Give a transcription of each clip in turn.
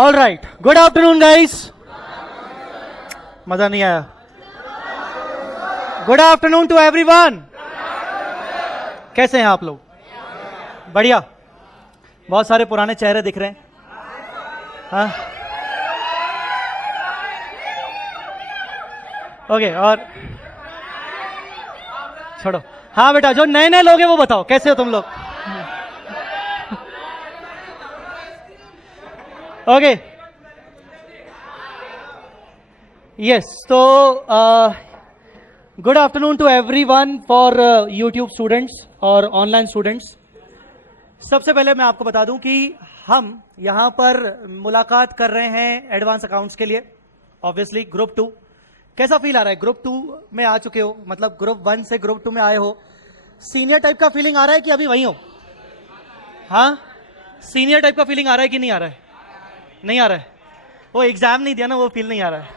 All right, good afternoon guys. मजा नहीं आया? Good afternoon to everyone. कैसे हैं आप लोग? बढ़िया। बहुत सारे पुराने चेहरे दिख रहे हैं। हाँ, ओके। और छोड़ो। हाँ बेटा, जो नए नए लोग हैं वो बताओ, कैसे हो तुम लोग? Okay, yes. तो good afternoon to everyone for YouTube students और ऑनलाइन स्टूडेंट्स। सबसे पहले मैं आपको बता दूं कि हम यहां पर मुलाकात कर रहे हैं एडवांस अकाउंट्स के लिए। Obviously group 2। कैसा फील आ रहा है? ग्रुप 2 में आ चुके हो, मतलब ग्रुप 1 से ग्रुप 2 में आए हो। सीनियर टाइप का फीलिंग आ रहा है कि अभी वहीं हो? हाँ, सीनियर टाइप का फीलिंग आ रहा है कि नहीं आ रहा है? नहीं आ रहा है। वो एग्जाम नहीं दिया ना, वो फील नहीं आ रहा है।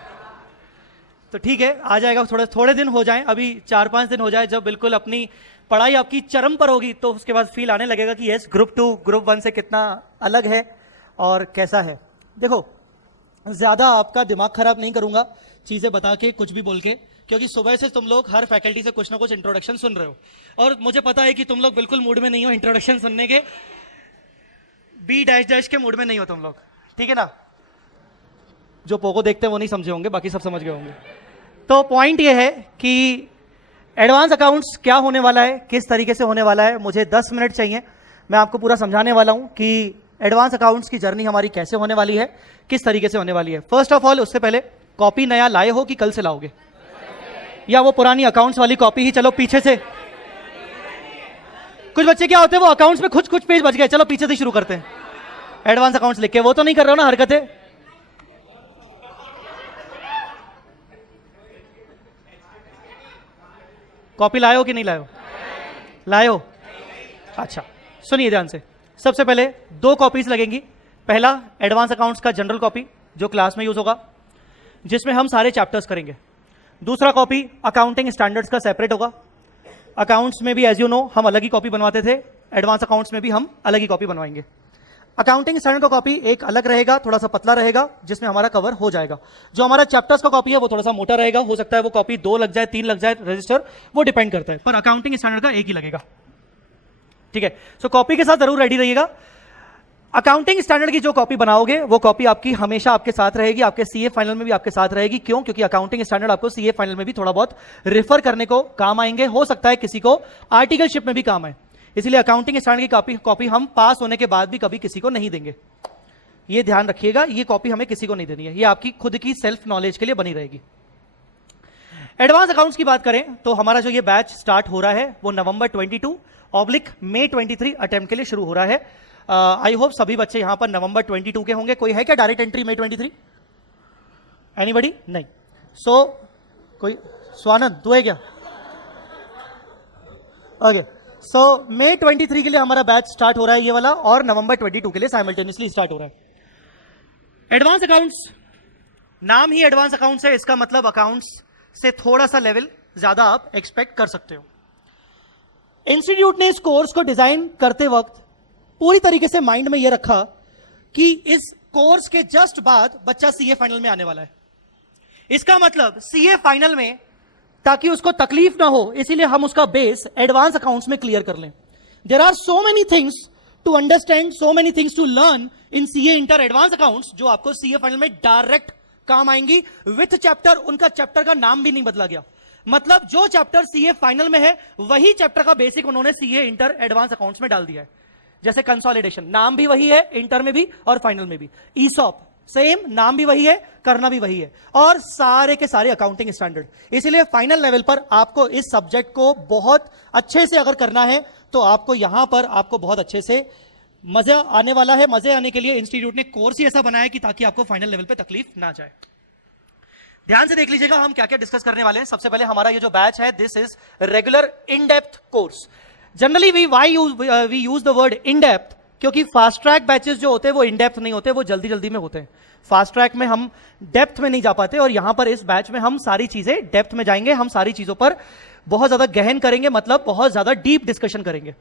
तो ठीक है, आ जाएगा। थोड़े दिन हो जाएं, अभी 4-5 दिन हो जाए, जब बिल्कुल अपनी पढ़ाई आपकी चरम पर होगी तो उसके बाद फील आने लगेगा कि यस, ग्रुप 2 ग्रुप 1 से कितना अलग है और कैसा है। देखो, ज्यादा आपका दिमाग खराब नहीं करूंगा चीजें बता के, कुछ भी बोल के, क्योंकि सुबह से तुम लोग हर फैकल्टी से कुछ ना कुछ इंट्रोडक्शन सुन रहे हो और मुझे पता है कि तुम लोग बिल्कुल मूड में नहीं हो इंट्रोडक्शन सुनने के। B-डैश के मूड में नहीं हो तुम लोग, ठीक है ना? जो पोगो देखते हैं वो नहीं समझे होंगे, बाकी सब समझ गए होंगे। तो पॉइंट ये है कि एडवांस अकाउंट्स क्या होने वाला है, किस तरीके से होने वाला है, मुझे 10 मिनट चाहिए। मैं आपको पूरा समझाने वाला हूं कि एडवांस अकाउंट्स की जर्नी हमारी कैसे होने वाली है, किस तरीके से होने वाली है। फर्स्ट ऑफ ऑल, उससे पहले कॉपी नया लाए हो कि कल से लाओगे, या वो पुरानी अकाउंट्स वाली कॉपी ही? चलो पीछे से। कुछ बच्चे क्या होते हैं, वो अकाउंट्स में कुछ पेज बच गए, चलो पीछे से शुरू करते हैं एडवांस अकाउंट्स लिख के। वो तो नहीं कर रहे हो ना हरकतें? कॉपी लाए हो कि नहीं लाए हो? लाए हो? अच्छा, सुनिए ध्यान से। सबसे पहले 2 कॉपीज लगेंगी। पहला एडवांस अकाउंट्स का जनरल कॉपी, जो क्लास में यूज होगा, जिसमें हम सारे चैप्टर्स करेंगे। दूसरा कॉपी अकाउंटिंग स्टैंडर्ड्स का सेपरेट होगा। अकाउंट्स में भी एज यू नो हम अलग ही कॉपी बनवाते थे, एडवांस अकाउंट्स में भी हम अलग ही कॉपी बनवाएंगे। अकाउंटिंग स्टैंडर्ड का कॉपी एक अलग रहेगा, थोड़ा सा पतला रहेगा, जिसमें हमारा कवर हो जाएगा। जो हमारा चैप्टर्स का कॉपी है वो थोड़ा सा मोटा रहेगा, हो सकता है वो कॉपी 2 लग जाए, 3 लग जाए, रजिस्टर, वो डिपेंड करता है, पर अकाउंटिंग स्टैंडर्ड का एक ही लगेगा, ठीक है? सो कॉपी के साथ जरूर रेडी रहिएगा। अकाउंटिंग स्टैंडर्ड की जो कॉपी बनाओगे वो कॉपी आपकी हमेशा आपके साथ रहेगी, आपके सीए फाइनल में भी आपके साथ रहेगी। क्यों? क्योंकि अकाउंटिंग स्टैंडर्ड आपको सीए फाइनल में भी थोड़ा बहुत रेफर करने को काम आएंगे, हो सकता है किसी को आर्टिकलशिप में भी काम आए। इसलिए अकाउंटिंग स्टैंडर्ड की कॉपी हम पास होने के बाद भी कभी किसी को नहीं देंगे, ये ध्यान रखिएगा। ये कॉपी हमें किसी को नहीं देनी है, ये आपकी खुद की सेल्फ नॉलेज के लिए बनी रहेगी। एडवांस अकाउंट्स की बात करें तो हमारा जो ये बैच स्टार्ट हो रहा है वो नवंबर 22/May 23 अटेम्प्ट के लिए शुरू हो रहा है। आई होप सभी बच्चे यहां पर नवंबर 22 के होंगे। कोई है क्या डायरेक्ट एंट्री May 23? एनीबडी? नहीं। सो कोई स्वानंद तू है क्या? ओके, सो May 23 के लिए हमारा बैच स्टार्ट हो रहा है ये वाला, और नवंबर 22 के लिए साइमल्टेनियसली स्टार्ट हो रहा है। एडवांस अकाउंट्स, नाम ही एडवांस अकाउंट्स है, इसका मतलब अकाउंट्स से थोड़ा सा लेवल ज्यादा आप एक्सपेक्ट कर सकते हो। इंस्टीट्यूट ने इस कोर्स को डिजाइन करते वक्त पूरी तरीके से माइंड में यह रखा कि इस कोर्स के जस्ट बाद बच्चा सीए फाइनल में आने वाला है। इसका मतलब सीए फाइनल में, ताकि उसको तकलीफ ना हो, इसीलिए हम उसका बेस एडवांस अकाउंट्स में क्लियर कर लें। There are so many things to understand, so many things to learn in CA inter advance accounts, जो आपको सीए फाइनल में डायरेक्ट काम आएंगी विथ चैप्टर। उनका चैप्टर का नाम भी नहीं बदला गया, मतलब जो चैप्टर सीए फाइनल में है वही चैप्टर का बेसिक उन्होंने सीए इंटर एडवांस अकाउंट्स में डाल दिया है। जैसे कंसोलिडेशन, नाम भी वही है इंटर में भी और फाइनल में भी। ईसॉप सेम, नाम भी वही है, करना भी वही है, और सारे के सारे अकाउंटिंग स्टैंडर्ड। इसलिए फाइनल लेवल पर आपको इस सब्जेक्ट को बहुत अच्छे से अगर करना है तो आपको यहां पर आपको बहुत अच्छे से मजा आने वाला है। मजे आने के लिए इंस्टीट्यूट ने कोर्स ही ऐसा बनाया कि ताकि आपको फाइनल लेवल पे तकलीफ ना जाए। ध्यान से देख लीजिएगा हम क्या क्या डिस्कस करने वाले हैं। सबसे पहले हमारा ये जो बैच है, this is regular in depth course. Generally we use the word in depth क्योंकि फास्ट ट्रैक बैचेस जो होते हैं वो इन डेप्थ नहीं होते, वो जल्दी जल्दी में होते हैं। फास्ट ट्रैक में हम डेप्थ में नहीं जा पाते, और यहां पर इस बैच में हम सारी चीजें डेप्थ में जाएंगे, हम सारी चीजों पर बहुत ज्यादा गहन करेंगे, मतलब बहुत ज्यादा डीप डिस्कशन करेंगे।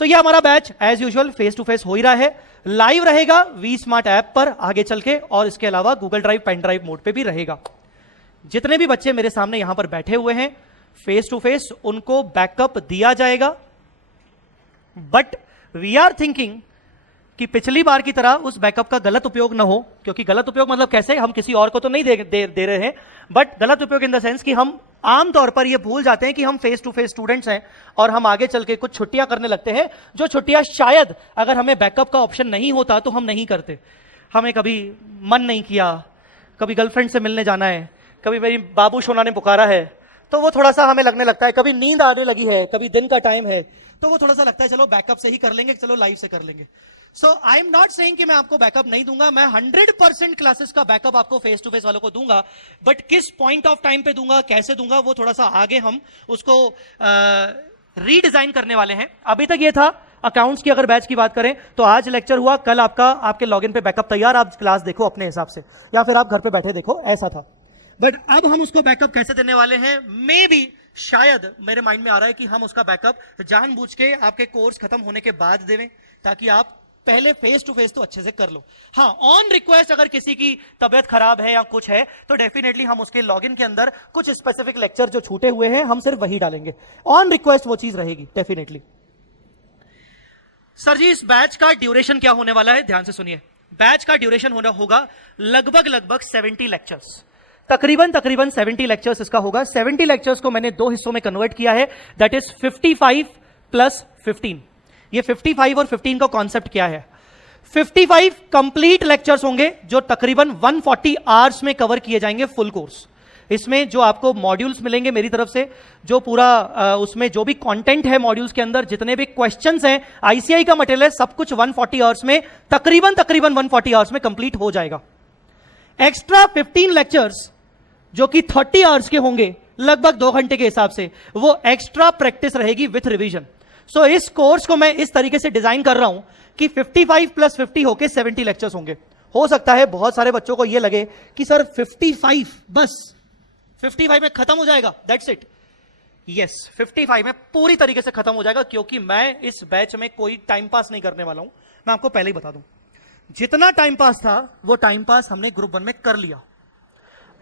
तो ये हमारा batch as usual face to face हो ही रहा है, लाइव रहेगा वी स्मार्ट ऐप पर आगे चल के, और इसके अलावा Google drive pen drive mode पे भी रहेगा। जितने भी बच्चे मेरे सामने यहां पर बैठे हुए हैं फेस टू फेस, उनको बैकअप दिया जाएगा, बट वी आर थिंकिंग कि पिछली बार की तरह उस बैकअप का गलत उपयोग ना हो। क्योंकि गलत उपयोग मतलब कैसे, हम किसी और को तो नहीं दे रहे हैं, बट गलत उपयोग इन द सेंस कि हम आमतौर पर ये भूल जाते हैं कि हम फेस टू फेस स्टूडेंट्स हैं और हम आगे चल के कुछ छुट्टियां करने लगते हैं, जो छुट्टियां शायद अगर हमें बैकअप का ऑप्शन नहीं होता तो हम नहीं करते। हमें कभी मन नहीं किया, कभी गर्लफ्रेंड से मिलने जाना है, कभी मेरी बाबू सोना ने पुकारा है, तो वो थोड़ा सा हमें लगने लगता है, कभी नींद आने लगी है, कभी दिन का टाइम है, तो वो थोड़ा सा लगता है चलो बैकअप से ही कर लेंगे, चलो लाइव से कर लेंगे। सो आई एम नॉट सेइंग कि मैं आपको बैकअप नहीं दूंगा, मैं 100% क्लासेस का बैकअप आपको फेस टू फेस वालों को दूंगा, बट किस पॉइंट ऑफ टाइम पे दूंगा, कैसे दूंगा, वो थोड़ा सा आगे हम उसको रीडिजाइन करने वाले हैं। अभी तक ये था अकाउंट्स की अगर बैच की बात करें तो आज लेक्चर हुआ, कल आपका आपके लॉगिन पे बैकअप तैयार, आप क्लास देखो अपने हिसाब से, या फिर आप घर पे बैठे देखो, ऐसा था। बट अब हम उसको बैकअप कैसे देने वाले हैं, मे बी शायद मेरे माइंड में आ रहा है कि हम उसका बैकअप जानबूझ के आपके कोर्स खत्म होने के बाद देवें, ताकि आप पहले फेस टू फेस तो अच्छे से कर लो। हाँ, ऑन रिक्वेस्ट अगर किसी की तबियत खराब है या कुछ है तो डेफिनेटली हम उसके लॉगिन के अंदर कुछ स्पेसिफिक लेक्चर जो छूटे हुए हैं हम सिर्फ वही डालेंगे, ऑन रिक्वेस्ट वो चीज रहेगी डेफिनेटली। सर जी, इस बैच का ड्यूरेशन क्या होने वाला है, ध्यान से सुनिए। बैच का ड्यूरेशन होगा लगभग 70 लेक्चर्स, तकरीबन 70 लेक्चर्स इसका होगा। 70 लेक्चर्स को मैंने 2 हिस्सों में कन्वर्ट किया है, दैट इज 55 प्लस 15। ये 55 और 15 का कॉन्सेप्ट क्या है, 55 कंप्लीट लेक्चर्स होंगे जो तकरीबन 140 आवर्स में कवर किए जाएंगे फुल कोर्स। इसमें जो आपको मॉड्यूल्स मिलेंगे मेरी तरफ से, जो पूरा उसमें जो भी कंटेंट है मॉड्यूल्स के अंदर, जितने भी क्वेश्चंस हैं, आईसीआई का मटेरियल है, सब कुछ 140 आवर्स में तकरीबन 140 आवर्स में कंप्लीट हो जाएगा। एक्स्ट्रा 15 लेक्चर्स जो कि 30 आवर्स के होंगे लगभग 2 घंटे के हिसाब से, वो एक्स्ट्रा प्रैक्टिस रहेगी विथ रिवीजन। सो इस कोर्स को मैं इस तरीके से डिजाइन कर रहा हूं कि 55 प्लस 50 होके 70 लेक्चर्स होंगे। हो सकता है बहुत सारे बच्चों को यह लगे कि सर 55 बस 55 में खत्म हो जाएगा, दैट्स इट। यस, 55 में पूरी तरीके से खत्म हो जाएगा, क्योंकि मैं इस बैच में कोई टाइम पास नहीं करने वाला हूं। मैं आपको पहले ही बता दूं, जितना टाइम पास था वो टाइम पास हमने ग्रुप 1 में कर लिया।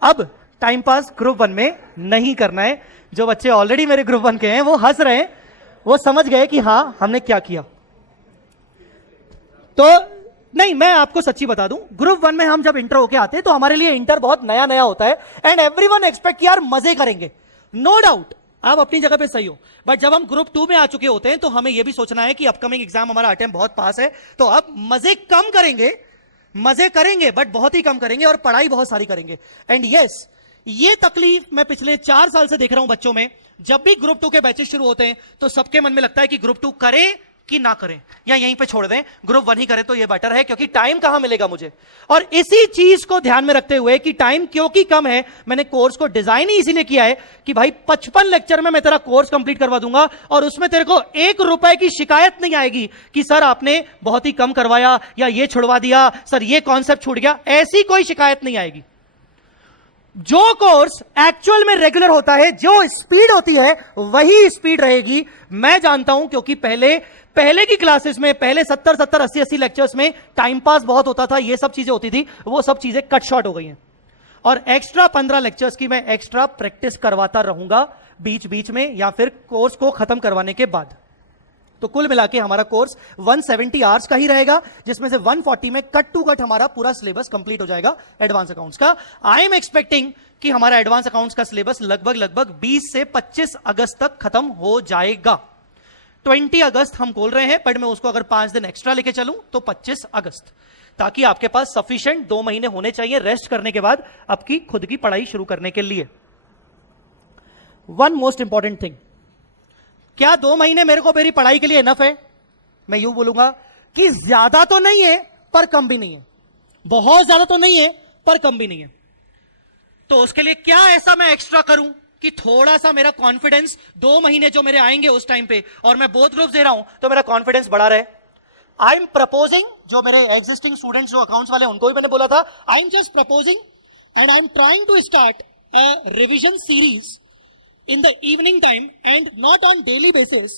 अब टाइम पास ग्रुप 1 में नहीं करना है। जो बच्चे ऑलरेडी मेरे ग्रुप 1 के हैं वो हंस रहे हैं, वो समझ गए कि हां हमने क्या किया। तो नहीं, मैं आपको सच्ची बता दूं, ग्रुप 1 में हम जब इंटर होके आते हैं तो हमारे लिए इंटर बहुत नया नया होता है, एंड एवरीवन एक्सपेक्ट यार मजे करेंगे, नो डाउट आप अपनी जगह पे सही हो। बट जब हम ग्रुप 2 में आ चुके होते हैं तो हमें यह भी सोचना है कि अपकमिंग एग्जाम हमारा अटेम्प्ट बहुत पास है, तो अब मजे कम करेंगे, मजे करेंगे बट बहुत ही कम करेंगे, और पढ़ाई बहुत सारी करेंगे। एंड यस, ये तकलीफ मैं पिछले 4 साल से देख रहा हूं बच्चों में। जब भी ग्रुप 2 के बैचेस शुरू होते हैं तो सबके मन में लगता है कि ग्रुप 2 करें कि ना करें, या यहीं पे छोड़ दें, ग्रुप 1 ही करें तो ये बेटर है, क्योंकि टाइम कहां मिलेगा मुझे। और इसी चीज को ध्यान में रखते हुए कि टाइम क्योंकि कम है, मैंने कोर्स को डिजाइन ही इसीलिए किया है कि भाई 55 लेक्चर में मैं तेरा कोर्स कंप्लीट करवा दूंगा, और उसमें तेरे को 1 रुपए की शिकायत नहीं आएगी कि सर आपने बहुत ही कम करवाया, या ये छुड़वा दिया, सर ये कॉन्सेप्ट छूट गया, ऐसी कोई शिकायत नहीं आएगी। जो कोर्स एक्चुअल में रेगुलर होता है, जो स्पीड होती है वही स्पीड रहेगी। मैं जानता हूं, क्योंकि पहले की क्लासेस में, पहले 70 80 लेक्चर्स में टाइम पास बहुत होता था, ये सब चीजें होती थी, वो सब चीजें कट शॉर्ट हो गई हैं। और एक्स्ट्रा 15 लेक्चर्स की मैं एक्स्ट्रा प्रैक्टिस करवाता रहूंगा बीच बीच में, या फिर कोर्स को खत्म करवाने के बाद। तो कुल मिला के हमारा कोर्स 170 आवर्स का ही रहेगा, जिसमें से 140 में कट टू कट हमारा पूरा सिलेबस कंप्लीट हो जाएगा एडवांस अकाउंट्स का। आई एम एक्सपेक्टिंग कि हमारा एडवांस अकाउंट्स का सिलेबस लगभग 20 से 25 अगस्त तक खत्म हो जाएगा। 20 अगस्त हम बोल रहे हैं, बट मैं उसको अगर 5 दिन एक्स्ट्रा लेके चलूं तो 25 अगस्त, ताकि आपके पास सफिशिएंट 2 महीने होने चाहिए रेस्ट करने के बाद आपकी खुद की पढ़ाई शुरू करने के लिए। वन मोस्ट इंपॉर्टेंट थिंग, क्या 2 महीने मेरे को मेरी पढ़ाई के लिए इनफ है? मैं यूं बोलूंगा कि ज्यादा तो नहीं है पर कम भी नहीं है, बहुत ज्यादा तो नहीं है पर कम भी नहीं है। तो उसके लिए क्या ऐसा मैं एक्स्ट्रा करूं कि थोड़ा सा मेरा कॉन्फिडेंस 2 महीने जो मेरे आएंगे उस टाइम पे, और मैं बोथ ग्रुप्स दे रहा हूं, तो मेरा कॉन्फिडेंस बढ़ा रहे। आई एम प्रपोजिंग, जो मेरे एग्जिस्टिंग स्टूडेंट्स जो अकाउंट्स वाले उनको भी मैंने बोला था, I am just proposing and I am trying to start a revision series in the evening time and not on daily basis,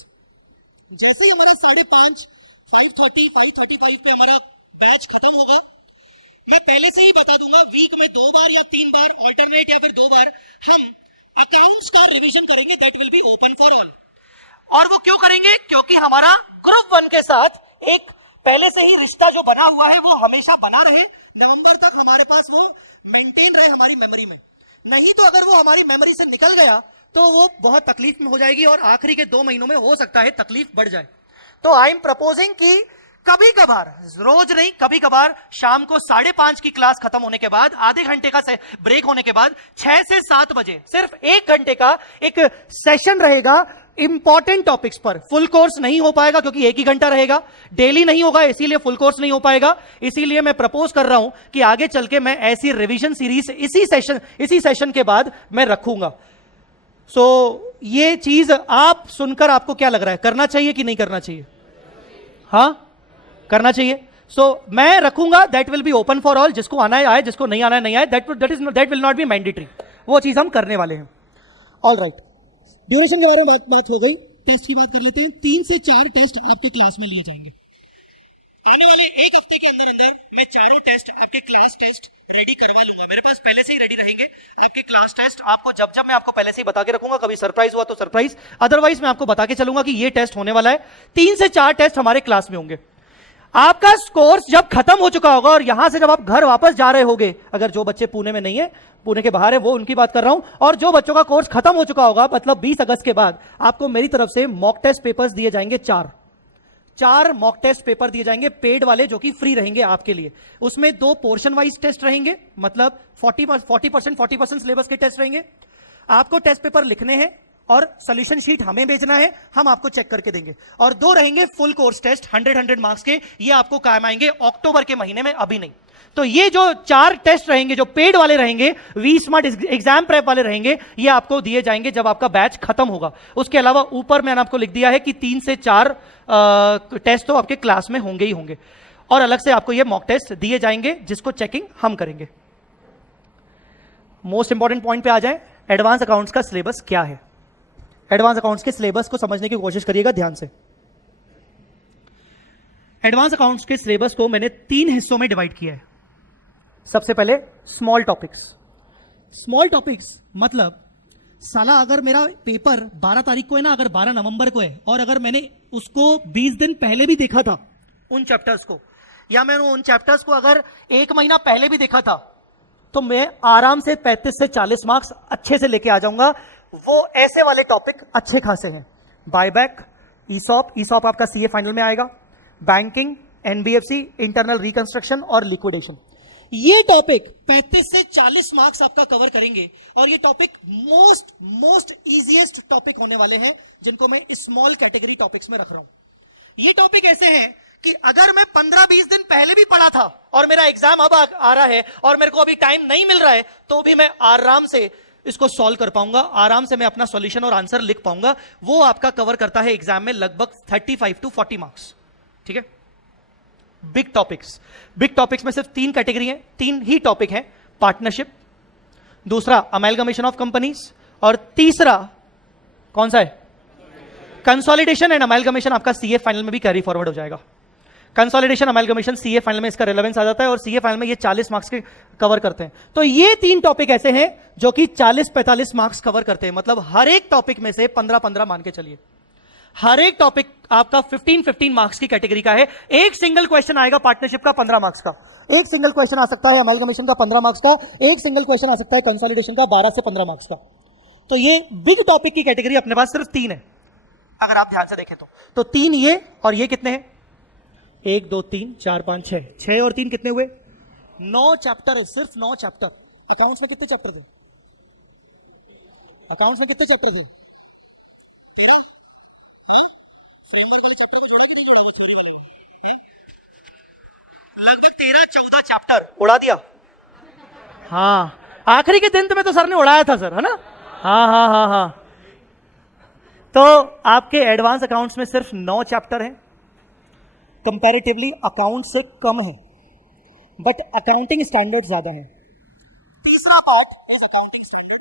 जैसे ही हमारा 5:30 5:35 पे हमारा बैच खत्म होगा, मैं पहले से ही बता दूंगा वीक में 2 बार या 3 बार ऑल्टरनेट या फिर 2 बार हम अकाउंट्स का रिवीजन करेंगे। That will be open for all. और वो क्यों करेंगे? क्योंकि हमारा ग्रुप 1 के साथ एक पहले से ही रिश्ता जो बना हुआ है वो हमेशा बना रहे, नवंबर तक हमारे पास वो मेंटेन रहे हमारी मेमोरी में। नहीं तो अगर वो हमारी मेमोरी से निकल गया तो वो बहुत तकलीफ में हो जाएगी और आखिरी के 2 महीनों में हो सकता है तकलीफ बढ़ जाए। तो आई एम प्रपोजिंग कि कभी कभार, रोज नहीं, कभी कभार शाम को 5:30 की क्लास खत्म होने के बाद, आधे घंटे का ब्रेक होने के बाद 6 से 7 बजे सिर्फ 1 घंटे का एक सेशन रहेगा इंपॉर्टेंट टॉपिक्स पर। फुल कोर्स नहीं हो पाएगा क्योंकि 1 ही घंटा रहेगा, डेली नहीं होगा, इसीलिए फुल कोर्स नहीं हो पाएगा। इसीलिए मैं प्रपोज कर रहा हूं कि आगे चल के मैं ऐसी रिवीजन सीरीज इसी सेशन के बाद मैं रखूंगा। सो ये चीज आप सुनकर आपको क्या लग रहा है, करना चाहिए कि नहीं करना चाहिए? हाँ, करना चाहिए। सो मैं रखूंगा, that will be open for all. जिसको आना है आए, जिसको नहीं आना है नहीं आए। That will not be mandatory. वो चीज हम करने वाले हैं। ऑल राइट, ड्यूरेशन के बारे में बात हो गई। टेस्ट की बात कर लेते हैं। 3 से 4 टेस्ट आपके क्लास में लिए जाएंगे। आने वाले 1 हफ्ते के अंदर मैं 4 टेस्ट आपके क्लास टेस्ट रेडी करवा लूंगा। मेरे पास पहले से ही रेडी रहेंगे आपके क्लास टेस्ट। आपको जब मैं आपको पहले से ही बता के रखूंगा, कभी सरप्राइज हुआ तो सरप्राइज, अदरवाइज मैं आपको बता के चलूंगा कि ये टेस्ट होने वाला है। 3 से 4 टेस्ट हमारे क्लास में होंगे। आपका कोर्स जब खत्म हो चुका होगा और यहां से जब आप घर वापस जा रहे होगे, अगर जो बच्चे पुणे में नहीं है, पुणे के बाहर है, वो उनकी बात कर रहा हूं, और जो बच्चों का कोर्स खत्म हो चुका होगा मतलब 20 अगस्त के बाद, आपको मेरी तरफ से मॉक टेस्ट पेपर्स दिए जाएंगे। 4 मॉक टेस्ट पेपर दिए जाएंगे, पेड वाले, जो कि फ्री रहेंगे आपके लिए। उसमें 2 पोर्शन वाइज टेस्ट रहेंगे, मतलब 40% सिलेबस के टेस्ट रहेंगे। आपको टेस्ट पेपर लिखने हैं और सोल्यूशन शीट हमें भेजना है, हम आपको चेक करके देंगे। और 2 रहेंगे फुल कोर्स टेस्ट 100 मार्क्स के, ये आपको काम आएंगे अक्टूबर के महीने में, अभी नहीं। तो ये जो 4 टेस्ट रहेंगे, जो पेड वाले रहेंगे, वी स्मार्ट एग्जाम प्रेप वाले रहेंगे, ये आपको दिए जाएंगे जब आपका बैच खत्म होगा। उसके अलावा ऊपर मैंने आपको लिख दिया है कि 3 से 4 टेस्ट तो आपके क्लास में होंगे ही होंगे, और अलग से आपको ये मॉक टेस्ट दिए जाएंगे जिसको चेकिंग हम करेंगे। मोस्ट इंपॉर्टेंट पॉइंट पे आ जाए, एडवांस अकाउंट्स का सिलेबस क्या है। एडवांस अकाउंट्स के सिलेबस को समझने की कोशिश करिएगा ध्यान से। एडवांस अकाउंट्स के सिलेबस को मैंने 3 हिस्सों में डिवाइड किया है। सबसे पहले स्मॉल टॉपिक्स। स्मॉल टॉपिक्स मतलब साला अगर मेरा पेपर 12 तारीख को है ना, अगर 12 नवंबर को है, और अगर मैंने उसको 20 दिन पहले भी देखा था उन चैप्टर्स को, या मैंने उन चैप्टर्स को अगर 1 महीना पहले भी देखा था, तो मैं आराम से 35 से 40 मार्क्स अच्छे से लेके आ जाऊंगा। वो ऐसे वाले टॉपिक अच्छे खासे हैं। बायबैक, ईसॉप आपका सीए फाइनल में आएगा, बैंकिंग, एनबीएफसी, इंटरनल रिकंस्ट्रक्शन और लिक्विडेशन। ये टॉपिक 35 से 40 मार्क्स आपका कवर करेंगे, और ये टॉपिक मोस्ट इजीएस्ट टॉपिक होने वाले हैं, जिनको मैं स्मॉल कैटेगरी टॉपिक्स में रख रहा हूं। ये टॉपिक ऐसे हैं कि अगर मैं 15-20 दिन पहले भी पढ़ा था और मेरा एग्जाम अब आ रहा है और मेरे को अभी टाइम नहीं मिल रहा है, तो भी मैं आराम से इसको सॉल्व कर पाऊंगा, आराम से मैं अपना सॉल्यूशन और आंसर लिख पाऊंगा। वो आपका कवर करता है एग्जाम में लगभग 35 to 40 मार्क्स। ठीक है। बिग टॉपिक्स में सिर्फ 3 कैटेगरी हैं, 3 ही टॉपिक हैं। पार्टनरशिप, दूसरा अमेलगमेशन ऑफ कंपनीज, और तीसरा कौन सा है? Consolidation and amalgamation. आपका सीए फाइनल में भी कैरी फॉरवर्ड हो जाएगा। कंसोलिडेशन, अमेलगमेशन सीए फाइनल में इसका रिलेवेंस आ जाता है, और सीए फाइनल में ये 40 मार्क्स के कवर करते हैं। तो ये 3 टॉपिक ऐसे हैं जो कि 40-45 मार्क्स कवर करते हैं। मतलब हर एक टॉपिक में से 15-15 मान के चलिए। हर एक टॉपिक आपका 15-15 मार्क्स की कैटेगरी का है। एक सिंगल क्वेश्चन आएगा पार्टनरशिप का 15 मार्क्स का, एक सिंगल क्वेश्चन आ सकता है अमेलगमेशन का 15 मार्क्स का, एक सिंगल क्वेश्चन आ सकता है कंसोलिडेशन का 12 से 15 मार्क्स का। तो ये बिग टॉपिक की कैटेगरी अपने पास सिर्फ 3 है, अगर आप ध्यान से देखें तो 3 ये, और ये कितने हैं? 1 2 3 4 5 6, 6 और 3 कितने हुए? 9 चैप्टर, सिर्फ 9 चैप्टर। अकाउंट्स में कितने चैप्टर थे? अकाउंट्स में कितने चैप्टर थे? 13। चैप्टर में छोड़ा कि नहीं छोड़ा? लगभग 13-14 चैप्टर उड़ा दिया। हाँ, आखिरी के दिन तो मैं तो सर ने उड़ाया था सर, है ना? हाँ। तो आपके एडवांस अकाउंट्स में सिर्फ 9 चैप्टर हैं। कंपैरेटिवली अकाउंट से कम है, बट अकाउंटिंग स्टैंडर्ड ज्यादा है। तीसरा part is accounting standard.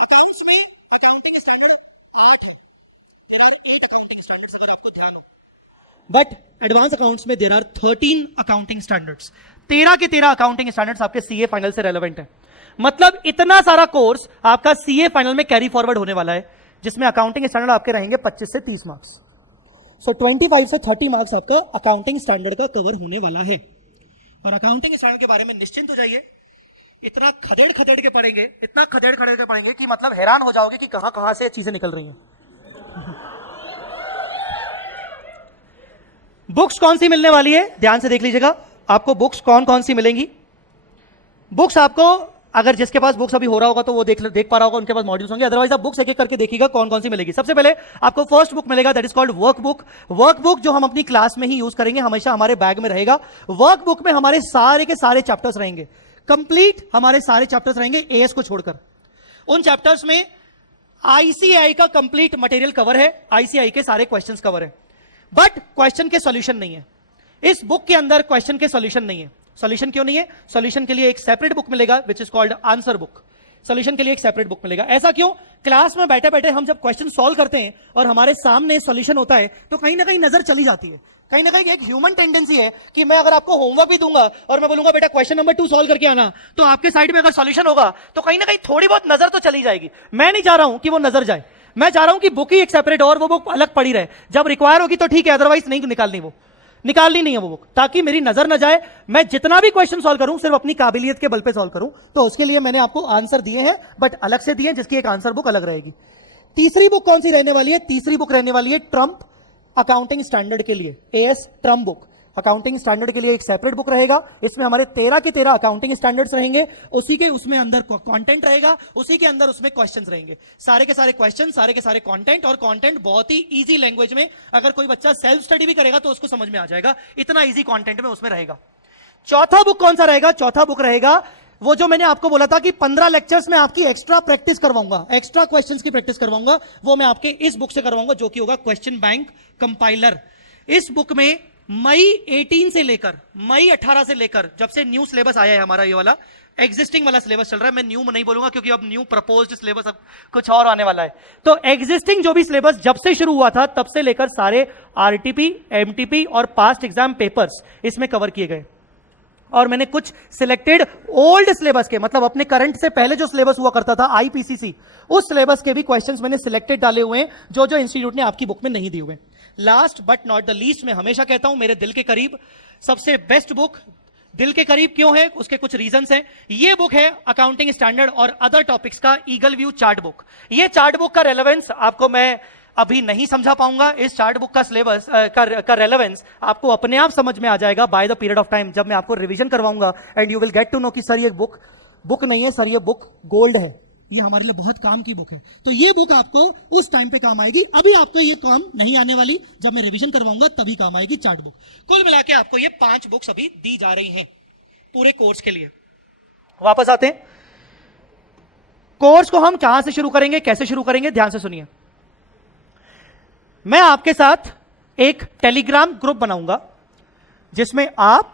Accounts में अकाउंटिंग स्टैंडर्ड 8 है। देयर आर 8 अकाउंटिंग स्टैंडर्ड्स, अगर आपको ध्यान हो। बट एडवांस अकाउंट्स में देयर आर 13 अकाउंटिंग स्टैंडर्ड्स। 13 के 13 अकाउंटिंग स्टैंडर्ड्स आपके सीए फाइनल से रेलेवेंट है। मतलब इतना सारा कोर्स आपका सीए फाइनल में कैरी फॉरवर्ड होने वाला है, जिसमें अकाउंटिंग स्टैंडर्ड आपके रहेंगे 25 से 30 मार्क्स। सो 25 से 30 मार्क्स आपका अकाउंटिंग स्टैंडर्ड का कवर होने वाला है। और अकाउंटिंग स्टैंडर्ड के बारे में निश्चिंत हो जाइए, इतना खदेड़ खदेड़ के पढ़ेंगे, इतना खदेड़ खदेड़ के पढ़ेंगे कि मतलब हैरान हो जाओगे कि कहां कहां से चीजें निकल रही हैं। बुक्स कौन सी मिलने वाली है, ध्यान से देख लीजिएगा। आपको बुक्स कौन कौन सी मिलेंगी। बुक्स आपको, अगर जिसके पास बुक्स अभी हो रहा होगा तो वो देख पा रहा होगा, उनके पास मॉड्यूल्स होंगे। अदरवाइज आप बुक्स एक एक करके देखिएगा कौन कौन सी मिलेगी। सबसे पहले आपको फर्स्ट बुक मिलेगा, that is called workbook. Workbook जो हम अपनी क्लास में ही यूज करेंगे, हमेशा हमारे बैग में रहेगा। वर्कबुक में हमारे सारे के सारे चैप्टर्स रहेंगे, कंप्लीट हमारे सारे चैप्टर्स रहेंगे एएस को छोड़कर। उन चैप्टर्स में आईसीआई का कंप्लीट मटेरियल कवर है, आईसीआई के सारे क्वेश्चंस कवर है, बट क्वेश्चन के सॉल्यूशन नहीं है। इस बुक के अंदर क्वेश्चन के सॉल्यूशन नहीं है। सॉल्यूशन क्यों नहीं है? सॉल्यूशन के लिए एक सेपरेट बुक मिलेगा which is called answer book. Solution के लिए एक सेपरेट बुक मिलेगा। ऐसा क्यों? क्लास में बैठे बैठे हम जब क्वेश्चन सॉल्व करते हैं और हमारे सामने सॉल्यूशन होता है तो कहीं ना कहीं नजर चली जाती है। कहीं ना कहीं एक ह्यूमन टेंडेंसी है कि मैं अगर आपको होमवर्क भी दूंगा और मैं बोलूंगा बेटा क्वेश्चन नंबर 2 सॉल्व करके आना, तो आपके साइड में अगर सॉल्यूशन होगा तो कहीं ना कहीं थोड़ी बहुत नजर तो चली जाएगी। मैं नहीं चाह रहा हूं कि वो नजर जाए, मैं चाह रहा हूं कि बुक ही एक सेपरेट और वो बुक अलग पड़ी रहे। जब रिक्वायर होगी तो ठीक है, अदरवाइज नहीं निकालनी नहीं है वो बुक, ताकि मेरी नजर न जाए। मैं जितना भी क्वेश्चन सॉल्व करूं सिर्फ अपनी काबिलियत के बल पे सॉल्व करूं। तो उसके लिए मैंने आपको आंसर दिए हैं, बट अलग से दिए, जिसकी एक आंसर बुक अलग रहेगी। तीसरी बुक कौन सी रहने वाली है? तीसरी बुक रहने वाली है ट्रम्प अकाउंटिंग स्टैंडर्ड के लिए, as Trump book. Accounting standard के लिए एक सेपरेट बुक रहेगा। इसमें हमारे 13 के 13 अकाउंटिंग स्टैंडर्ड्स रहेंगे, उसी के उसमें अंदर कंटेंट रहेगा, उसी के अंदर उसमें क्वेश्चंस रहेंगे। सारे के सारे क्वेश्चन, सारे के सारे कंटेंट, और कंटेंट बहुत ही इजी लैंग्वेज में। अगर कोई बच्चा सेल्फ स्टडी भी करेगा तो उसको समझ में आ जाएगा, इतना इजी कंटेंट में उसमें रहेगा। चौथा बुक कौन सा रहेगा? चौथा बुक रहेगा वो जो मैंने आपको बोला था कि 15 लेक्चर्स में आपकी एक्स्ट्रा प्रैक्टिस करवाऊंगा, एक्स्ट्रा क्वेश्चंस की प्रैक्टिस करवाऊंगा, वो मैं आपके इस बुक से करवाऊंगा, जो कि होगा क्वेश्चन बैंक कंपाइलर। इस बुक में मई 18 से लेकर मई 18 से लेकर, जब से न्यू सिलेबस आया है हमारा, ये वाला एग्जिस्टिंग वाला सिलेबस चल रहा है। मैं न्यू नहीं बोलूंगा क्योंकि अब न्यू प्रपोज्ड सिलेबस अब कुछ और आने वाला है। तो एग्जिस्टिंग जो भी सिलेबस जब से शुरू हुआ था तब से लेकर सारे आरटीपी, एमटीपी और पास्ट एग्जाम पेपर्स इसमें कवर किए गए। और मैंने कुछ सिलेक्टेड ओल्ड सिलेबस के, मतलब अपने करंट से पहले जो सिलेबस हुआ करता था आईपीसीसी, उस सिलेबस के भी क्वेश्चंस मैंने सिलेक्टेड डाले हुए हैं, जो जो इंस्टीट्यूट ने आपकी बुक में नहीं दिए हुए। Last but not the least, मैं हमेशा कहता हूं मेरे दिल के करीब सबसे बेस्ट बुक, दिल के करीब क्यों है उसके कुछ रीजंस हैं। ये बुक है अकाउंटिंग स्टैंडर्ड और अदर टॉपिक्स का ईगल व्यू चार्ट बुक। ये चार्ट बुक का रेलेवेंस आपको मैं अभी नहीं समझा पाऊंगा। इस चार्ट बुक का सिलेबस का रेलेवेंस आपको अपने आप समझ में आ जाएगा by the period of time, जब मैं आपको रिवीजन करवाऊंगा। And you will get to know कि सर ये बुक नहीं है सर, ये बुक गोल्ड है, ये हमारे लिए बहुत काम की बुक है। तो ये बुक आपको उस टाइम पे काम आएगी, अभी आपको ये काम नहीं आने वाली, जब मैं रिवीजन करवाऊंगा तभी काम आएगी चार्ट बुक। कुल मिला के आपको ये 5 बुक्स अभी दी जा रही हैं पूरे कोर्स के लिए। वापस आते हैं, कोर्स को हम कहां से शुरू करेंगे, कैसे शुरू करेंगे, ध्यान से सुनिए। मैं आपके साथ एक टेलीग्राम ग्रुप बनाऊंगा जिसमें आप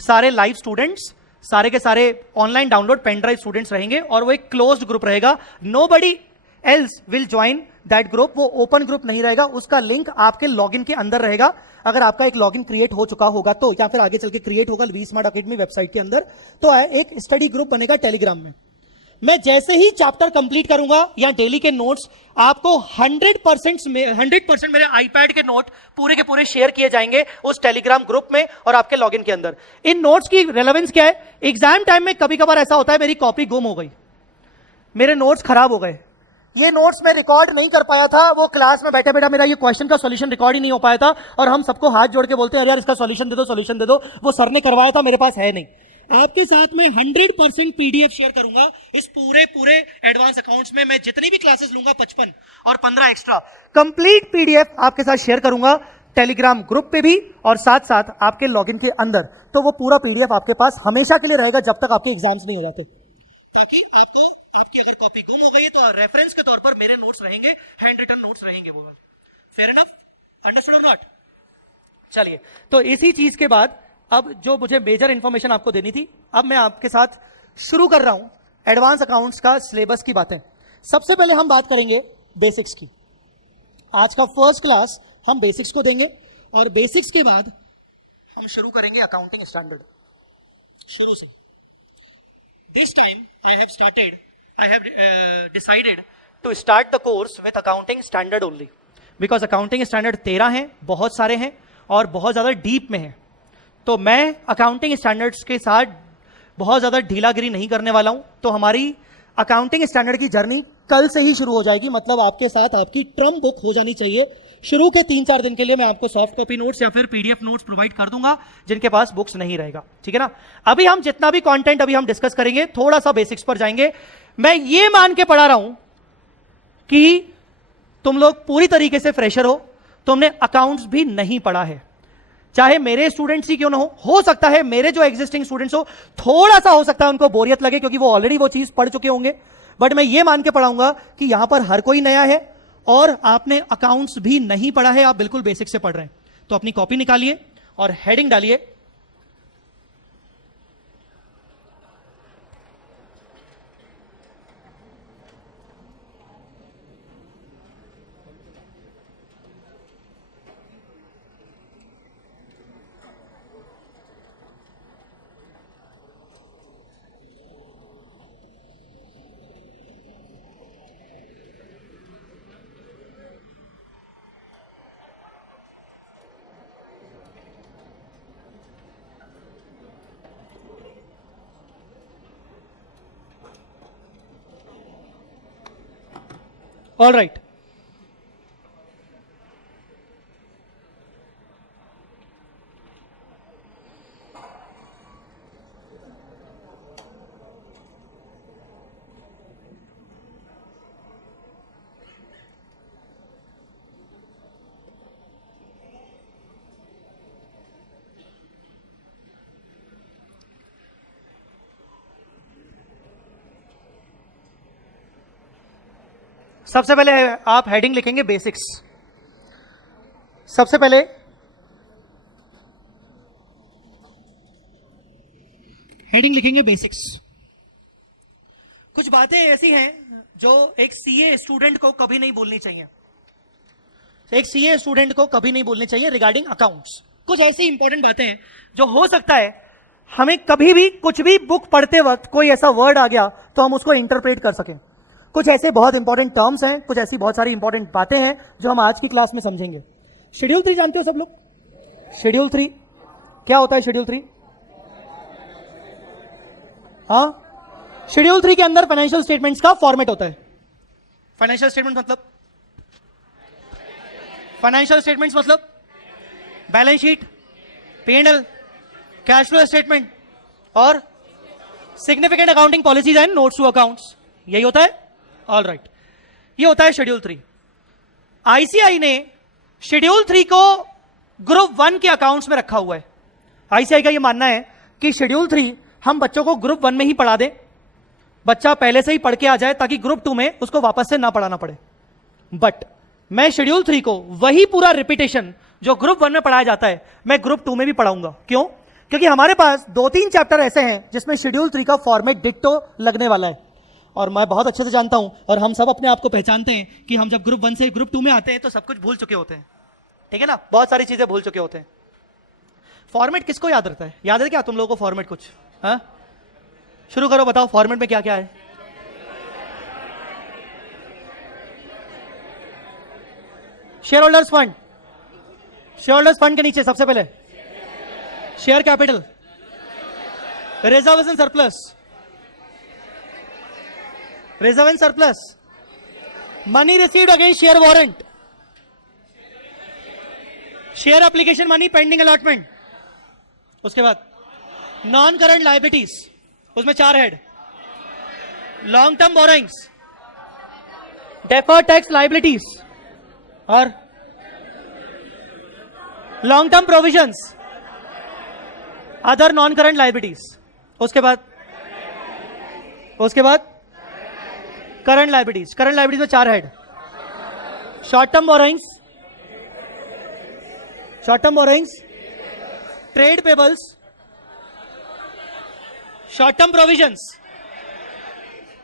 सारे लाइव स्टूडेंट्स, सारे के सारे online download pen drive students रहेंगे, और वो एक क्लोज्ड ग्रुप रहेगा। Nobody else will join that group, वो ओपन ग्रुप नहीं रहेगा। उसका लिंक आपके लॉगिन के अंदर रहेगा। अगर आपका एक लॉगिन क्रिएट हो चुका होगा तो, या फिर आगे चल के क्रिएट होगा वी स्मार्ट अकेडमी वेबसाइट के अंदर, तो एक स्टडी ग्रुप बनेगा टेलीग्राम में। मैं जैसे ही चैप्टर कंप्लीट करूंगा या डेली के नोट्स, आपको 100% मेरे आईपैड के नोट पूरे के पूरे शेयर किए जाएंगे उस टेलीग्राम ग्रुप में और आपके लॉगिन के अंदर। इन नोट्स की रेलेवेंस क्या है? एग्जाम टाइम में कभी कभार ऐसा होता है मेरी कॉपी गुम हो गई, मेरे नोट्स खराब हो गए, ये नोट्स मैं रिकॉर्ड नहीं कर पाया था, वो क्लास में बैठे बैठे मेरा ये क्वेश्चन का सॉल्यूशन रिकॉर्ड ही नहीं हो पाया था, और हम सबको हाथ जोड़ के बोलते हैं अरे यार इसका सॉल्यूशन दे दो, सॉल्यूशन दे दो, वो सर ने करवाया था मेरे पास है नहीं। आपके साथ में 100% पीडीएफ शेयर करूंगा इस पूरे एडवांस अकाउंट्स में। मैं जितनी भी क्लासेस लूंगा 55 और 15 एक्स्ट्रा, कंप्लीट पीडीएफ आपके साथ शेयर करूंगा टेलीग्राम ग्रुप पे भी और साथ साथ आपके लॉगिन के अंदर। तो वो पूरा पीडीएफ आपके पास हमेशा के लिए रहेगा जब तक आपके एग्जाम्स नहीं हो जाते, ताकि आपको आपकी अगर कॉपी गुम हो गई तो रेफरेंस के तौर पर मेरे नोट्स रहेंगे, हैंड रिटन नोट्स रहेंगे। वो फेयर इनफ, अंडरस्टूड और नॉट? चलिए, तो इसी चीज के बाद अब जो मुझे मेजर इंफॉर्मेशन आपको देनी थी, अब मैं आपके साथ शुरू कर रहा हूं एडवांस अकाउंट्स का सिलेबस की बातें। सबसे पहले हम बात करेंगे बेसिक्स की। आज का फर्स्ट क्लास हम बेसिक्स को देंगे और बेसिक्स के बाद हम शुरू करेंगे अकाउंटिंग स्टैंडर्ड शुरू से. This time I have decided to start the course with accounting standard only, because accounting standard 13 हैं, बहुत सारे हैं और बहुत ज्यादा डीप में हैं. तो मैं अकाउंटिंग स्टैंडर्ड्स के साथ बहुत ज्यादा ढीलागिरी नहीं करने वाला हूं. तो हमारी अकाउंटिंग स्टैंडर्ड की जर्नी कल से ही शुरू हो जाएगी, मतलब आपके साथ आपकी ट्रम बुक हो जानी चाहिए. शुरू के 3-4 दिन के लिए मैं आपको सॉफ्ट कॉपी नोट्स या फिर पीडीएफ नोट्स प्रोवाइड कर दूंगा जिनके पास बुक्स नहीं रहेगा. ठीक है ना. अभी हम जितना भी कंटेंट अभी हम डिस्कस करेंगे थोड़ा सा बेसिक्स पर जाएंगे. मैं ये मान के पढ़ा रहा हूं कि तुम लोग पूरी तरीके से फ्रेशर हो, तुमने अकाउंट्स भी नहीं पढ़ा है. चाहे मेरे स्टूडेंट्स ही क्यों ना हो सकता है मेरे जो एग्जिस्टिंग स्टूडेंट्स हो थोड़ा सा हो सकता है उनको बोरियत लगे क्योंकि वो ऑलरेडी वो चीज पढ़ चुके होंगे. बट मैं ये मान के पढ़ाऊंगा कि यहां पर हर कोई नया है और आपने अकाउंट्स भी नहीं पढ़ा है, आप बिल्कुल बेसिक से पढ़ रहे हैं. तो अपनी कॉपी निकालिए और हेडिंग डालिए ऑल राइट. सबसे पहले आप हेडिंग लिखेंगे बेसिक्स. सबसे पहले हेडिंग लिखेंगे बेसिक्स. कुछ बातें ऐसी हैं जो एक सीए स्टूडेंट को कभी नहीं बोलनी चाहिए. एक सीए स्टूडेंट को कभी नहीं बोलनी चाहिए रिगार्डिंग अकाउंट्स. कुछ ऐसी इंपॉर्टेंट बातें हैं जो हो सकता है हमें कभी भी कुछ भी बुक पढ़ते वक्त कोई ऐसा वर्ड आ गया तो हम उसको इंटरप्रेट कर सकें. कुछ ऐसे बहुत इंपॉर्टेंट टर्म्स हैं, कुछ ऐसी बहुत सारी इंपॉर्टेंट बातें हैं जो हम आज की क्लास में समझेंगे. शेड्यूल 3 जानते हो सब लोग? शेड्यूल 3 क्या होता है? शेड्यूल 3 हाँ, शेड्यूल 3 के अंदर फाइनेंशियल स्टेटमेंट्स का फॉर्मेट होता है. फाइनेंशियल स्टेटमेंट मतलब balance sheet, P&L, cash flow statement और significant accounting policies and notes to accounts. यही होता है. ऑल राइट, ये होता है शेड्यूल 3. आईसीआई ने शेड्यूल 3 को ग्रुप 1 के अकाउंट्स में रखा हुआ है. आईसीआई का ये मानना है कि शेड्यूल 3 हम बच्चों को ग्रुप 1 में ही पढ़ा दें, बच्चा पहले से ही पढ़ के आ जाए ताकि ग्रुप 2 में उसको वापस से ना पढ़ाना पड़े. बट मैं शेड्यूल 3 को वही पूरा रिपीटेशन जो ग्रुप 1 में पढ़ाया जाता है मैं ग्रुप 2 में भी पढ़ाऊंगा. क्यों? क्योंकि हमारे पास 2-3 चैप्टर ऐसे हैं जिसमें शेड्यूल 3 का फॉर्मेट डिट्टो लगने वाला है. और मैं बहुत अच्छे से जानता हूं और हम सब अपने आप को पहचानते हैं कि हम जब ग्रुप 1 से ग्रुप 2 में आते हैं तो सब कुछ भूल चुके होते हैं. ठीक है ना, बहुत सारी चीजें भूल चुके होते हैं. फॉर्मेट किसको याद रहता है? याद है क्या तुम लोगों को फॉर्मेट कुछ? हाँ, शुरू करो, बताओ फॉर्मेट में क्या क्या है. Share holders fund. Share holders fund के नीचे सबसे पहले share capital, reserve and surplus, reserve and surplus, money received against share warrant, share application money pending allotment. उसके बाद नॉन करंट लायबिलिटीज, उसमें 4 head. Long term borrowings, deferred tax liabilities और long term provisions, other non current liabilities. उसके बाद current liabilities. Current liabilities में 4 head. Short term borrowings, trade payables, short term provisions,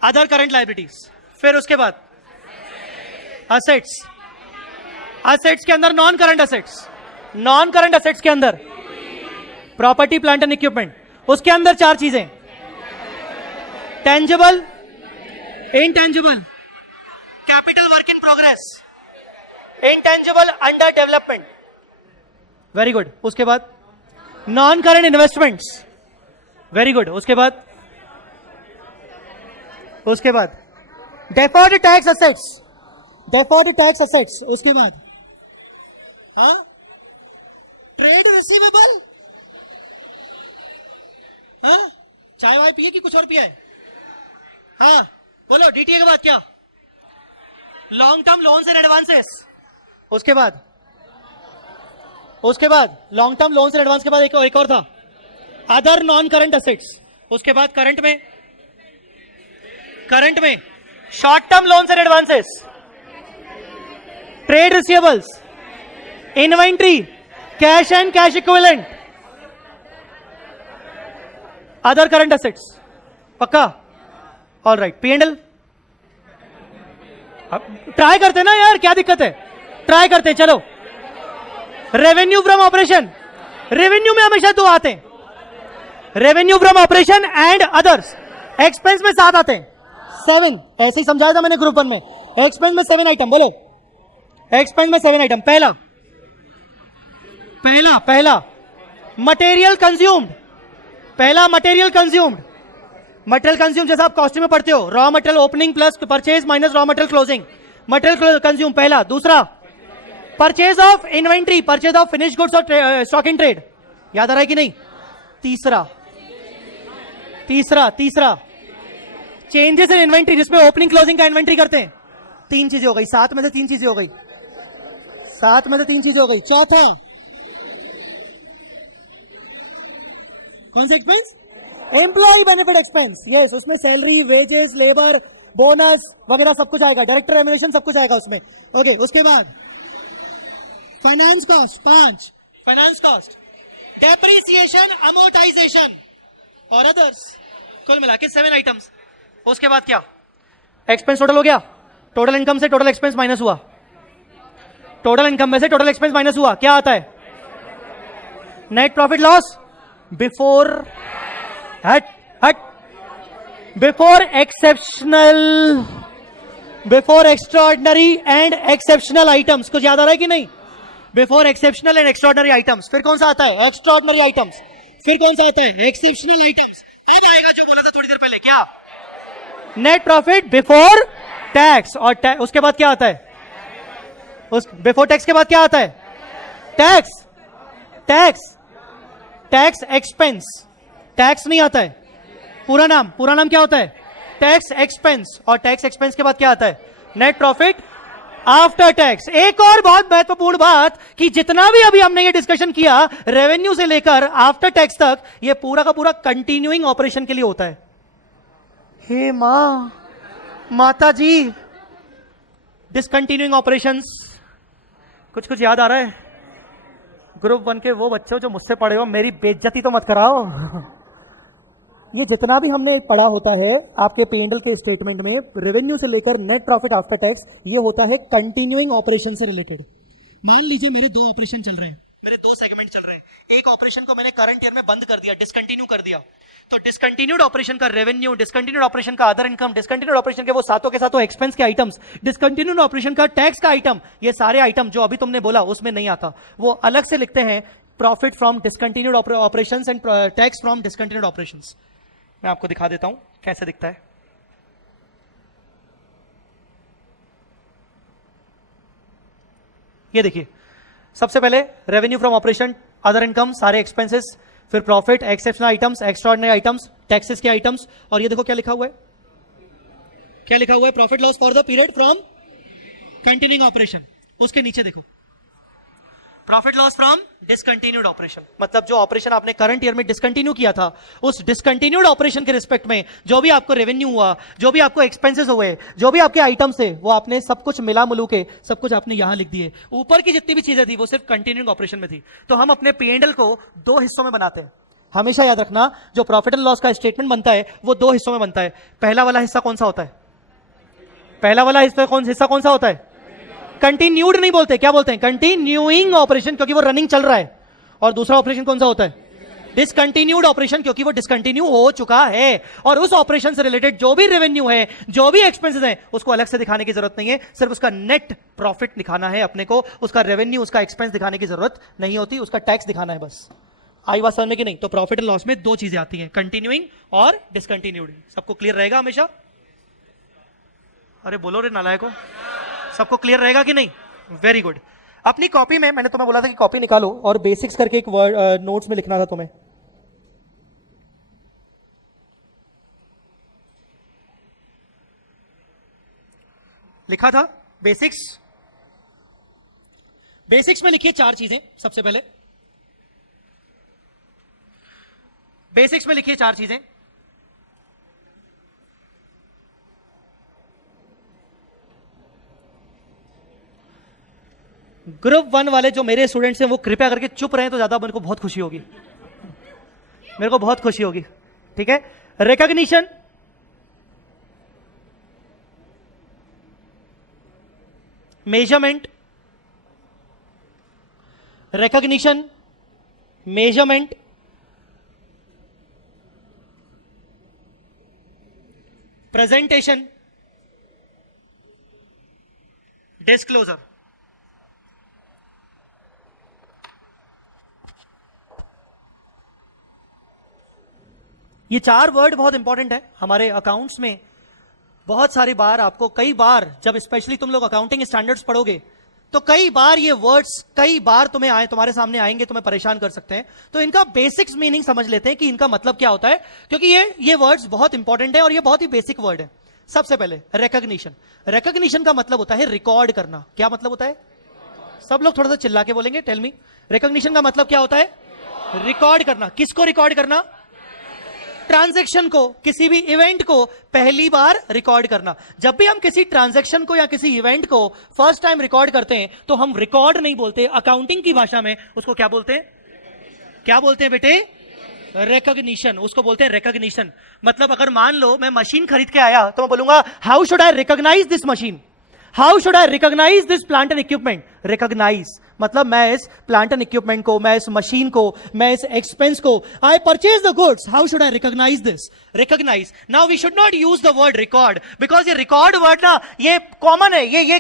other current liabilities. फिर उसके बाद assets, assets के अंदर non current assets, non current assets के अंदर प्रॉपर्टी प्लांट एंड इक्विपमेंट, उसके अंदर चार चीजें, tangible, intangible, capital work in progress, intangible under development, very good. उसके बाद non current investments, very good. उसके बाद deferred tax assets, deferred tax assets. उसके बाद ट्रेड रिसीवेबल, चाय वाय पिए कि कुछ और पिया है? हाँ बोलो, डीटीए के बाद क्या? Long term loans and advances. उसके बाद long term loans and advance के बाद एक और था, अदर नॉन करंट असेट्स। उसके बाद करंट में short term loans and advances, trade receivables, inventory, cash and cash equivalent, other current assets. पक्का? All right. P&L ट्राई करते ना यार, क्या दिक्कत है? ट्राई करते, चलो। रेवेन्यू फ्रॉम ऑपरेशन, रेवेन्यू में हमेशा दो आते हैं, revenue from operation and others. Expense में 7 आते हैं, 7, ऐसे ही समझाया था मैंने ग्रुप 1 में। एक्सपेंस में 7 आइटम, बोलो एक्सपेंस में 7 आइटम। पहला मटेरियल कंज्यूम्ड, मटेरियल कंज्यूम जैसा आप कॉस्टिंग में पढ़ते हो, raw material opening plus purchase minus raw material closing, material consume पहला। दूसरा purchase of inventory, purchase of finish goods और स्टॉक इन ट्रेड, याद आ रहा है कि नहीं? तीसरा चेंजेस इन इन्वेंट्री, जिसमें ओपनिंग क्लोजिंग का इन्वेंट्री करते हैं। 3 चीजें हो गई, 7 में से 3 चीजें हो गई, 7 में से 3 चीजें हो गई। चौथा कौन सा expense? Employ benefit expense, yes, उसमें सैलरी, वेजेस, लेबर, बोनस वगैरह सब कुछ आएगा, डायरेक्टर रेम्यूनरेशन सब कुछ आएगा उसमें। ओके, उसके बाद finance cost, 5 finance cost, depreciation, amortisation और अदर्स, कुल मिला के 7 आइटम्स। उसके बाद क्या? एक्सपेंस टोटल हो गया, टोटल इनकम से टोटल एक्सपेंस माइनस हुआ, टोटल इनकम में से टोटल एक्सपेंस माइनस हुआ, क्या आता है? Net profit loss before before extraordinary and exceptional items. कुछ याद आ रहा है कि नहीं? Before exceptional and extraordinary items. फिर कौन सा आता है? Extraordinary items. फिर कौन सा आता है? Exceptional items. अब आएगा जो बोला था थोड़ी देर पहले, क्या? Net profit before tax. और उसके बाद क्या आता है? बिफोर टैक्स के बाद क्या आता है? Tax expense. टैक्स नहीं आता है, पूरा नाम क्या होता है? Tax expense. और टैक्स एक्सपेंस के बाद क्या आता है? Net profit after tax. एक और बहुत महत्वपूर्ण बात कि जितना भी अभी हमने ये डिस्कशन किया रेवेन्यू से लेकर आफ्टर टैक्स तक, ये पूरा का पूरा कंटिन्यूइंग ऑपरेशन के लिए होता है। हे माता जी, डिसकंटिन्यूइंग ऑपरेशंस, कुछ याद आ रहा है? ग्रुप 1 के वो बच्चों जो मुझसे पढ़े हो, मेरी बेइज्जती तो मत कराओ। ये जितना भी हमने पढ़ा होता है आपके P&L के स्टेटमेंट में, रेवेन्यू से लेकर नेट प्रॉफिट आफ्टर टैक्स, ये होता है कंटिन्यूइंग ऑपरेशन से रिलेटेड। मान लीजिए मेरे 2 ऑपरेशन चल रहे हैं, मेरे 2 सेगमेंट चल रहे हैं। एक ऑपरेशन को मैंने करंट ईयर में बंद कर दिया, डिसकंटिन्यू कर दिया, तो डिसकंटिन्यूड ऑपरेशन का रेवेन्यू, डिसकंटिन्यूड ऑपरेशन का अदर इनकम, डिसकंटिन्यूड ऑपरेशन के वो सातों के सातों एक्सपेंस के आइटम्स, डिसकंटिन्यूड ऑपरेशन का टैक्स का आइटम, ये सारे आइटम जो अभी तुमने बोला उसमें नहीं आता, वो अलग से लिखते हैं profit from discontinued operations and tax from discontinued operations. मैं आपको दिखा देता हूं कैसे दिखता है। ये देखिए, सबसे पहले revenue from operation, other income, सारे एक्सपेंसेस, फिर profit, exceptional items, extraordinary items, taxes के आइटम्स, और ये देखो क्या लिखा हुआ है, क्या लिखा हुआ है? Profit loss for the period from continuing operation. उसके नीचे देखो profit loss from discontinued operation, मतलब जो ऑपरेशन आपने करंट ईयर में डिसकंटिन्यू किया था, उस डिसकंटिन्यूड ऑपरेशन के रिस्पेक्ट में जो भी आपको रेवेन्यू हुआ, जो भी आपको एक्सपेंसेस हुए, जो भी आपके आइटम्स थे, वो आपने सब कुछ मिला मुलू के सब कुछ आपने यहां लिख दिए। ऊपर की जितनी भी चीजें थी वो सिर्फ कंटिन्यूइंग ऑपरेशन में थी। तो हम अपने P&L को 2 हिस्सों में बनाते हैं। हमेशा याद रखना, जो प्रॉफिट एंड लॉस का स्टेटमेंट बनता है वो 2 हिस्सों में बनता है। पहला वाला हिस्सा कौन सा होता है? पहला वाला हिस्सा कौन सा होता है? कंटिन्यूड नहीं बोलते, क्या बोलते हैं? कंटिन्यूइंग ऑपरेशन, क्योंकि वो रनिंग चल रहा है। और दूसरा ऑपरेशन कौन सा होता है? डिसकंटिन्यूड ऑपरेशन, क्योंकि वो डिसकंटिन्यू हो चुका है और उस ऑपरेशन से रिलेटेड जो भी रेवेन्यू है, जो भी एक्सपेंसेस है, उसको अलग से दिखाने की जरूरत नहीं है, सिर्फ उसका नेट प्रॉफिट दिखाना है अपने को, उसका रेवेन्यू, उसका एक्सपेंस दिखाने की जरूरत नहीं होती, उसका टैक्स दिखाना है बस। आई बात समझ में कि नहीं? तो प्रॉफिट एंड लॉस में दो चीजें आती हैं, कंटिन्यूइंग और डिसकंटिन्यूड। सबको क्लियर रहेगा हमेशा? अरे बोलो रे नालायको, सबको क्लियर रहेगा कि नहीं? Very good. अपनी कॉपी में मैंने तुम्हें बोला था कि कॉपी निकालो और बेसिक्स करके एक वर्ड नोट्स में लिखना था तुम्हें। लिखा था बेसिक्स। बेसिक्स में लिखिए 4 चीजें। सबसे पहले बेसिक्स में लिखिए 4 चीजें। ग्रुप 1 वाले जो मेरे स्टूडेंट्स हैं वो कृपया करके चुप रहे तो ज्यादा मेरे को बहुत खुशी होगी, मेरे को बहुत खुशी होगी। ठीक है? Recognition, measurement, recognition, measurement, presentation, disclosure. ये 4 वर्ड बहुत इंपॉर्टेंट है हमारे अकाउंट्स में। बहुत सारी बार आपको, कई बार जब स्पेशली तुम लोग अकाउंटिंग स्टैंडर्ड्स पढ़ोगे तो कई बार ये वर्ड्स कई बार तुम्हारे सामने आएंगे, तुम्हें परेशान कर सकते हैं। तो इनका बेसिक्स मीनिंग समझ लेते हैं कि इनका मतलब क्या होता है, क्योंकि ये वर्ड्स बहुत इंपॉर्टेंट है और ये बहुत ही बेसिक वर्ड है। सबसे पहले रिकॉग्निशन। रिकॉग्निशन का मतलब होता है रिकॉर्ड करना। क्या मतलब होता है? सब लोग थोड़ा सा चिल्ला के बोलेंगे, टेल मी। रिकॉग्निशन का मतलब क्या होता है? रिकॉर्ड करना। किसको रिकॉर्ड करना? ट्रांजैक्शन को, किसी भी इवेंट को पहली बार रिकॉर्ड करना। जब भी हम किसी ट्रांजैक्शन को या किसी इवेंट को फर्स्ट टाइम रिकॉर्ड करते हैं तो हम रिकॉर्ड नहीं बोलते, अकाउंटिंग की भाषा में उसको क्या बोलते हैं? क्या बोलते हैं बेटे? रिकॉग्निशन। उसको बोलते हैं रिकॉग्निशन। मतलब अगर मान लो मैं मशीन खरीद के आया तो मैं बोलूंगा how should I recognise this machine, how should I recognise this plant and equipment. Recognise मतलब मैं इस प्लांट एंड इक्विपमेंट को, मैं इस मशीन को, मैं इस एक्सपेंस को, I purchase the goods, how should I recognise this? Recognise. Now we should not use the word record, because ये रिकॉर्ड वर्ड ना ये कॉमन है, ये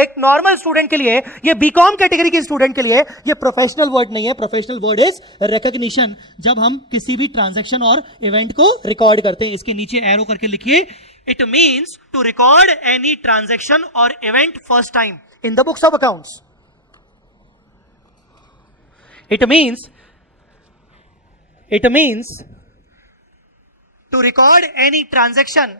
एक नॉर्मल स्टूडेंट के लिए, ये बीकॉम कैटेगरी के स्टूडेंट के लिए ये प्रोफेशनल वर्ड नहीं है। Professional word is recognition. जब हम किसी भी ट्रांजैक्शन और इवेंट को रिकॉर्ड करते हैं, इसके नीचे एरो करके लिखिए, it means to record any transaction or event first time in the books of accounts. It means to record any transaction.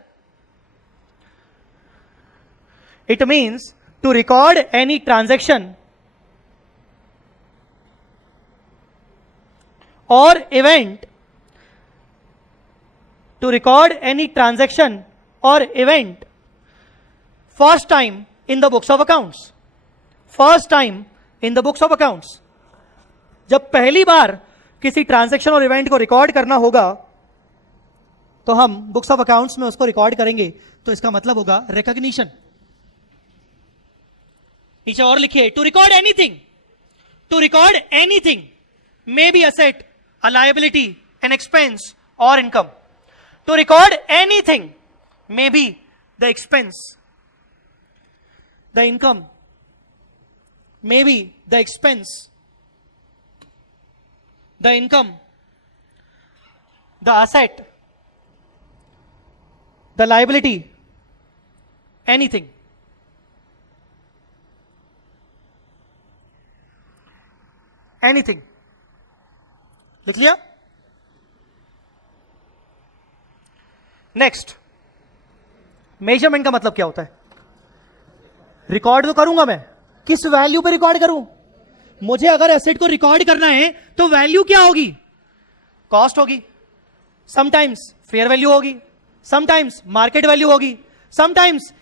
It means to record any transaction or event. To record any transaction or event first time in the books of accounts. First time in the books of accounts. जब पहली बार किसी transaction और event को record करना होगा तो हम books of accounts में उसको रिकॉर्ड करेंगे, तो इसका मतलब होगा रिकॉग्निशन। नीचे और लिखिए, to record anything, to record anything may be asset, a liability, an expense और income. To record anything may be the expense, the income, may be the expense, the income, the asset, the liability, anything. Anything. लिख लिया? Next, measurement का मतलब क्या होता है? Record तो करूंगा मैं, किस वैल्यू पे रिकॉर्ड करूं? मुझे अगर एसेट को रिकॉर्ड करना है तो वैल्यू क्या होगी? कॉस्ट होगी, समटाइम्स फेयर वैल्यू होगी, समटाइम्स मार्केट वैल्यू होगी, समटाइम्स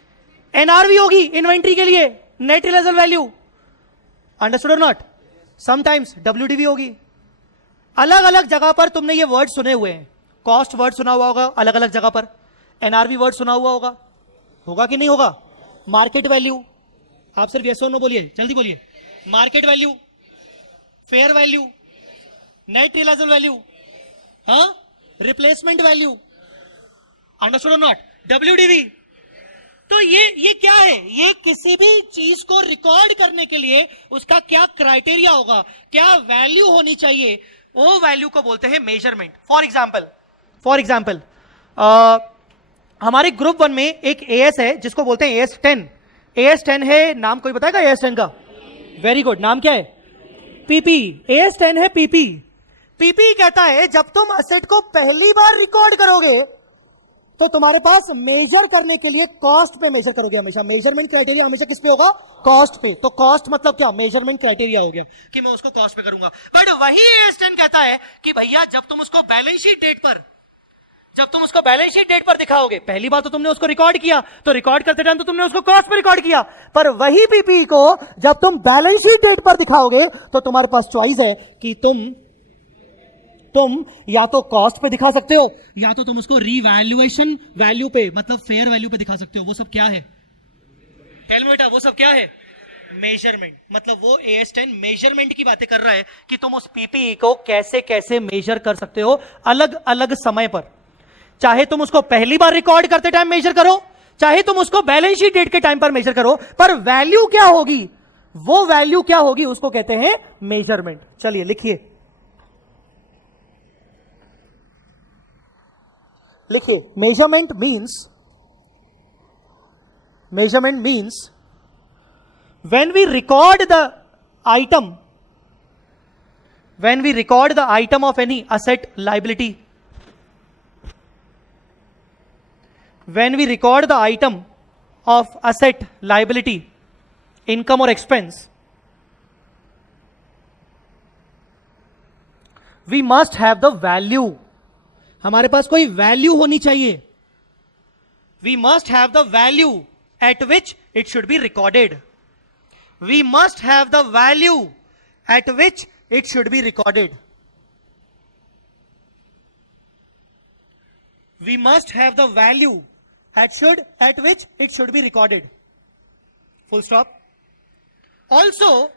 एनआरवी होगी इन्वेंट्री के लिए, नेट रियलाइजेबल वैल्यू, अंडरस्टूड और नॉट? समटाइम्स डब्ल्यूडीवी होगी। अलग अलग जगह पर तुमने ये वर्ड सुने हुए हैं। कॉस्ट वर्ड सुना हुआ होगा अलग अलग जगह पर, एनआरवी वर्ड सुना हुआ होगा कि नहीं होगा? मार्केट वैल्यू, आप सिर्फ यस और नो बोलिए, जल्दी बोलिए। Market value, fair value, net realisable value, हाँ, रिप्लेसमेंट वैल्यू, अंडरस्टूड और नॉट? डब्ल्यूडीवी। तो ये क्या है? ये किसी भी चीज को रिकॉर्ड करने के लिए उसका क्या क्राइटेरिया होगा, क्या वैल्यू होनी चाहिए, वो वैल्यू को बोलते हैं मेजरमेंट। फॉर एग्जाम्पल हमारे ग्रुप 1 में एक एएस है जिसको बोलते हैं AS10। AS10 है, नाम कोई बताएगा AS10 का? वेरी गुड, नाम क्या है? पीपी। AS10 है पीपी। पीपी कहता है जब तुम असेट को पहली बार रिकॉर्ड करोगे तो तुम्हारे पास मेजर करने के लिए कॉस्ट पे मेजर करोगे हमेशा। मेजरमेंट क्राइटेरिया हमेशा किस पे होगा? कॉस्ट पे। तो कॉस्ट मतलब क्या? मेजरमेंट क्राइटेरिया हो गया कि मैं उसको कॉस्ट पे करूंगा। बट वही AS10 कहता है कि भैया जब तुम उसको बैलेंस शीट डेट पर दिखाओगे, पहली बार तो तुमने उसको रिकॉर्ड किया, तो रिकॉर्ड करते टाइम तो तुमने उसको कॉस्ट पे रिकॉर्ड किया, पर वही पीपी को जब तुम बैलेंस शीट डेट पर दिखाओगे तो तुम्हारे पास चॉइस है कि तुम या तो कॉस्ट पे दिखा सकते हो या तो तुम उसको रीवैल्यूएशन वैल्यू पे, मतलब फेयर वैल्यू पे दिखा सकते हो। वो सब क्या है? टेल मी बेटा, वो सब क्या है? मेजरमेंट। मतलब वो AS10 मेजरमेंट की बातें कर रहा है कि तुम उस पीपी को कैसे कैसे मेजर कर सकते हो अलग अलग समय पर। चाहे तुम उसको पहली बार रिकॉर्ड करते टाइम मेजर करो, चाहे तुम उसको बैलेंस शीट डेट के टाइम पर मेजर करो, पर वैल्यू क्या होगी, वो वैल्यू क्या होगी, उसको कहते हैं मेजरमेंट। चलिए लिखिए, measurement means when we record the item of any asset liability, when we record the item of asset liability, income or expense, we must have the value. हमारे पास कोई वैल्यू होनी चाहिए। We must have the value at which it should be recorded. We must have the value at which it should be recorded. We must have the value at which it should be recorded. Full stop. Also,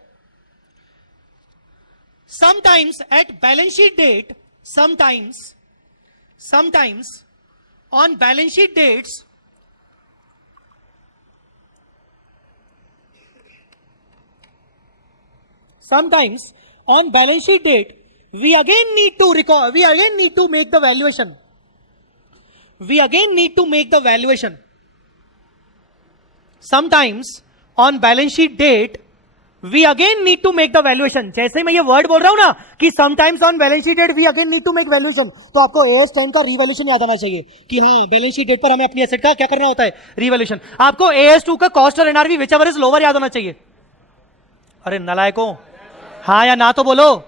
sometimes at balance sheet date, sometimes on balance sheet dates, we again need to make the valuation. Sometimes on balance sheet date we again need to make the valuation. जैसे मैं ये word बोल रहा हूं ना कि sometimes on balance sheet date we again need to make valuation, तो आपको AS10 का रिवैल्यूएशन याद आना चाहिए कि हाँ बैलेंस शीट डेट पर हमें अपनी एसेट का क्या करना होता है? रिवैल्यूएशन। आपको AS2 का कॉस्ट और NRV whichever is lower याद होना चाहिए। अरे नलायकों, हाँ या ना तो बोलो।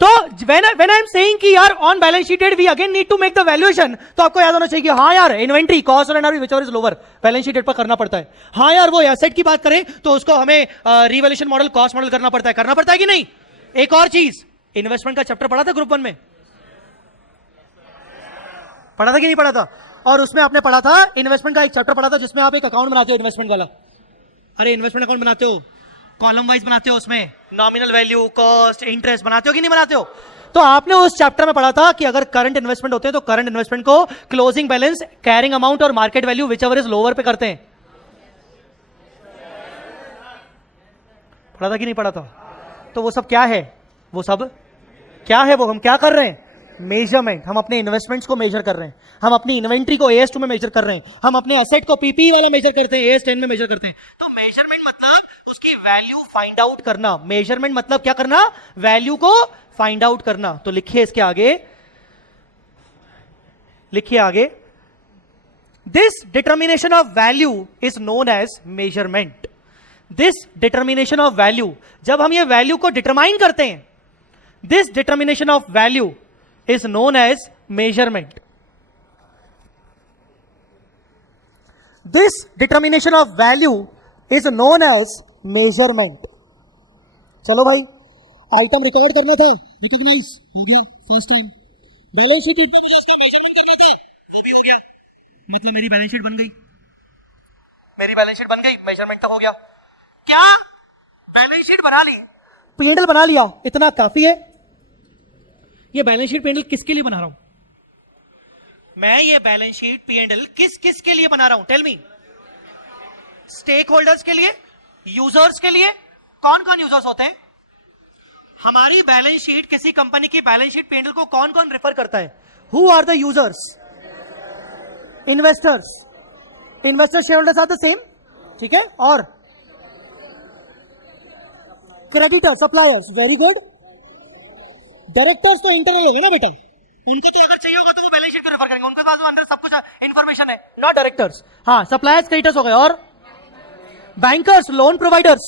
तो when I am saying कि यार on balance sheet date we again need to make the valuation, तो आपको याद होना चाहिए कि हाँ यार इन्वेंट्री कॉस्ट और NRV whichever is lower balance sheet date पर करना पड़ता है। हाँ यार वो एसेट की बात करें तो उसको हमें रिवैल्यूएशन मॉडल, कॉस्ट मॉडल करना पड़ता है कि नहीं? एक और चीज, इन्वेस्टमेंट का चैप्टर पढ़ा था ग्रुप 1 में? पढ़ा था कि नहीं पढ़ा था? और उसमें आपने पढ़ा था इन्वेस्टमेंट का एक चैप्टर पढ़ा था जिसमें आप एक अकाउंट बनाते हो इन्वेस्टमेंट वाला। अरे इन्वेस्टमेंट अकाउंट बनाते हो, कॉलम वाइज बनाते हो, उसमें नॉमिनल वैल्यू, कॉस्ट, इंटरेस्ट बनाते हो कि नहीं बनाते हो? तो आपने उस चैप्टर में पढ़ा था कि अगर करंट इन्वेस्टमेंट होते हैं तो करंट इन्वेस्टमेंट को क्लोजिंग बैलेंस, कैरिंग अमाउंट और market value whichever is lower पे करते हैं। पढ़ा था कि नहीं पढ़ा था? तो वो सब क्या है? वो हम क्या कर रहे हैं? मेजरमेंट। हम अपने इन्वेस्टमेंट्स को मेजर कर रहे हैं, हम अपनी इन्वेंट्री को AS2 में मेजर कर रहे हैं, हम अपने एसेट को पीपी वाला मेजर करते हैं, AS10 में मेजर करते हैं। तो मेजरमेंट मतलब उसकी वैल्यू फाइंड आउट करना। मेजरमेंट मतलब क्या करना? वैल्यू को फाइंड आउट करना। तो लिखिए इसके आगे, this determination of value is known as measurement. This determination of value, जब हम ये वैल्यू को डिटरमाइन करते हैं, this determination of value is known as measurement. This determination of value is known as measurement. चलो भाई, आइटम रिकॉर्ड करना था, रिकॉग्नाइज हो गया first time. Balance sheet measurement करना था, वो भी हो गया, मतलब मेरी बैलेंस शीट बन गई। बैलेंस शीट बन गई, मेजरमेंट तक हो गया, क्या बैलेंस शीट बना ली, P&L बना लिया, इतना काफी है। ये बैलेंस शीट P&L किसके लिए बना रहा हूं मैं? ये बैलेंस शीट P&L किस किस के लिए बना रहा हूं? Tell me. स्टेक होल्डर्स के लिए, यूजर्स के लिए। कौन कौन यूजर्स होते हैं? हमारी बैलेंस शीट, किसी कंपनी की बैलेंस शीट P&L को कौन कौन रेफर करता है? Who are the users? Investors. Investor shareholders are the same, ठीक है। और creditor, suppliers, very good. Directors तो इंटरनल होगा ना बेटा, उनको तो अगर चाहिए होगा तो वो बैलेंस शीट को रेफर करेंगे, उनके पास अंदर सब कुछ इंफॉर्मेशन है, नॉट डायरेक्टर्स। हाँ, सप्लायर्स, क्रेडिटर्स हो गए। और बैंकर्स, लोन प्रोवाइडर्स,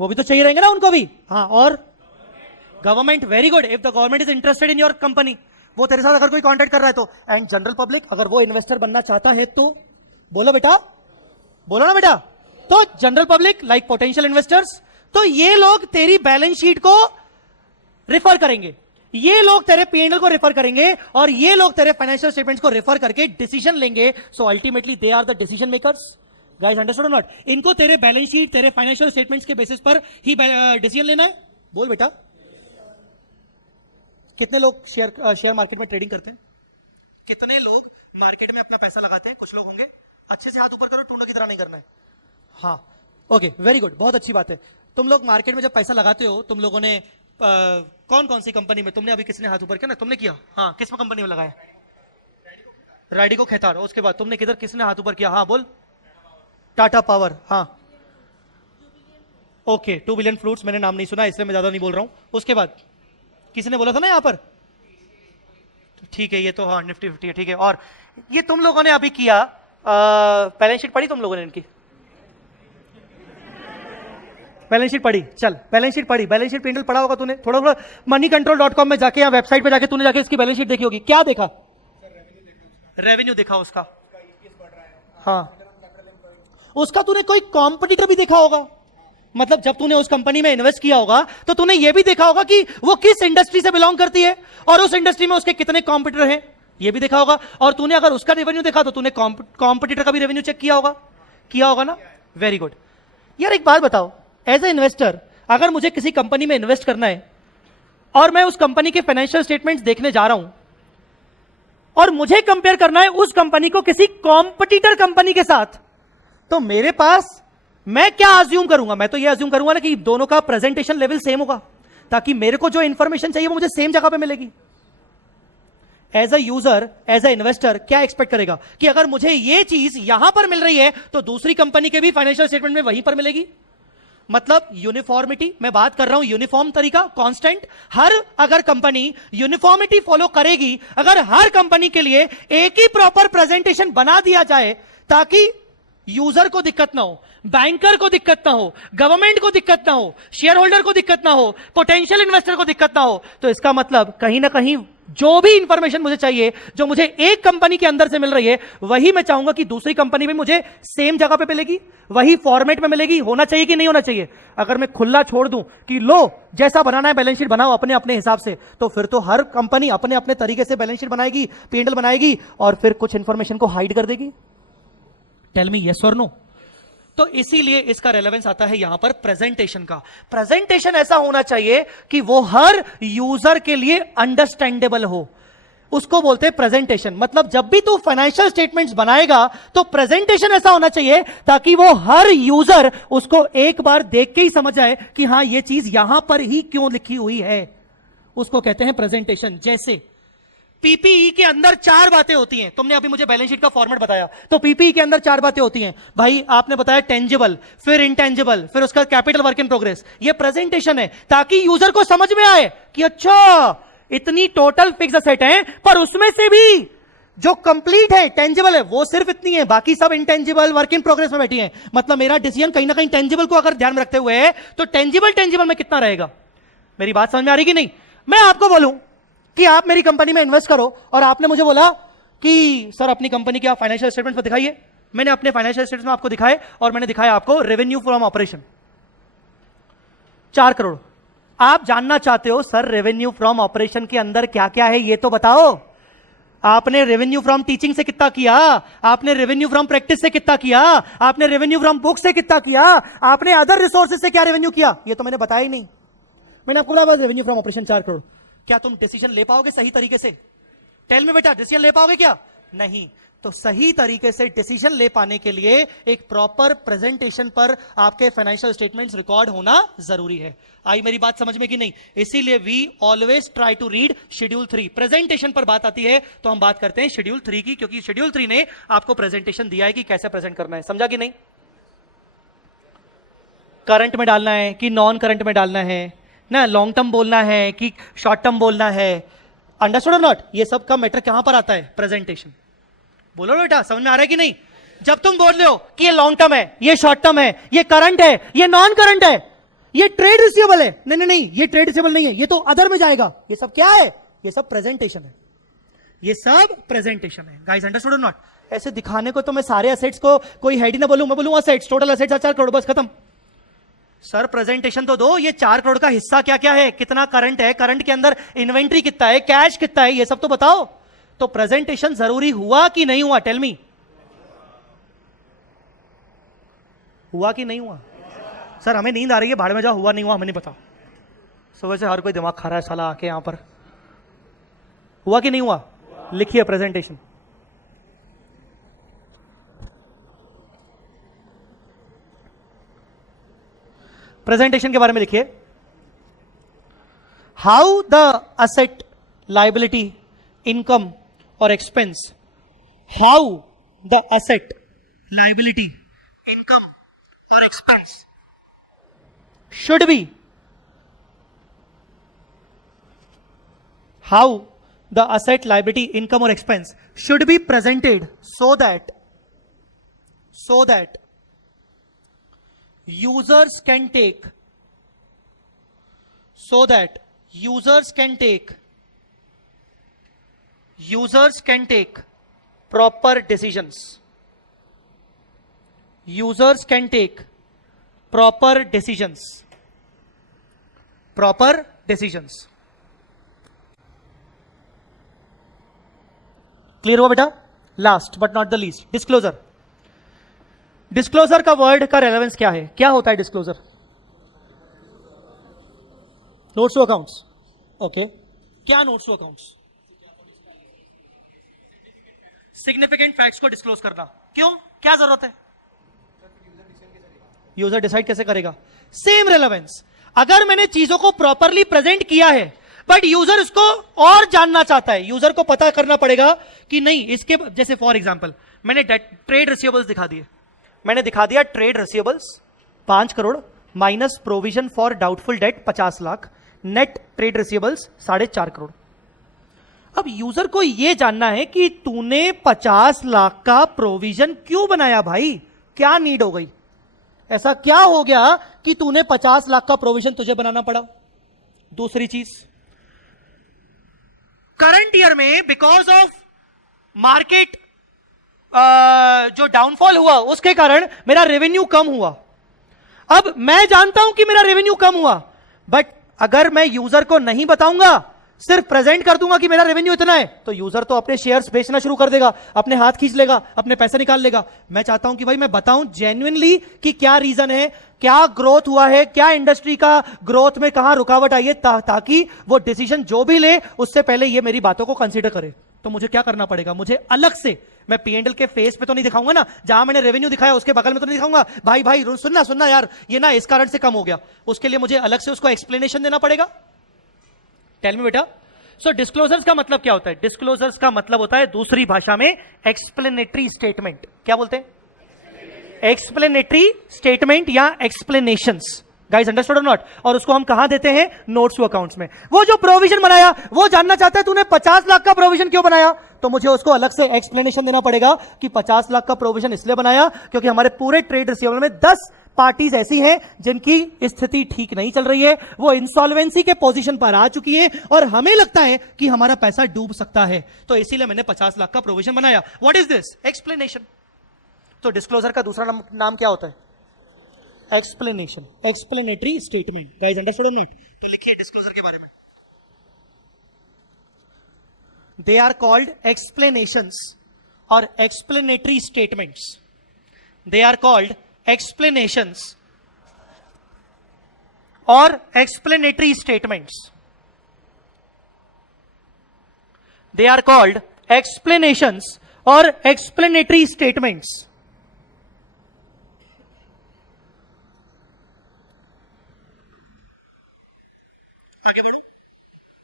वो भी तो चाहिए रहेंगे ना उनको भी। हाँ, और government, very good. If the government is interested in your company, वो तेरे साथ अगर कोई कॉन्टेक्ट कर रहा है तो। एंड जनरल पब्लिक, अगर वो इन्वेस्टर बनना चाहता है तो। बोलो बेटा, बोलो ना बेटा। तो general public like potential investors, तो ये लोग तेरी बैलेंस शीट को रेफर करेंगे, ये लोग तेरे P&L को रेफर करेंगे, और ये लोग तेरे फाइनेंशियल स्टेटमेंट्स को रेफर करके डिसीजन लेंगे। So ultimately they are the decision makers. Guys, understood not? इनको तेरे बैलेंस शीट, तेरे फाइनेंशियल स्टेटमेंट्स के बेसिस पर ही डिसीजन लेना है। बोल बेटा। कितने लोग शेयर मार्केट में ट्रेडिंग करते हैं? कितने लोग मार्केट में अपना पैसा लगाते हैं? कुछ लोग होंगे। अच्छे से हाथ ऊपर करो, टूंडों की तरह नहीं करना है। हाँ, ओके, वेरी गुड, बहुत अच्छी बात है। तुम लोग मार्केट में जब पैसा लगाते हो, तुम लोगों ने कौन कौन सी कंपनी में, तुमने अभी किसने हाथ ऊपर किया ना, तुमने किया? हाँ, किस कंपनी में लगाया? रैडिको खेतार। उसके बाद तुमने किधर, किसने हाथ ऊपर किया? हाँ बोल। टाटा पावर। हाँ, ओके, 2 बिलियन फ्रूट्स, मैंने नाम नहीं सुना इसलिए मैं ज्यादा नहीं बोल रहा हूं। उसके बाद किसी ने बोला था ना यहां पर, ठीक है, ये तो हाँ निफ्टी 50 है, ठीक है। और ये तुम लोगों ने अभी किया, बैलेंस शीट पढ़ी तुम लोगों ने इनकी? बैलेंस शीट पढ़ी? चल, बैलेंस शीट पढ़ी, बैलेंस शीट P&L पढ़ा होगा तूने थोड़ा थोड़ा। moneycontrol.com में जाके, या वेबसाइट पे जाके तूने जाके इसकी बैलेंस शीट देखी होगी। क्या देखा? रेवेन्यू देखा उसका। हाँ, उसका तूने कोई कॉम्पिटिटर भी देखा होगा। मतलब जब तूने उस कंपनी में इन्वेस्ट किया होगा तो तूने यह भी देखा होगा कि वो किस इंडस्ट्री से बिलोंग करती है, और उस इंडस्ट्री में उसके कितने कॉम्पिटिटर हैं, यह भी देखा होगा। और तूने अगर उसका रेवेन्यू देखा तो तूने कॉम्पिटिटर का भी रेवेन्यू चेक किया होगा ना। Very good. यार एक बात बताओ, एज ए इन्वेस्टर अगर मुझे किसी कंपनी में इन्वेस्ट करना है और मैं उस कंपनी के फाइनेंशियल स्टेटमेंट्स देखने जा रहा हूं, और मुझे कंपेयर करना है उस कंपनी को किसी कॉम्पिटिटर कंपनी के साथ, तो मेरे पास मैं क्या अज्यूम करूंगा? मैं तो ये अज्यूम करूंगा ना कि दोनों का प्रेजेंटेशन लेवल सेम होगा, ताकि मेरे को जो इंफॉर्मेशन चाहिए वो मुझे सेम जगह पे मिलेगी। As a user, as a investor क्या एक्सपेक्ट करेगा कि अगर मुझे ये चीज यहां पर मिल रही है तो दूसरी कंपनी के भी फाइनेंशियल स्टेटमेंट में वहीं पर मिलेगी। मतलब यूनिफॉर्मिटी, मैं बात कर रहा हूं यूनिफॉर्म तरीका, कांस्टेंट। हर अगर कंपनी यूनिफॉर्मिटी फॉलो करेगी, अगर हर कंपनी के लिए एक ही प्रॉपर प्रेजेंटेशन बना दिया जाए ताकि यूजर को दिक्कत ना हो, बैंकर को दिक्कत ना हो, गवर्नमेंट को दिक्कत ना हो, शेयर होल्डर को दिक्कत ना हो, पोटेंशियल इन्वेस्टर को दिक्कत ना हो, तो इसका मतलब कहीं ना कहीं जो भी इंफॉर्मेशन मुझे चाहिए, जो मुझे एक कंपनी के अंदर से मिल रही है, वही मैं चाहूंगा कि दूसरी कंपनी में मुझे सेम जगह पे मिलेगी, वही फॉर्मेट में मिलेगी। होना चाहिए कि नहीं होना चाहिए? अगर मैं खुला छोड़ दूं कि लो जैसा बनाना है बैलेंस शीट बनाओ अपने अपने हिसाब से, तो फिर तो हर कंपनी अपने अपने तरीके से बैलेंस शीट बनाएगी, P&L बनाएगी, और फिर कुछ इंफॉर्मेशन को हाइड कर देगी। टेल मी यस और नो। तो इसीलिए इसका रेलेवेंस आता है यहां पर प्रेजेंटेशन का। प्रेजेंटेशन ऐसा होना चाहिए कि वो हर यूजर के लिए अंडरस्टैंडेबल हो, उसको बोलते हैं प्रेजेंटेशन। मतलब जब भी तू फाइनेंशियल स्टेटमेंट्स बनाएगा तो प्रेजेंटेशन ऐसा होना चाहिए ताकि वो हर यूजर उसको एक बार देख के ही समझ जाए कि हां ये चीज यहां पर ही क्यों लिखी हुई है, उसको कहते हैं प्रेजेंटेशन। जैसे पीपीई के अंदर 4 बातें होती हैं। तुमने अभी मुझे बैलेंस शीट का फॉर्मेट बताया, तो पीपीई के अंदर 4 बातें होती हैं भाई। आपने बताया टेंजिबल, फिर इंटेंजिबल, फिर उसका कैपिटल वर्क इन प्रोग्रेस। ये प्रेजेंटेशन है ताकि यूजर को समझ में आए कि अच्छा इतनी टोटल फिक्स असेट है, पर उसमें से भी जो कंप्लीट है टेंजिबल है वो सिर्फ इतनी है, बाकी सब इंटेंजिबल वर्क इन प्रोग्रेस में बैठी है। मतलब मेरा डिसीजन कहीं ना कहीं टेंजिबल को अगर ध्यान में रखते हुए है तो टेंजिबल में कितना रहेगा। मेरी बात समझ में आ रही कि नहीं? मैं आपको बोलूं कि आप मेरी कंपनी में इन्वेस्ट करो और आपने मुझे बोला कि सर अपनी कंपनी के आप फाइनेंशियल स्टेटमेंट दिखाइए। मैंने अपने फाइनेंशियल स्टेटमेंट आपको दिखाए और मैंने दिखाया आपको रेवेन्यू फ्रॉम ऑपरेशन 4 करोड़। आप जानना चाहते हो सर रेवेन्यू फ्रॉम ऑपरेशन के अंदर क्या क्या है ये तो बताओ। आपने रेवेन्यू फ्रॉम टीचिंग से कितना किया, आपने रेवेन्यू फ्रॉम प्रैक्टिस से कितना किया, आपने रेवेन्यू फ्रॉम बुक से कितना किया, आपने अदर रिसोर्सेज से क्या रेवेन्यू किया, ये तो मैंने बताया ही नहीं। मैंने आपको बोला बस रेवेन्यू फ्रॉम ऑपरेशन 4 करोड़। क्या तुम डिसीजन ले पाओगे सही तरीके से? टेल में बेटा, डिसीजन ले पाओगे क्या? नहीं। तो सही तरीके से डिसीजन ले पाने के लिए एक प्रॉपर प्रेजेंटेशन पर आपके फाइनेंशियल स्टेटमेंट्स रिकॉर्ड होना जरूरी है। आई मेरी बात समझ में कि नहीं? इसीलिए we always try to read schedule 3। Presentation पर बात आती है तो हम बात करते हैं शेड्यूल 3 की, क्योंकि शेड्यूल 3 ने आपको प्रेजेंटेशन दिया है कि कैसे प्रेजेंट करना है। समझा कि नहीं? करंट में डालना है कि नॉन करंट में डालना है ना, लॉन्ग टर्म बोलना है कि शॉर्ट टर्म बोलना है, अंडरस्टूड और नॉट? ये सब का मैटर कहां पर आता है? प्रेजेंटेशन। बोलो बेटा, समझ में आ रहा है कि नहीं? जब तुम बोल रहे हो कि ये लॉन्ग टर्म है, ये शॉर्ट टर्म है, ये करंट है, ये नॉन करंट है, ये ट्रेड रिसीवेबल है, नहीं नहीं नहीं, ये ट्रेड रिसीवेबल नहीं है, ये तो अदर में जाएगा, ये सब क्या है? ये सब प्रेजेंटेशन है, ये सब प्रेजेंटेशन है। गाइस अंडरस्टूड और नॉट? ऐसे दिखाने को तो मैं सारे एसेट्स को कोई हेड ही ना बोलूं, मैं बोलूं एसेट्स, टोटल एसेट्स 4 करोड़, बस खत्म। सर प्रेजेंटेशन तो दो, ये 4 करोड़ का हिस्सा क्या क्या है, कितना करंट है, करंट के अंदर इन्वेंट्री कितना है, कैश कितना है, ये सब तो बताओ। तो प्रेजेंटेशन जरूरी हुआ कि नहीं हुआ? टेल मी, हुआ कि नहीं हुआ? सर हमें नींद आ रही है, भाड़ में जाओ, हुआ नहीं हुआ हमें नहीं पता। सुबह से हर कोई दिमाग खा रहा है साला आके यहां पर। हुआ कि नहीं हुआ? लिखिए प्रेजेंटेशन। प्रेजेंटेशन के बारे में लिखिए, how the asset, liability, income और expense, how the asset, liability, income और expense should be, how the asset, liability, income और expense should be presented so that users can take proper decisions. Users can take proper decisions. Clear हुआ बेटा? Last but not the least, disclosure. Disclosure का word का relevance क्या है? क्या होता है disclosure? Notes to accounts. Okay, क्या notes to accounts? Significant facts को डिस्क्लोज करना। क्यों, क्या जरूरत है? यूजर डिसाइड कैसे करेगा? Same relevance. अगर मैंने चीजों को प्रॉपरली प्रेजेंट किया है बट यूजर इसको और जानना चाहता है, यूजर को पता करना पड़ेगा कि नहीं इसके, जैसे फॉर एग्जांपल मैंने ट्रेड रिसीवेबल्स दिखा दिए, मैंने दिखा दिया trade receivables 5 crore minus provision for doubtful debt 50 lakh, net trade receivables 4.5 crore. अब यूजर को यह जानना है कि तूने 50 लाख का प्रोविजन क्यों बनाया भाई, क्या नीड हो गई, ऐसा क्या हो गया कि तूने 50 लाख का प्रोविजन तुझे बनाना पड़ा? दूसरी चीज, करंट ईयर में बिकॉज ऑफ मार्केट जो डाउनफॉल हुआ उसके कारण मेरा रेवेन्यू कम हुआ। अब मैं जानता हूं कि मेरा रेवेन्यू कम हुआ, बट अगर मैं यूजर को नहीं बताऊंगा, सिर्फ प्रेजेंट कर दूंगा कि मेरा रेवेन्यू इतना है, तो यूजर तो अपने शेयर्स बेचना शुरू कर देगा, अपने हाथ खींच लेगा, अपने पैसे निकाल लेगा। मैं चाहता हूं कि भाई मैं बताऊं जेन्युइनली कि क्या रीजन है, क्या ग्रोथ हुआ है, क्या इंडस्ट्री का ग्रोथ में कहां रुकावट आई है, ताकि वो डिसीजन जो भी ले उससे पहले ये मेरी बातों को कंसीडर करे। तो मुझे क्या करना पड़ेगा? मुझे अलग से, मैं P&L के फेस पे तो नहीं दिखाऊंगा ना, जहां मैंने रेवेन्यू दिखाया उसके बगल में तो नहीं दिखाऊंगा भाई भाई सुनना यार, ये ना इस कारण से कम हो गया, उसके लिए मुझे अलग से उसको एक्सप्लेनेशन देना पड़ेगा। टेल मी बेटा। सो डिस्क्लोजर्स का मतलब क्या होता है? डिस्क्लोजर्स का मतलब होता है दूसरी भाषा में एक्सप्लेनेटरी स्टेटमेंट। क्या बोलते हैं? एक्सप्लेनेटरी स्टेटमेंट या एक्सप्लेनेशंस। गाइस अंडरस्टूड और नॉट? और उसको हम कहां देते हैं? नोट्स टू अकाउंट्स में। वो जो प्रोविजन बनाया वो जानना चाहता है तूने 50 लाख का प्रोविजन क्यों बनाया, तो मुझे उसको अलग से एक्सप्लेनेशन देना पड़ेगा कि 50 लाख का प्रोविजन इसलिए बनाया क्योंकि हमारे पूरे ट्रेड रिसीवेबल में 10 पार्टीज ऐसी हैं जिनकी स्थिति ठीक नहीं चल रही है, वो इंसॉल्वेंसी के पोजीशन पर आ चुकी है और हमें लगता है कि हमारा पैसा डूब सकता है, तो इसीलिए मैंने 50 लाख का प्रोविजन बनाया। What is this? एक्सप्लेनेशन। तो डिस्क्लोजर का दूसरा नाम क्या होता है? Explanation, explanatory statement. Guys understood और नॉट? तो लिखिए डिस्क्लोजर के बारे में। they are called explanations or explanatory statements. They are called explanations or explanatory statements. They are called explanations or explanatory statements. आगे बढ़ो.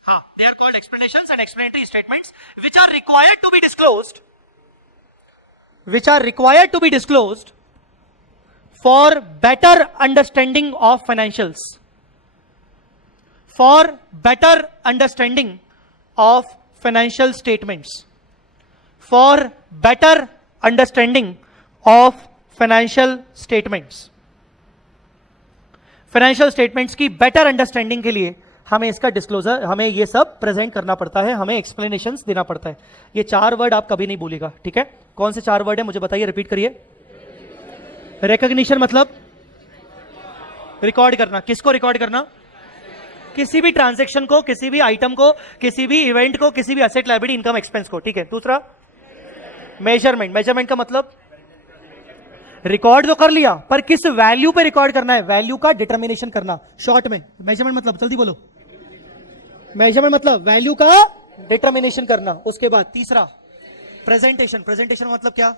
हाँ, they are called explanations and explanatory statements which are required to be disclosed. Which are required to be disclosed for better understanding of financials. For better understanding of financial statements. For better understanding of financial statements. Financial statements की better understanding के लिए हमें इसका disclosure, हमें ये सब present करना पड़ता है, हमें एक्सप्लेनेशंस देना पड़ता है. ये 4 वर्ड आप कभी नहीं भूलिएगा, ठीक है? कौन से 4 वर्ड है मुझे बताइए, रिपीट करिए. रिकॉग्निशन मतलब रिकॉर्ड करना. किसको रिकॉर्ड करना? किसी भी ट्रांजैक्शन को, किसी भी आइटम को, किसी भी इवेंट को, किसी भी एसेट, लायबिलिटी, इनकम, एक्सपेंस को, ठीक है? दूसरा मेजरमेंट. मेजरमेंट का मतलब रिकॉर्ड तो कर लिया, पर किस वैल्यू पे रिकॉर्ड करना है, वैल्यू का डिटर्मिनेशन करना. शॉर्ट में मेजरमेंट मतलब, जल्दी बोलो. मेजरमेंट मतलब वैल्यू का डिटर्मिनेशन करना. उसके बाद तीसरा प्रेजेंटेशन. प्रेजेंटेशन मतलब क्या?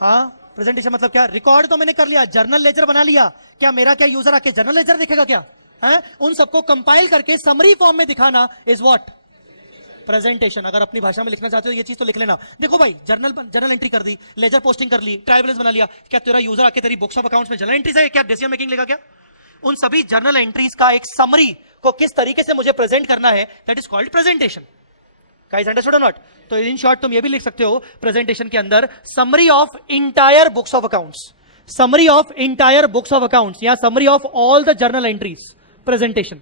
हाँ, प्रेजेंटेशन मतलब क्या? रिकॉर्ड तो मैंने कर लिया, जर्नल लेजर बना लिया, क्या मेरा क्या यूजर आके जर्नल लेजर देखेगा क्या? है? उन सबको कंपाइल करके समरी फॉर्म में दिखाना इज व्हाट? प्रेजेंटेशन. अगर अपनी भाषा में लिखना चाहते हो ये चीज तो लिख लेना. देखो भाई, जर्नल एंट्री कर दी, लेजर पोस्टिंग कर ली, ट्रायल बैलेंस बना लिया, क्या तेरा यूजर आके तेरी बुक्स ऑफ अकाउंट्स में जर्नल एंट्रीज है क्या? डिसीजन मेकिंग लेगा क्या? उन सभी जर्नल एंट्रीज का एक समरी को किस तरीके से मुझे प्रेजेंट करना है, that is called presentation. Guys understood और नॉट? तो इन शॉर्ट तुम ये भी लिख सकते हो प्रेजेंटेशन के अंदर summary of entire books of accounts, summary of entire books of accounts या summary of all the journal entries. Presentation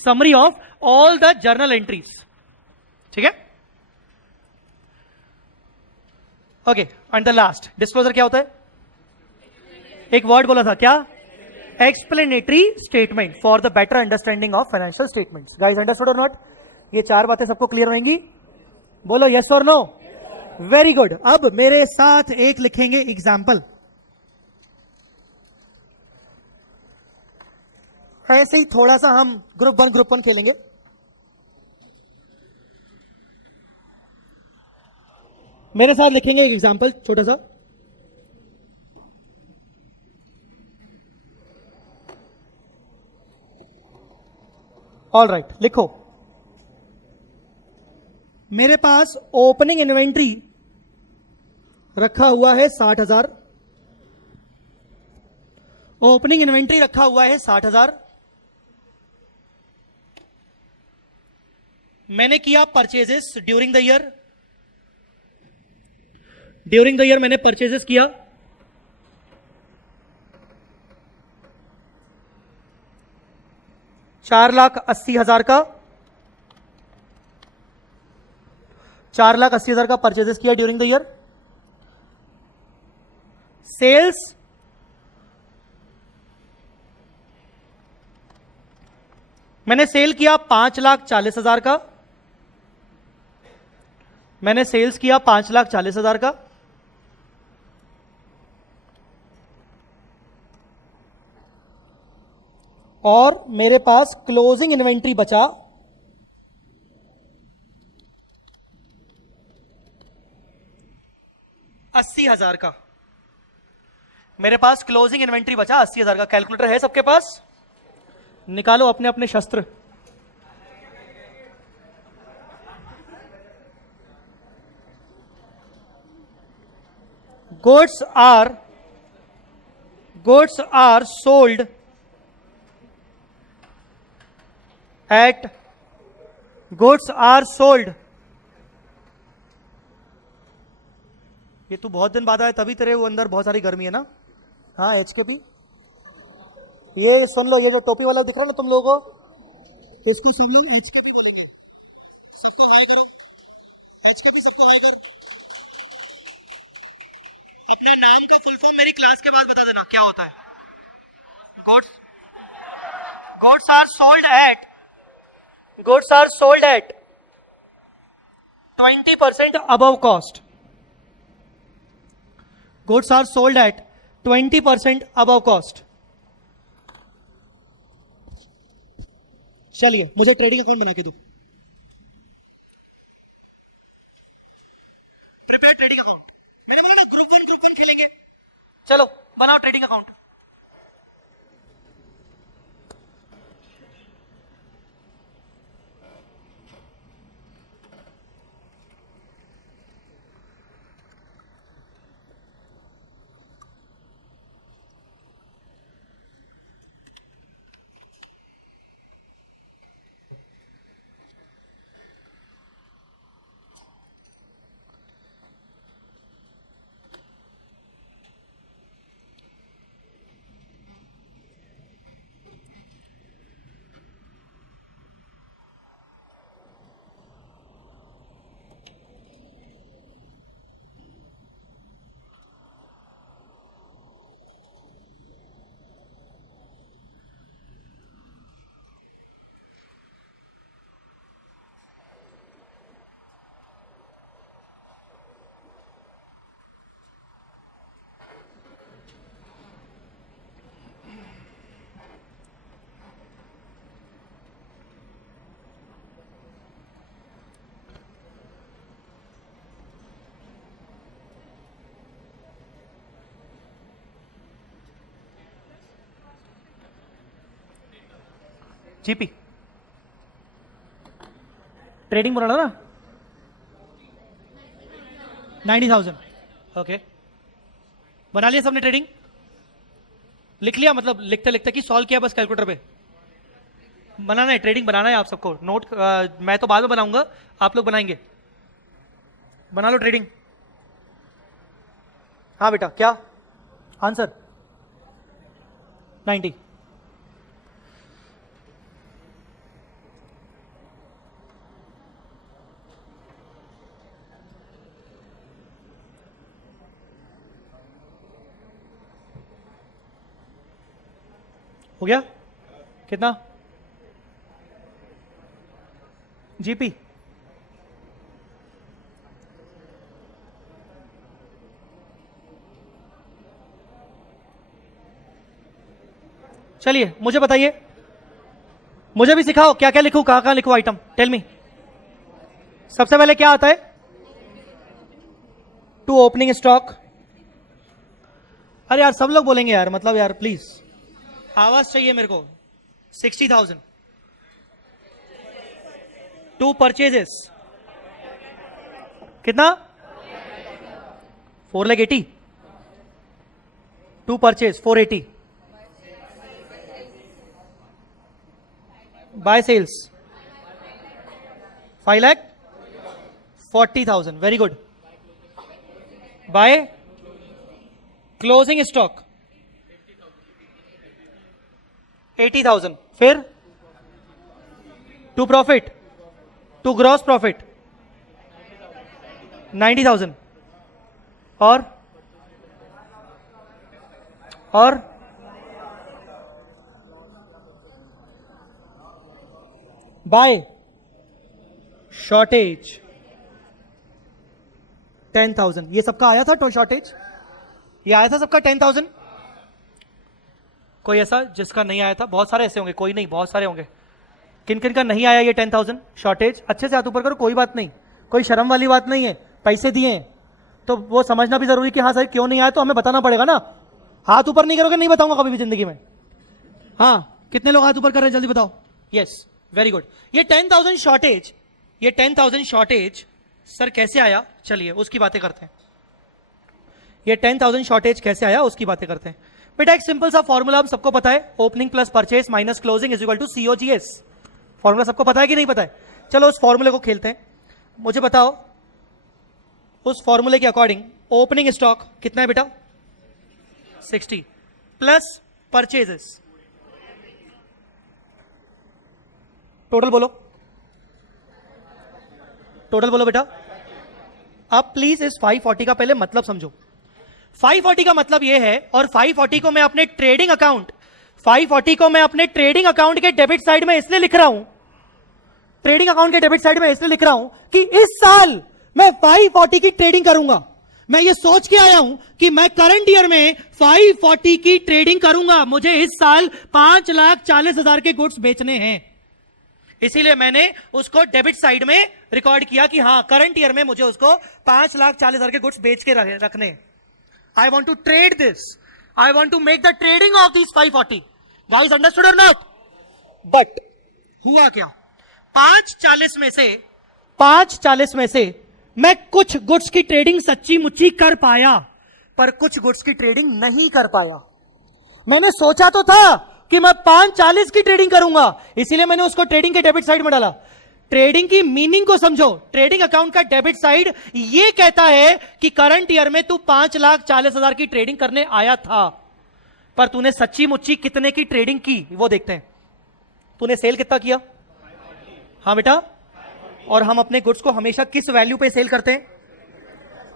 summary of all the journal entries. ठीक है? Okay. And the last disclosure क्या होता है? एक word बोला था, क्या? Explanatory statement for the better understanding of financial statements. Guys understood और नॉट? ये 4 बातें सबको क्लियर होंगी? बोलो यस और नो. Very good. अब मेरे साथ एक लिखेंगे एग्जाम्पल. ऐसे ही थोड़ा सा हम ग्रुप वन खेलेंगे. मेरे साथ लिखेंगे एक एग्जाम्पल छोटा सा. ऑल राइट, लिखो. मेरे पास ओपनिंग इन्वेंट्री रखा हुआ है 60,000. ओपनिंग इन्वेंट्री रखा हुआ है 60,000. मैंने किया purchases during the year. During the year मैंने परचेजेस किया. $4,80,000 का, 4,80,000 का परचेजेस किया ड्यूरिंग द ईयर. सेल्स मैंने सेल किया 5,40,000 का. मैंने सेल्स किया 5,40,000 का. और मेरे पास क्लोजिंग इन्वेंट्री बचा 80,000 का. मेरे पास क्लोजिंग इन्वेंट्री बचा 80,000 का. कैलकुलेटर है सबके पास? निकालो अपने अपने शस्त्र. Goods are sold at goods are sold. ये तू बहुत दिन बाद आया तभी तेरे वो अंदर बहुत सारी गर्मी है ना. हाँ, HKP ये सुन लो, ये जो टोपी वाला दिख रहा है ना तुम लोगों को, इसको सब लोग HKP बोलेंगे. सबको हाय करो. HKP सबको हाय कर. अपना नाम का फुल फॉर्म मेरी क्लास के बाद बता देना क्या होता है. goods are sold at 20% above cost. Goods are sold at 20% above cost. चलिए मुझे ट्रेडिंग अकाउंट बना के दो. Prepare trading account. मैंने बोला ना ग्रुप वन खेलेंगे. चलो बनाओ ट्रेडिंग अकाउंट. जीपी ट्रेडिंग बोला ना 90,000. ओके बना लिया सबने ट्रेडिंग. लिख लिया मतलब लिखते लिखते कि सॉल्व किया बस कैलकुलेटर पे. बनाना है ट्रेडिंग बनाना है आप सबको. नोट मैं तो बाद में बनाऊंगा आप लोग बनाएंगे. बना लो ट्रेडिंग. हाँ बेटा क्या आंसर 90. हो गया कितना जीपी. चलिए मुझे बताइए मुझे भी सिखाओ क्या क्या लिखूं कहां कहां लिखूं आइटम. Tell me. सबसे पहले क्या आता है टू ओपनिंग स्टॉक. अरे यार सब लोग बोलेंगे यार मतलब यार प्लीज आवाज चाहिए मेरे को. 60,000 टू परचेजेस कितना 480 to purchase 480 by sales 5,40,000. Very good. By closing stock 80,000. फिर to profit to gross profit 90,000. और बाय शॉर्टेज 10,000. ये सबका आया था तो शॉर्टेज ये आया था सबका 10,000. कोई ऐसा जिसका नहीं आया था. बहुत सारे ऐसे होंगे कोई नहीं बहुत सारे होंगे. किन किन का नहीं आया ये 10,000 शॉर्टेज. अच्छे से हाथ ऊपर करो कोई बात नहीं. कोई शर्म वाली बात नहीं है. पैसे दिए हैं तो वो समझना भी जरूरी कि हाँ सर क्यों नहीं आया तो हमें बताना पड़ेगा ना. हाथ ऊपर नहीं करोगे नहीं बताऊंगा कभी भी जिंदगी में. हाँ कितने लोग हाथ ऊपर कर रहे हैं जल्दी बताओ. Yes very good. ये 10,000 शॉर्टेज सर कैसे आया चलिए उसकी बातें करते हैं. ये 10,000 शॉर्टेज कैसे आया उसकी बातें करते हैं. बेटा एक सिंपल सा फॉर्मूला हम सबको पता है. Opening plus purchase minus closing is equal to COGS. Formula सबको पता है कि नहीं पता है. चलो उस फॉर्मूले को खेलते हैं. मुझे बताओ उस फॉर्मूले के अकॉर्डिंग ओपनिंग स्टॉक कितना है बेटा 60 प्लस परचेजेस टोटल बोलो बेटा. अब प्लीज इस 540 का पहले मतलब समझो. 540 का मतलब यह है और 540 को मैं अपने ट्रेडिंग अकाउंट 540 को मैं अपने ट्रेडिंग अकाउंट के डेबिट साइड में इसलिए लिख रहा हूं. ट्रेडिंग अकाउंट के डेबिट साइड में इसलिए लिख रहा हूं कि इस साल मैं 540 की ट्रेडिंग करूंगा। मैं ये सोच के आया हूं कि मैं करंट ईयर में 540 की ट्रेडिंग करूंगा। मुझे इस साल 5,40,000 के गुड्स बेचने हैं, इसीलिए मैंने उसको डेबिट साइड में रिकॉर्ड किया कि हां करंट ईयर में मुझे उसको 5,40,000 के गुड्स बेच के रखने। I want to trade this, I want to make the trading of this 540। Guys understood और नॉट? बट हुआ क्या, 540 में से मैं कुछ गुड्स की ट्रेडिंग सच्ची मुच्ची कर पाया, पर कुछ गुड्स की ट्रेडिंग नहीं कर पाया। मैंने सोचा तो था कि मैं 540 की ट्रेडिंग करूंगा, इसीलिए मैंने उसको ट्रेडिंग के डेबिट साइड में डाला। ट्रेडिंग की मीनिंग को समझो। ट्रेडिंग अकाउंट का डेबिट साइड ये कहता है कि करंट ईयर में तू 5,40,000 की ट्रेडिंग करने आया था, पर तूने सच्ची मुच्ची कितने की ट्रेडिंग की वो देखते हैं। तूने सेल कितना किया? हाँ बेटा, और हम अपने गुड्स को हमेशा किस वैल्यू पे सेल करते हैं?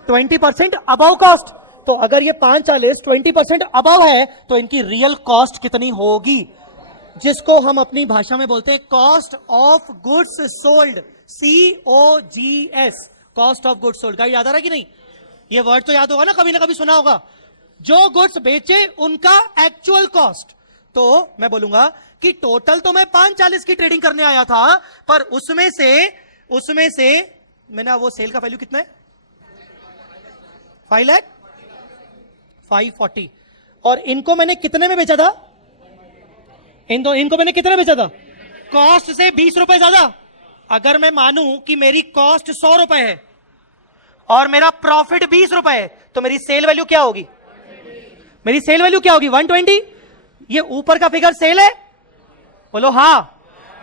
20% अबव कॉस्ट। तो अगर ये 540 20% अबव है तो इनकी रियल कॉस्ट कितनी होगी, जिसको हम अपनी भाषा में बोलते हैं cost of goods sold, COGS, cost of goods sold. याद आ रहा है कि नहीं? ये वर्ड तो याद होगा ना कभी सुना होगा। जो गुड्स बेचे उनका एक्चुअल कॉस्ट। तो मैं बोलूंगा कि टोटल तो मैं 540 की ट्रेडिंग करने आया था, पर उसमें से मैंने वो सेल का वैल्यू कितना है? 5,40,000। और इनको मैंने कितने में बेचा था? इनको मैंने कितने में बेचा था? कॉस्ट से 20 रुपए ज्यादा। अगर मैं मानूं कि मेरी कॉस्ट 100 रुपए है और मेरा प्रॉफिट 20 रुपए है, तो मेरी सेल वैल्यू क्या होगी? 120। ये ऊपर का फिगर सेल है, बोलो हाँ।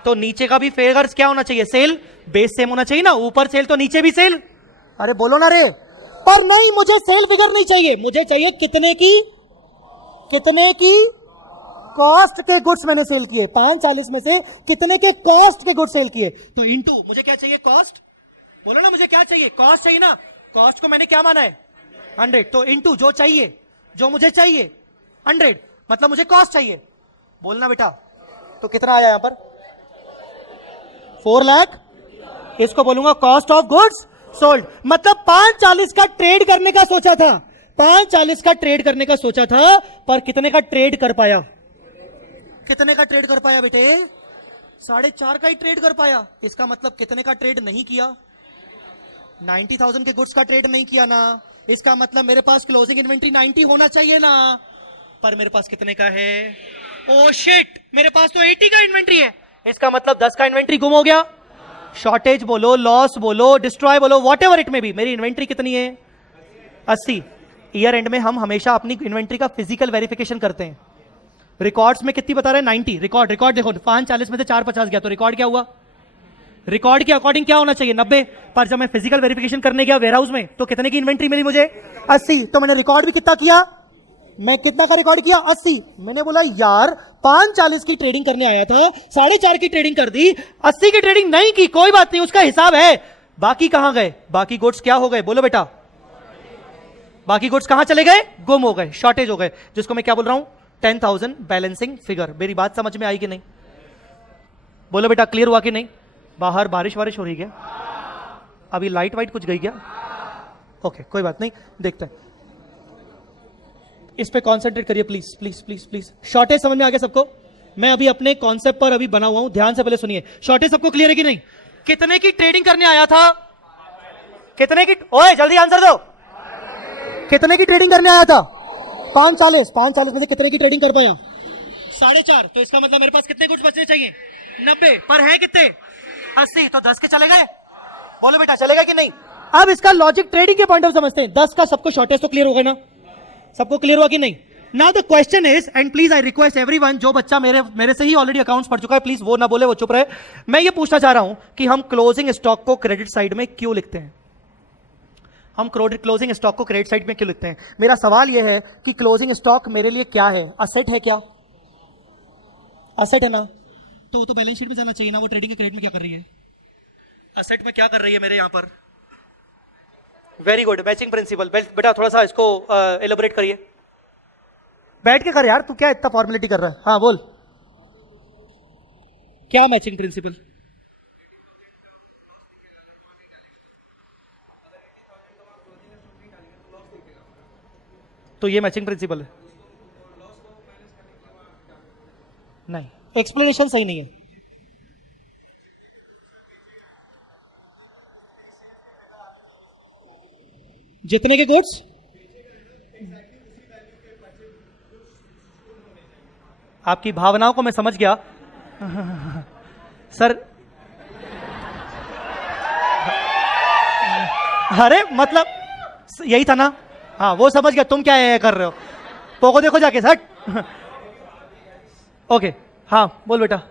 तो नीचे का भी फिगर क्या होना चाहिए? सेल। बेस सेम होना चाहिए ना, ऊपर सेल तो नीचे भी सेल। अरे बोलो ना रे। पर नहीं, मुझे सेल फिगर नहीं चाहिए, मुझे चाहिए कितने की कॉस्ट के गुड्स मैंने सेल किए। 540 में से कितने के कॉस्ट के गुड्स सेल किए। तो इंटू मुझे क्या चाहिए? कॉस्ट। बोलो ना, मुझे क्या चाहिए? कॉस्ट चाहिए ना। कॉस्ट को मैंने क्या माना है? 100। तो इंटू जो चाहिए, जो मुझे चाहिए 100, मतलब मुझे कॉस्ट चाहिए। बोलना बेटा। तो कितना आया यहां पर? 4 लाख। इसको बोलूंगा कॉस्ट ऑफ गुड्स सोल्ड। मतलब 540 का ट्रेड करने का सोचा था, 540 का ट्रेड करने का सोचा था, पर कितने का ट्रेड कर पाया? कितने का ट्रेड कर पाया बेटे? 4.5 का ही ट्रेड कर पाया। इसका मतलब कितने का ट्रेड नहीं किया? 90,000 के गुड्स का ट्रेड नहीं किया ना। इसका मतलब मेरे पास क्लोजिंग इन्वेंट्री 90 होना चाहिए ना, पर मेरे पास कितने का है? ओ शिट, मेरे पास तो 80 का इन्वेंट्री है। इसका मतलब 10 का इन्वेंट्री गुम हो गया। शॉर्टेज बोलो, लॉस बोलो, डिस्ट्रॉय बोलो, वॉट एवर इट में भी, मेरी इन्वेंट्री कितनी है? 80। ईयर एंड में हम हमेशा अपनी इन्वेंट्री का फिजिकल वेरिफिकेशन करते हैं। रिकॉर्ड्स में कितनी बता रहे हैं? 90। रिकॉर्ड देखो, 540 में से 450 गया, तो रिकॉर्ड क्या हुआ? रिकॉर्ड के अकॉर्डिंग क्या होना चाहिए? 90। पर जब मैं फिजिकल वेरिफिकेशन करने गया वेयर हाउस में, तो कितने की इन्वेंट्री मिली मुझे? 80। तो मैंने रिकॉर्ड भी कितना किया? मैं कितना का रिकॉर्ड किया? 80। मैंने बोला यार 540 की ट्रेडिंग करने आया था, 4.5 की ट्रेडिंग कर दी, 80 की ट्रेडिंग नहीं की, कोई बात नहीं, उसका हिसाब है। बाकी कहां गए? बाकी गुड्स क्या हो गए? बोलो बेटा। बाकी गुड्स कहां चले गए? गुम हो गए, शॉर्टेज हो गए, जिसको मैं क्या बोल रहा हूं? 10,000 बैलेंसिंग फिगर। मेरी बात समझ में आई कि नहीं? बोलो बेटा, क्लियर हुआ कि नहीं? बाहर बारिश हो रही क्या? अभी लाइट वाइट कुछ गई क्या? ओके, कोई बात नहीं, देखते हैं। इस पे कॉन्सेंट्रेट करिए please please please please. Shortage समझ में आ गया सबको? मैं अभी अपने कॉन्सेप्ट पर अभी बना हुआ हूं, ध्यान से पहले सुनिए। शॉर्टेज सबको क्लियर है कि नहीं? कितने की ट्रेडिंग करने आया था? कितने की? ओए जल्दी आंसर दो। कितने की ट्रेडिंग करने आया था? 540 में से कितने की ट्रेडिंग कर पाया? 4.5। तो इसका मतलब मेरे पास कितने गुड्स बचने चाहिए? 90। पर है कितने? 80। तो 10 के चले गए। बोलो बेटा, चलेगा कि नहीं? अब इसका लॉजिक ट्रेडिंग के पॉइंट ऑफ समझते हैं। 10 का सबको शॉर्टेज तो क्लियर हो गया ना? सबको क्लियर हुआ कि नहीं? Now the question is, and please I request everyone, जो बच्चा मेरे से ही ऑलरेडी अकाउंट्स पढ़ चुका है, प्लीज वो ना बोले, वो चुप रहे। मैं ये पूछना चाह रहा हूं कि हम क्लोजिंग स्टॉक को क्रेडिट साइड में क्यों लिखते हैं? हम क्लोजिंग स्टॉक को क्रेडिट साइड में क्यों लिखते हैं? मेरा सवाल यह है कि क्लोजिंग स्टॉक मेरे लिए क्या है? असेट है क्या? असेट है ना? तो वो तो बैलेंस शीट में जाना चाहिए ना। वो ट्रेडिंग के क्रेडिट में क्या कर रही है? असेट में क्या कर रही है मेरे यहां पर? Very good, matching principal. बेटा थोड़ा सा इसको एलोबरेट करिए। बैठ के कर यार, तू क्या इतना फॉर्मेलिटी कर रहा है? हाँ बोल, क्या मैचिंग प्रिंसिपल? तो ये मैचिंग प्रिंसिपल है। नहीं, एक्सप्लेनेशन सही नहीं है। जितने के गुड्स, आपकी भावनाओं को मैं समझ गया सर। अरे मतलब यही था ना, हाँ वो समझ गया। तुम क्या ये कर रहे हो, पोको देखो जाके सट। ओके हाँ बोल बेटा।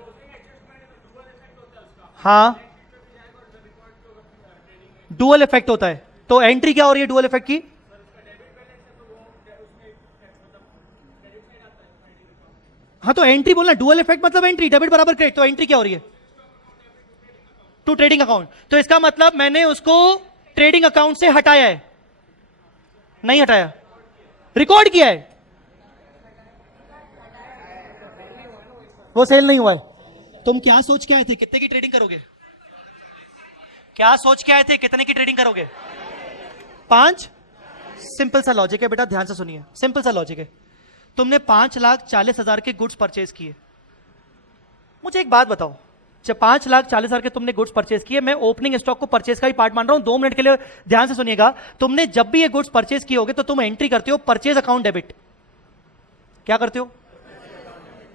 हाँ डुअल इफेक्ट होता है, तो एंट्री क्या हो रही है डुअल इफेक्ट की? हाँ तो एंट्री बोलना, डुअल इफेक्ट मतलब एंट्री, डेबिट बराबर क्रेडिट, तो एंट्री क्या हो रही है? To trading account. तो इसका मतलब मैंने उसको ट्रेडिंग अकाउंट से हटाया है, नहीं हटाया, रिकॉर्ड किया है, वो सेल नहीं हुआ है। तुम क्या सोच के आए थे कितने की ट्रेडिंग करोगे? क्या सोच के आए थे कितने की ट्रेडिंग करोगे? 5। सिंपल सा लॉजिक है बेटा, ध्यान से सुनिए, सिंपल सा लॉजिक है। तुमने 5,40,000 के गुड्स परचेज किए। मुझे एक बात बताओ, जब 5,40,000 के तुमने गुड्स परचेज किए, मैं ओपनिंग स्टॉक को परचेज का ही पार्ट मान रहा हूं, 2 मिनट के लिए ध्यान से सुनिएगा। तुमने जब भी ये गुड्स परचेज किए होगे तो तुम एंट्री करते हो परचेज अकाउंट डेबिट। क्या करते हो?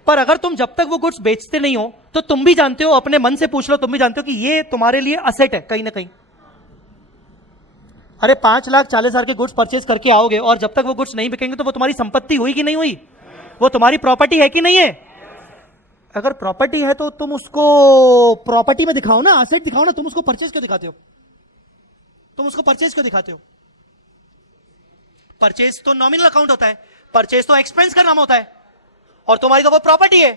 पर अगर तुम जब तक वो गुड्स बेचते नहीं हो तो तुम भी जानते हो, अपने मन से पूछ लो, तुम भी जानते हो कि ये तुम्हारे लिए असेट है कहीं ना कहीं। अरे 5,40,000 के गुड्स परचेज करके आओगे और जब तक वो गुड्स नहीं बिकेंगे तो वो तुम्हारी संपत्ति हुई कि नहीं हुई? वो तुम्हारी प्रॉपर्टी है कि नहीं है? अगर प्रॉपर्टी है तो तुम उसको प्रॉपर्टी में दिखाओ ना, असेट दिखाओ ना। तुम उसको परचेज क्यों दिखाते हो? तुम उसको परचेज क्यों दिखाते हो? परचेज तो नॉमिनल अकाउंट होता है, परचेज तो एक्सपेंस का नाम होता है, और तुम्हारी तो वो प्रॉपर्टी है,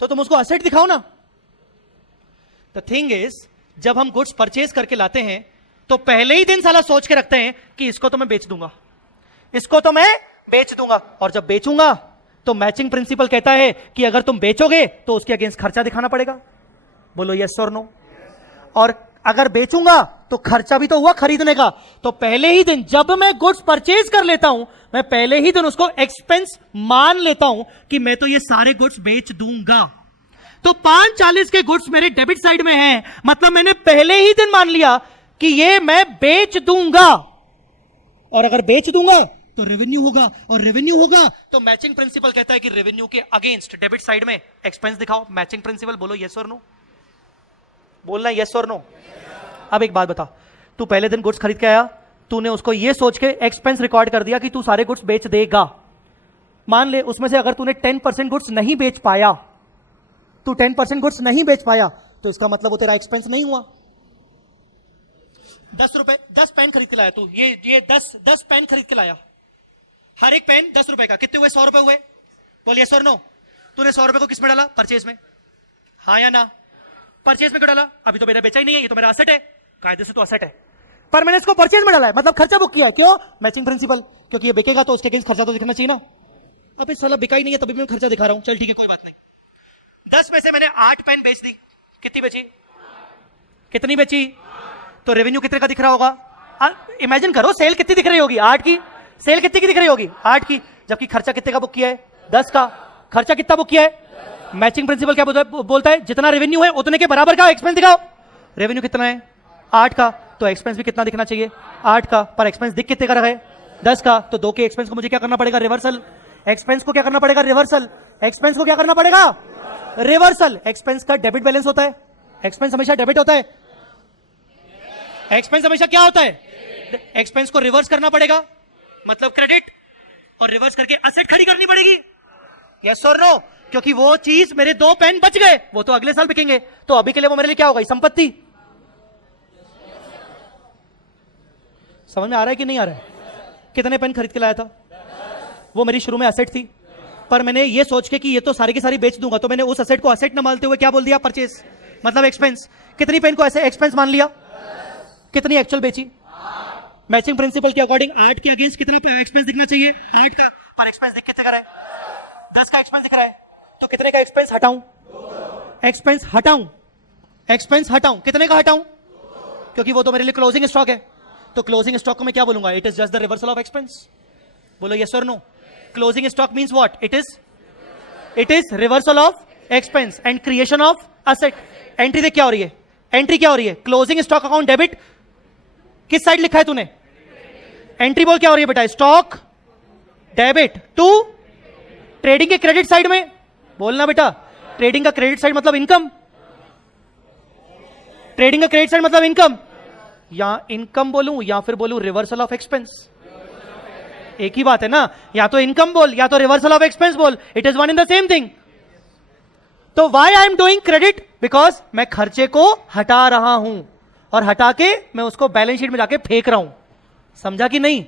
तो तुम उसको असेट दिखाओ ना। द थिंग इज, जब हम गुड्स परचेज करके लाते हैं तो पहले ही दिन साला सोच के रखते हैं कि इसको तो मैं बेच दूंगा, इसको तो मैं बेच दूंगा, और जब बेचूंगा तो मैचिंग प्रिंसिपल कहता है कि अगर तुम बेचोगे तो उसके अगेंस्ट खर्चा दिखाना पड़ेगा। बोलो यस और नो। और अगर बेचूंगा तो खर्चा भी तो हुआ खरीदने का, तो पहले ही दिन जब मैं गुड्स परचेज कर लेता हूं, मैं पहले ही दिन उसको एक्सपेंस मान लेता हूं कि मैं तो ये सारे गुड्स बेच दूंगा। तो 5,40 के गुड्स मेरे डेबिट साइड में हैं, मतलब मैंने पहले ही दिन मान लिया कि ये मैं बेच दूंगा, और अगर बेच दूंगा तो रेवेन्यू होगा, और रेवेन्यू होगा तो मैचिंग प्रिंसिपल कहता है कि रेवेन्यू के अगेंस्ट डेबिट साइड में एक्सपेंस दिखाओ। मैचिंग प्रिंसिपल, बोलो यस और नो। बोलना यस और नो। अब एक बात बता, तू पहले दिन गुड्स खरीद के आया, तूने उसको ये सोच के एक्सपेंस रिकॉर्ड कर दिया कि तू सारे गुड्स बेच देगा। मान ले उसमें से अगर तूने 10% गुड्स नहीं बेच पाया, तू 10% गुड्स नहीं बेच पाया, तो इसका मतलब वो तेरा एक्सपेंस नहीं हुआ। 10 रुपए 10 पेन खरीद के लाया तू, ये 10 पेन खरीद के लाया, हर एक पेन 10 रुपए का, कितने हुए? 100 रुपए हुए। बोल यस और नो। तूने 100 रुपए को किस में डाला? परचेज में, हाँ या ना? परचेज में क्यों डाला? अभी तो मेरा बेचा ही नहीं है, ये तो मेरा असेट है, कायदे से तो असेट है, पर मैंने इसको परचेज में डाला है, मतलब खर्चा बुक किया है। क्यों? मैचिंग प्रिंसिपल, क्योंकि ये बिकेगा तो उसके अगेंस्ट खर्चा तो दिखना चाहिए ना। अब इस साला बिका ही नहीं है तभी मैं खर्चा दिखा रहा हूं। चल ठीक है, कोई बात नहीं। 10 में से मैंने 8 पेन बेच दी, कितनी बेची? कितनी बेची? तो रेवेन्यू कितने का दिख रहा होगा? इमेजिन करो, सेल कितनी दिख रही होगी? 8 की। सेल कितनी की दिख रही होगी? 8 की। जबकि खर्चा कितने का बुक किया है? 10 का। खर्चा कितना बुक किया है? मैचिंग प्रिंसिपल क्या बोलता है? जितना रेवेन्यू है उतने के बराबर का एक्सपेंस दिखाओ। रेवेन्यू कितना है? 8 का, तो एक्सपेंस भी कितना दिखना चाहिए? 8 का, पर एक्सपेंस दिख कितने का रहा है? 10 का, तो 2 के एक्सपेंस को मुझे क्या करना पड़ेगा? रिवर्सल। एक्सपेंस को क्या करना पड़ेगा? रिवर्सल। एक्सपेंस को क्या करना पड़ेगा? रिवर्सल। एक्सपेंस का डेबिट बैलेंस होता है, एक्सपेंस हमेशा डेबिट होता है। एक्सपेंस हमेशा क्या होता है? एक्सपेंस को रिवर्स करना पड़ेगा, मतलब क्रेडिट, और रिवर्स करके असेट खड़ी करनी पड़ेगी। यस और नो? क्योंकि वो चीज, मेरे 2 पेन बच गए, वो तो अगले साल बिकेंगे, तो अभी के लिए वो मेरे लिए क्या होगा? संपत्ति। समझ में आ रहा है कि नहीं आ रहा है? कितने पेन खरीद के लाया था? वो मेरी शुरू में असेट थी, पर मैंने ये सोच के कि ये तो सारी की सारी बेच दूंगा, तो मैंने उस असेट को असेट न मानते हुए क्या बोल दिया? परचेज, मतलब एक्सपेंस। कितनी पेन को ऐसे एक्सपेंस मान लिया? कितनी एक्चुअल बेची? मैचिंग प्रिंसिपल के अकॉर्डिंग 8 के अगेंस्ट कितना एक्सपेंस दिखना चाहिए? 8 का, पर एक्सपेंस दिख कितने का रहा है? 10 का एक्सपेंस दिख रहा है, तो कितने का एक्सपेंस हटाऊं? एक्सपेंस हटाऊं, एक्सपेंस हटाऊं, कितने का हटाऊं? क्योंकि वो तो मेरे लिए क्लोजिंग स्टॉक है, तो क्लोजिंग स्टॉक को मैं क्या बोलूंगा? It is just the reversal of expense. बोलो यस और no. closing stock means what? It is reversal of expense and creation of asset. Entry देख क्या हो रही है? एंट्री क्या हो रही है? Closing stock account debit. किस साइड लिखा है तूने? एंट्री बोल क्या हो रही है बेटा? स्टॉक डेबिट टू ट्रेडिंग के क्रेडिट साइड में. बोलना बेटा. ट्रेडिंग का क्रेडिट साइड मतलब इनकम. ट्रेडिंग का क्रेडिट साइड मतलब इनकम. या इनकम बोलूं या फिर बोलूं रिवर्सल ऑफ एक्सपेंस. एक ही बात है ना. या तो इनकम बोल या तो रिवर्सल ऑफ एक्सपेंस बोल. It is one in the same thing. तो why I am doing credit? Because मैं खर्चे को हटा रहा हूं और हटा के मैं उसको बैलेंस शीट में जाके फेंक रहा हूं. समझा कि नहीं?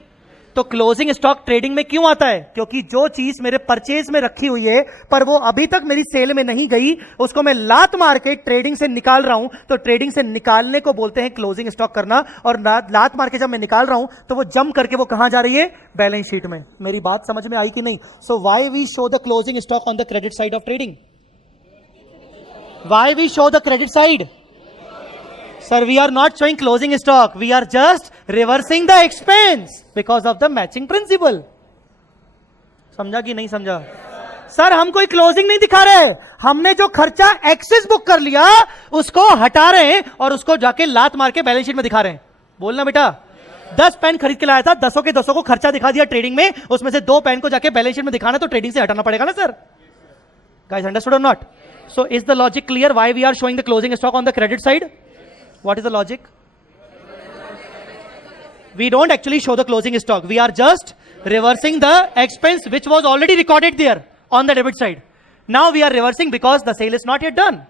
तो क्लोजिंग स्टॉक ट्रेडिंग में क्यों आता है? क्योंकि जो चीज मेरे परचेज में रखी हुई है पर वो अभी तक मेरी सेल में नहीं गई, उसको मैं लात मार के ट्रेडिंग से निकाल रहा हूं. तो ट्रेडिंग से निकालने को बोलते हैं क्लोजिंग स्टॉक करना. और लात मार के जब मैं निकाल रहा हूं तो वो जम करके वो कहां जा रही है? बैलेंस शीट में. मेरी बात समझ में आई कि नहीं? So why we show the closing stock on the credit side of trading? Why we show the credit side? Sir, we are not showing closing stock. We are just reversing the expense because of the matching principle. समझा कि नहीं समझा? Sir हम कोई closing नहीं दिखा रहे. हमने जो खर्चा एक्सेस बुक कर लिया उसको हटा रहे हैं और उसको जाके लात मार के बैलेंस शीट में दिखा रहे हैं. बोलना बेटा. 10 पेन खरीद के लाया था, 10 के 10 को खर्चा दिखा दिया ट्रेडिंग में, उसमें से 2 पेन को जाके बैलेंस शीट में दिखाना तो ट्रेडिंग से हटाना पड़ेगा ना सर. गाइस अंडरस्टूड और not? So is the logic clear why we are showing the closing stock on the credit side? What is the logic? We don't actually show the closing stock. We are just reversing the expense which was already recorded there on the debit side. Now we are reversing because the sale is not yet done.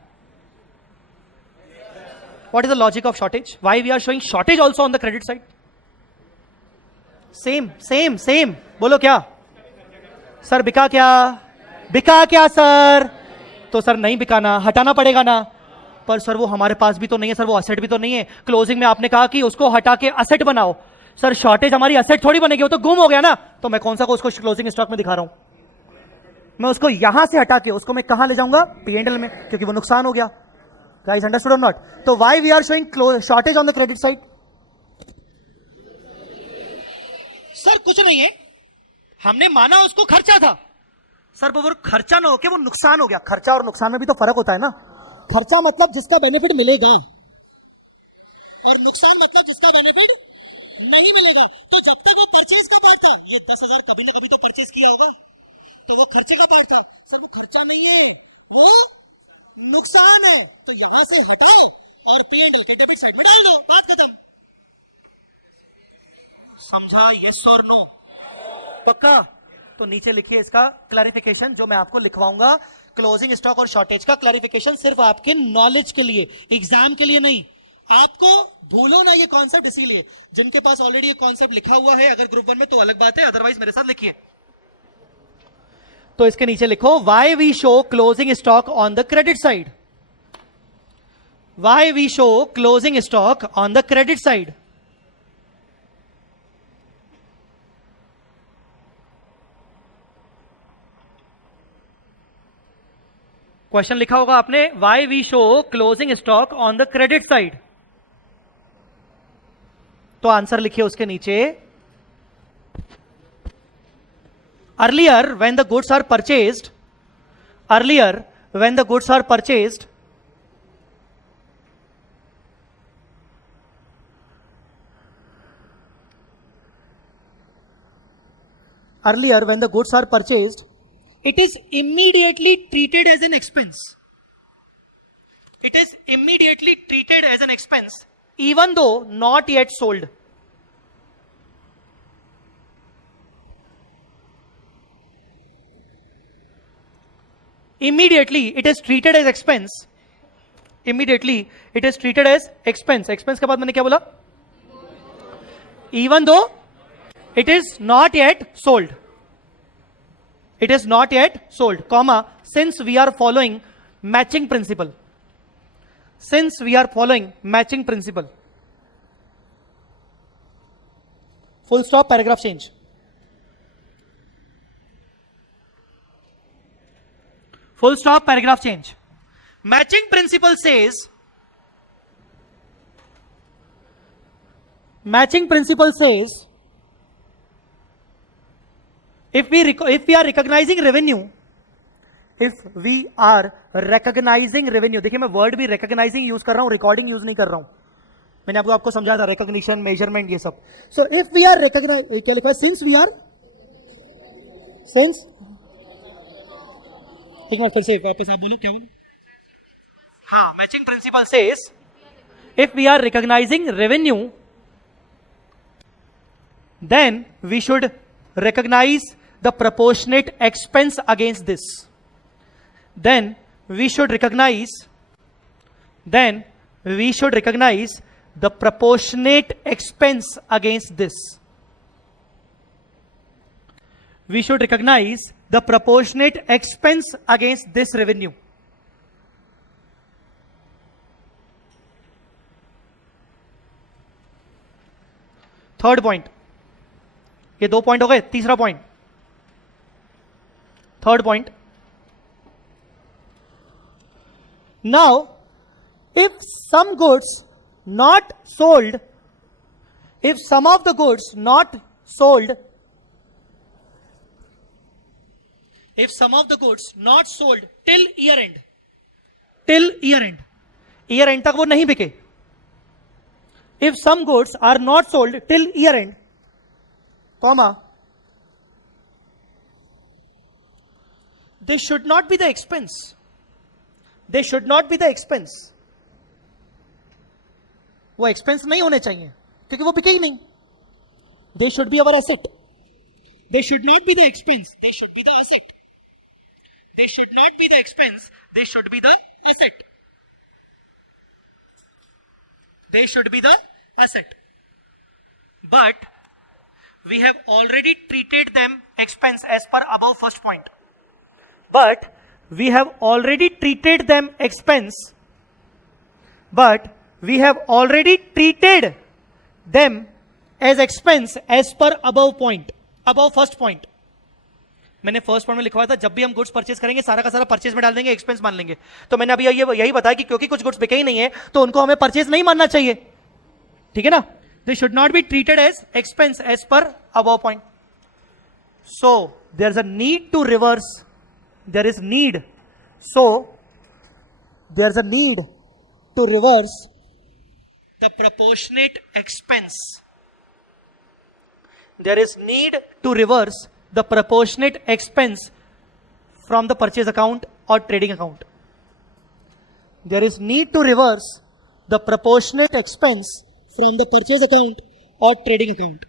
What is the logic of shortage? Why we are showing shortage also on the credit side? Same. बोलो क्या? Sir बिका क्या? बिका क्या sir? तो sir नहीं बिकाना, हटाना पड़ेगा ना. पर सर वो हमारे पास भी तो नहीं है सर, वो असेट भी तो नहीं है. क्लोजिंग में आपने कहा कि उसको हटा के असेट बनाओ. सर शॉर्टेज हमारी असेट थोड़ी बनेगी, वो तो गुम हो गया ना. तो मैं कौन सा को उसको क्लोजिंग स्टॉक में दिखा रहा हूं? मैं उसको यहां से हटा के उसको मैं कहां ले जाऊंगा? P&L में, क्योंकि वो नुकसान हो गया. गाइस अंडरस्टूड और नॉट? तो why we are showing shortage on the credit side? Sir कुछ नहीं है, हमने माना उसको खर्चा था. सर वो खर्चा ना होके वो नुकसान हो गया. खर्चा और नुकसान में भी तो फर्क होता है ना. खर्चा मतलब जिसका बेनिफिट मिलेगा और नुकसान मतलब जिसका बेनिफिट नहीं मिलेगा. तो जब तक वो परचेज का पार्ट था, ये 10,000 कभी ना कभी तो परचेज किया होगा, तो वो खर्चे का पार्ट था. सर वो खर्चा नहीं है, वो नुकसान है. तो यहां से हटाओ और P&L के डेबिट साइड में डाल दो. बात खत्म. समझा? यस और नो? पक्का? तो नीचे लिखिए इसका क्लैरिफिकेशन जो मैं आपको लिखवाऊंगा. क्लोजिंग स्टॉक और शॉर्टेज का क्लैरिफिकेशन सिर्फ आपके नॉलेज के लिए, एग्जाम के लिए नहीं. आपको भूलो ना ये कॉन्सेप्ट, इसीलिए जिनके पास ऑलरेडी ये कॉन्सेप्ट लिखा हुआ है अगर ग्रुप 1 में तो अलग बात है, अदरवाइज मेरे साथ लिखिए. तो इसके नीचे लिखो why we show closing stock on the credit side. Why we show closing stock on the credit side. Question लिखा होगा आपने, why we show closing stock on the credit side. तो आंसर लिखिए उसके नीचे. Earlier when the goods are purchased, earlier when the goods are purchased, earlier when the goods are purchased, it is immediately treated as an expense. It is immediately treated as an expense even though not yet sold. Immediately it is treated as expense. Immediately it is treated as expense. Expense के बाद मैंने क्या बोला? Even though it is not yet sold. It is not yet sold, comma, since we are following matching principle. Since we are following matching principle. Full stop, paragraph change. Full stop, paragraph change. Matching principle says, matching principle says if we are recognizing revenue, if we are recognizing revenue, देखिए मैं word भी recognizing use कर रहा हूं, recording use नहीं कर रहा हूं. मैंने आपको समझाया था रिकॉग्निशन, मेजरमेंट, ये सब. So if we are recognise, क्या लिखा है, सिंस वी आर, सिंस, एक बार फिर से वापस आप बोलो, क्या बोलो. हाँ, matching principal says if we are recognizing revenue, then we should recognize the proportionate expense against this. Then we should recognize the proportionate expense against this. We should recognize the proportionate expense against this revenue. Third point, ये 2 point हो गए. तीसरा point, third point. Now if some goods not sold, if some of the goods not sold, if some of the goods not sold till year end, year end तक वो नहीं बिके. If some goods are not sold till year end, comma, this should not be the expense. They should not be the expense. वो expense नहीं होने चाहिए क्योंकि वो बिके ही नहीं. They should be our asset. They should not be the expense. They should be the asset. They should not be the expense. They should be the asset. They should be the asset. But we have already treated them expense as per above first point. But we have already treated them expense. But we have already treated them as expense as per above point, above first point. मैंने first point में लिखवाया था जब भी हम goods purchase करेंगे सारा का सारा परचेज में डाल देंगे, एक्सपेंस मान लेंगे. तो मैंने अभी यही बताया कि क्योंकि कुछ गुड्स बिके ही नहीं है तो उनको हमें परचेज नहीं मानना चाहिए. ठीक है ना. They should not be treated as expense as per above point. So there is a need to reverse, there is need, so there is a need to reverse the proportionate expense. There is need to reverse the proportionate expense from the purchase account or trading account. There is need to reverse the proportionate expense from the purchase account or trading account.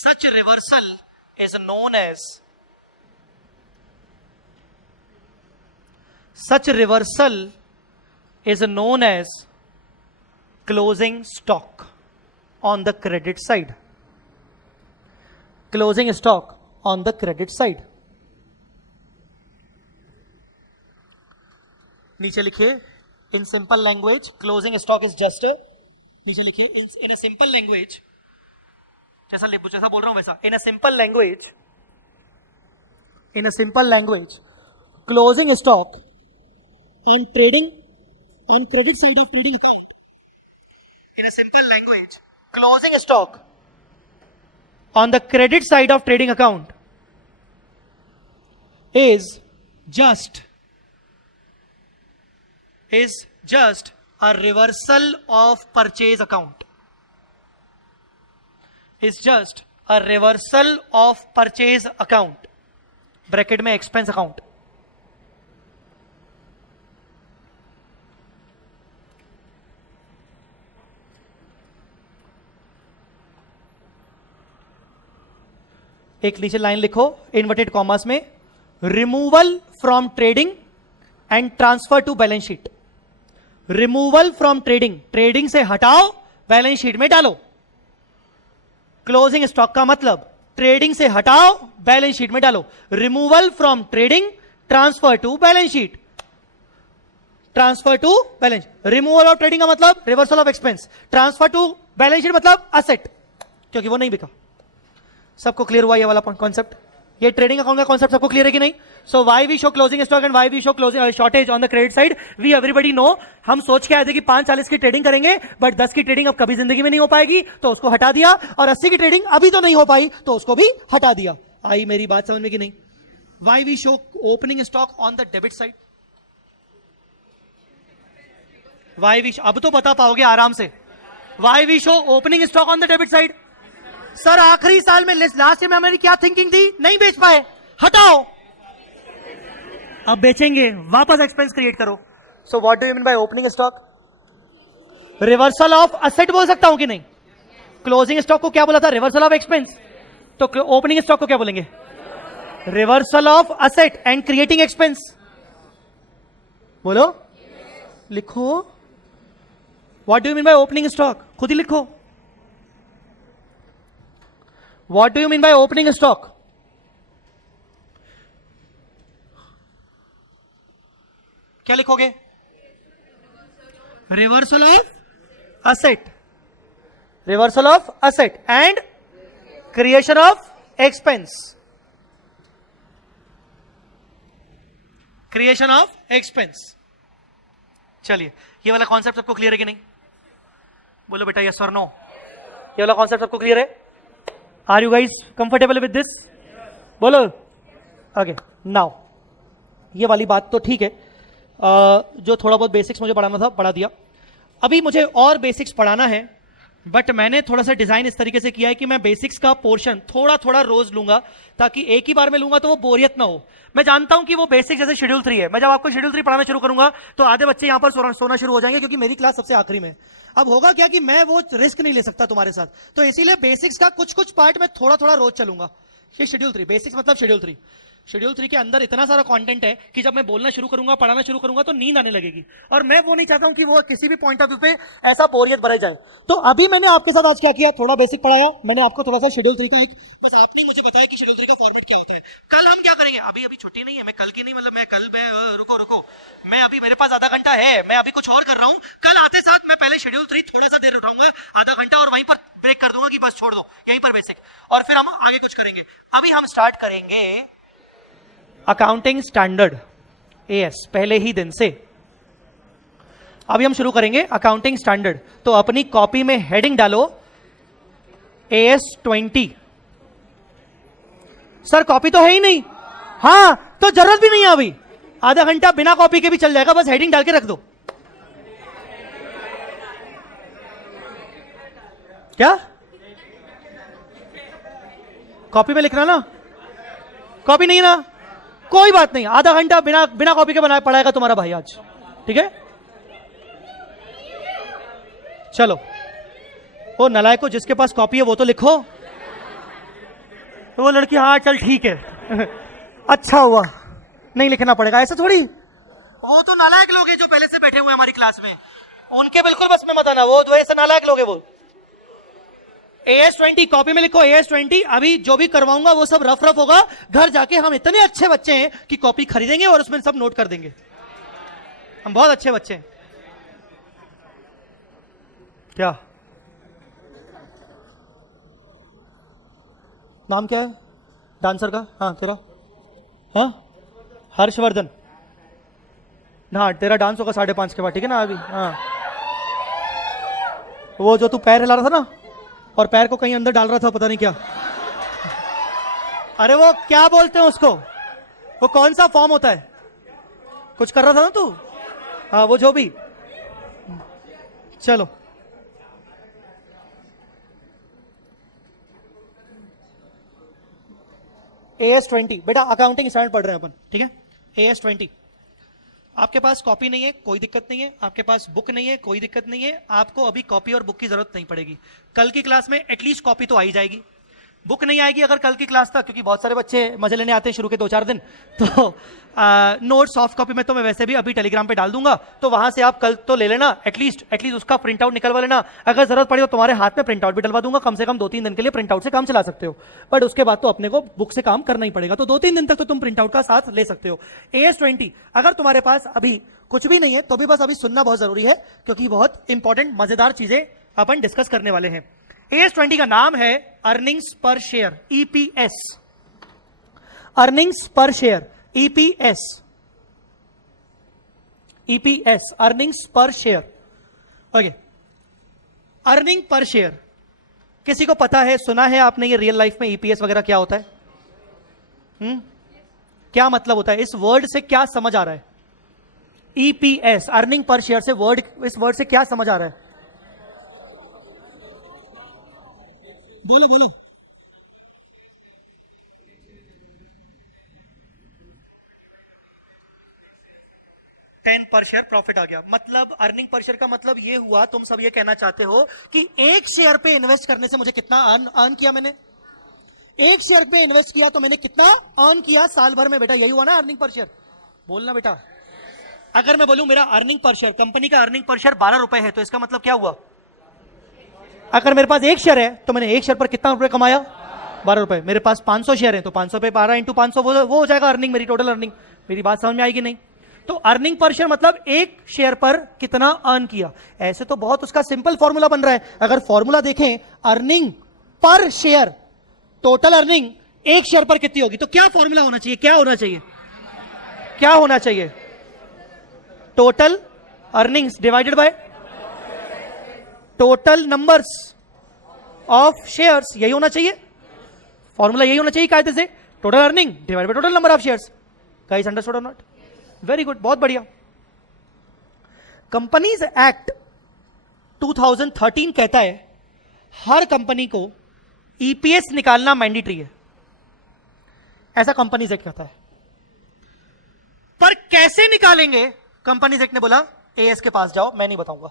Such reversal is known as, such reversal is known as closing stock on the credit side. Closing stock on the credit side. नीचे लिखिए in simple language closing stock is just a, नीचे लिखिए in a simple language, जैसा बोल रहा हूं वैसा, in a simple language, in a simple language, closing stock on trading, on credit side of trading account. In a simple language, closing stock on the credit side of trading account is just a reversal of purchase account. Is just a reversal of purchase account. Bracket में expense account. एक नीचे line लिखो inverted commas में, removal from trading and transfer to balance sheet. Removal from trading, trading से हटाओ balance sheet में डालो. Closing stock का मतलब ट्रेडिंग से हटाओ बैलेंस शीट में डालो. Removal from trading, transfer to balance sheet. Transfer to balance, removal of trading का मतलब reversal of expense, transfer to balance sheet मतलब असेट, क्योंकि वो नहीं बिका. सबको क्लियर हुआ ये वाला कॉन्सेप्ट? ये ट्रेडिंग अकाउंट का कॉन्सेप्ट सबको क्लियर है कि नहीं? So why we show closing stock and why we show closing shortage on the credit side, we everybody know. हम सोच के आए थे कि 5:40 की ट्रेडिंग करेंगे, बट 10 की ट्रेडिंग अब कभी जिंदगी में नहीं हो पाएगी, तो उसको हटा दिया, और 80 की ट्रेडिंग अभी तो नहीं हो पाई, तो उसको भी हटा दिया। आई मेरी बात समझ में कि नहीं? Why we show opening stock on the debit side, why we, अब तो बता पाओगे आराम से। Why we show opening stock on the debit side. Sir आखिरी साल में, लास्ट ईयर में हमारी क्या थिंकिंग थी? नहीं बेच पाए, हटाओ, अब बेचेंगे, वापस एक्सपेंस क्रिएट करो। So what do you mean by opening stock? Reversal of asset बोल सकता हूं कि नहीं? क्लोजिंग स्टॉक को क्या बोला था? Reversal of expense. तो ओपनिंग स्टॉक को क्या बोलेंगे? Reversal of asset and creating expense. बोलो, लिखो। What do you mean by opening stock? खुद ही लिखो। What do you mean by opening stock? क्या लिखोगे? Reversal of asset, reversal of asset and creation of expense, creation of expense. चलिए, ये वाला concept सबको क्लियर है कि नहीं? बोलो बेटा यस और नो। ये वाला कॉन्सेप्ट सबको क्लियर है? Are you guys comfortable with this? बोलो। ओके, नाउ ये वाली बात तो ठीक है, जो थोड़ा बहुत बेसिक्स मुझे पढ़ाना था पढ़ा दिया। अभी मुझे और बेसिक्स पढ़ाना है, बट मैंने थोड़ा सा डिजाइन इस तरीके से किया है कि मैं बेसिक्स का पोर्शन थोड़ा थोड़ा रोज लूंगा, ताकि एक ही बार में लूंगा तो वो बोरियत ना हो। मैं जानता हूं कि वो बेसिक जैसे शेड्यूल 3 है, मैं जब आपको शेड्यूल 3 पढ़ाना शुरू करूंगा तो आधे बच्चे यहां पर सोना शुरू हो जाएंगे, क्योंकि मेरी क्लास सबसे आखिरी में। अब होगा क्या कि मैं वो रिस्क नहीं ले सकता तुम्हारे साथ, तो इसीलिए बेसिक्स का कुछ कुछ पार्ट में थोड़ा थोड़ा रोज चलूंगा। ये शेड्यूल 3, बेसिक्स मतलब शेड्यूल 3। शेड्यूल 3 के अंदर इतना सारा कंटेंट है कि जब मैं बोलना शुरू करूंगा, पढ़ाना शुरू करूंगा, तो नींद आने लगेगी, और मैं वो नहीं चाहता हूं कि वो किसी भी पॉइंट ऑफ व्यू पे ऐसा बोरियत भरे जाए। तो अभी मैंने आपके साथ आज क्या किया, थोड़ा बेसिक पढ़ाया मैंने आपको, थोड़ा सा शेड्यूल 3 का एक, बस आपने मुझे बताया कि शेड्यूल 3 का फॉर्मेट क्या होता है। कल हम क्या करेंगे? अभी छुट्टी नहीं है, मैं कल की नहीं, मतलब मैं कल रुको, मैं अभी, मेरे पास आधा घंटा है, मैं अभी कुछ और कर रहा हूं। कल आते साथ मैं पहले शेड्यूल 3 थोड़ा सा देर उठाऊंगा, आधा घंटा, और वहीं पर ब्रेक कर दूंगा कि बस छोड़ दो, यहीं पर बेसिक, और फिर हम आगे कुछ करेंगे। अभी हम स्टार्ट करेंगे अकाउंटिंग स्टैंडर्ड एएस पहले ही दिन से। अभी हम शुरू करेंगे अकाउंटिंग स्टैंडर्ड, तो अपनी कॉपी में हेडिंग डालो AS 20। सर कॉपी तो है ही नहीं। हाँ, तो जरूरत भी नहीं है, अभी आधा घंटा बिना कॉपी के भी चल जाएगा, बस हेडिंग डाल के रख दो। क्या कॉपी में लिखना ना? कॉपी नहीं ना, कोई बात नहीं, आधा घंटा बिना कॉपी के बनाया पढ़ाएगा तुम्हारा भाई आज, ठीक है? चलो, वो नलायको जिसके पास कॉपी है वो तो लिखो। तो वो लड़की, हाँ चल ठीक है अच्छा हुआ, नहीं लिखना पड़ेगा, ऐसा थोड़ी। वो तो नालायक लोग हैं जो पहले से बैठे हुए हमारी क्लास में, उनके बिल्कुल बस में मत आना, वो जो ऐसे नालायक लोग हैं वो। AS 20 कॉपी में लिखो, AS 20। अभी जो भी करवाऊंगा वो सब रफ होगा, घर जाके हम इतने अच्छे बच्चे हैं कि कॉपी खरीदेंगे और उसमें सब नोट कर देंगे। हम बहुत अच्छे बच्चे हैं। क्या नाम क्या है डांसर का? हाँ तेरा? हाँ हर्षवर्धन। हाँ तेरा डांस होगा 5:30 के बाद, ठीक है ना? अभी हाँ, वो जो तू पैर हिला रहा था ना, और पैर को कहीं अंदर डाल रहा था, पता नहीं क्या, अरे वो क्या बोलते हैं उसको, वो कौन सा फॉर्म होता है, कुछ कर रहा था ना तू? हाँ वो जो भी। चलो AS 20 बेटा अकाउंटिंग स्टैंडर्ड पढ़ रहे हैं अपन, ठीक है? AS 20। आपके पास कॉपी नहीं है, कोई दिक्कत नहीं है। आपके पास बुक नहीं है, कोई दिक्कत नहीं है। आपको अभी कॉपी और बुक की जरूरत नहीं पड़ेगी। कल की क्लास में एटलीस्ट कॉपी तो आ ही जाएगी, बुक नहीं आएगी अगर कल की क्लास तक, क्योंकि बहुत सारे बच्चे मजे लेने आते हैं शुरू के 2-4 दिन। तो नोट सॉफ्ट कॉपी में तो मैं वैसे भी अभी टेलीग्राम पे डाल दूंगा, तो वहां से आप कल तो ले लेना, एटलीस्ट उसका प्रिंट आउट निकलवा लेना। अगर जरूरत पड़ी तो तुम्हारे हाथ में प्रिंट आउट भी डलवा दूंगा, कम से कम 2-3 दिन के लिए प्रिंट आउट से काम चला सकते हो। बट उसके बाद तो अपने को बुक से काम करना ही पड़ेगा, तो 2-3 दिन तक तो तुम प्रिंट आउट का साथ ले सकते हो। AS 20 अगर तुम्हारे पास अभी कुछ भी नहीं है तो भी बस अभी सुनना बहुत जरूरी है, क्योंकि बहुत इंपॉर्टेंट मजेदार चीजें अपन डिस्कस करने वाले हैं। AS 20 का नाम है अर्निंग्स पर शेयर, EPS। अर्निंग्स पर शेयर, ईपीएस, ईपीएस अर्निंग्स पर share. Okay, earning per share किसी को पता है, सुना है आपने ये रियल लाइफ में ईपीएस वगैरह क्या होता है? क्या मतलब होता है? इस वर्ड से क्या समझ आ रहा है? ईपीएस अर्निंग पर शेयर से वर्ड, इस वर्ड से क्या समझ आ रहा है? बोलो बोलो। 10 पर शेयर प्रॉफिट आ गया, मतलब अर्निंग पर शेयर का मतलब ये हुआ, तुम सब ये कहना चाहते हो कि एक शेयर पे इन्वेस्ट करने से मुझे कितना अर्न किया मैंने? एक शेयर पे इन्वेस्ट किया तो मैंने कितना अर्न किया साल भर में? बेटा यही हुआ ना अर्निंग पर शेयर? बोलना बेटा। अगर मैं बोलूं मेरा अर्निंग पर शेयर, कंपनी का अर्निंग पर शेयर 12 रुपए है, तो इसका मतलब क्या हुआ? अगर मेरे पास एक शेयर है तो मैंने एक शेयर पर कितना रुपए कमाया? 12 रुपए। मेरे पास 500 शेयर है तो 500 पे 12 इंटू 500 वो हो जाएगा अर्निंग, मेरी टोटल अर्निंग। मेरी बात समझ में आएगी नहीं? तो अर्निंग पर शेयर मतलब एक शेयर पर कितना अर्न किया। ऐसे तो बहुत उसका सिंपल फॉर्मूला बन रहा है। अगर फॉर्मूला देखें, earning per share, total earning एक शेयर पर कितनी होगी, तो क्या फॉर्मूला होना चाहिए? क्या होना चाहिए? क्या होना चाहिए? Total earnings divided by total numbers of shares, यही होना चाहिए फॉर्मूला, यही होना चाहिए कायदे से। Total earning divided by total number of shares. Guys understood और नॉट? वेरी गुड, बहुत बढ़िया। कंपनीज एक्ट 2013 कहता है हर कंपनी को ईपीएस निकालना मैंडेटरी है, ऐसा कंपनीज एक्ट कहता है। पर कैसे निकालेंगे? कंपनीज एक्ट ने बोला एएस के पास जाओ, मैं नहीं बताऊंगा।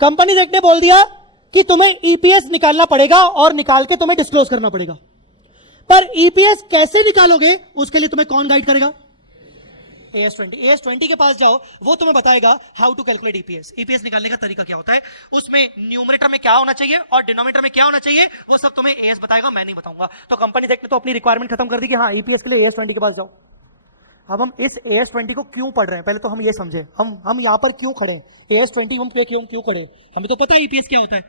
कंपनीज एक्ट ने बोल दिया कि तुम्हें ईपीएस निकालना पड़ेगा और निकाल के तुम्हें डिस्क्लोज करना पड़ेगा। पर ईपीएस कैसे निकालोगे उसके लिए तुम्हें कौन गाइड करेगा? AS20 के पास जाओ, वो तुम्हें बताएगा how to calculate EPS. EPS निकालने का तरीका क्या होता है, उसमें न्यूमरेटर में क्या होना चाहिए और डिनोमिनेटर में क्या होना चाहिए, वो सब तुम्हें एएस बताएगा, मैं नहीं बताऊंगा। तो कंपनी एक्ट ने तो अपनी रिक्वायरमेंट खत्म कर दी कि हाँ ईपीएस के लिए AS20 के पास जाओ। अब हम इस AS20 को क्यों पढ़ रहे हैं, पहले तो हम ये समझे, हम यहां पर क्यों खड़े हैं, AS20 हम पे क्यों खड़े? हमें तो पता है ईपीएस क्या होता है।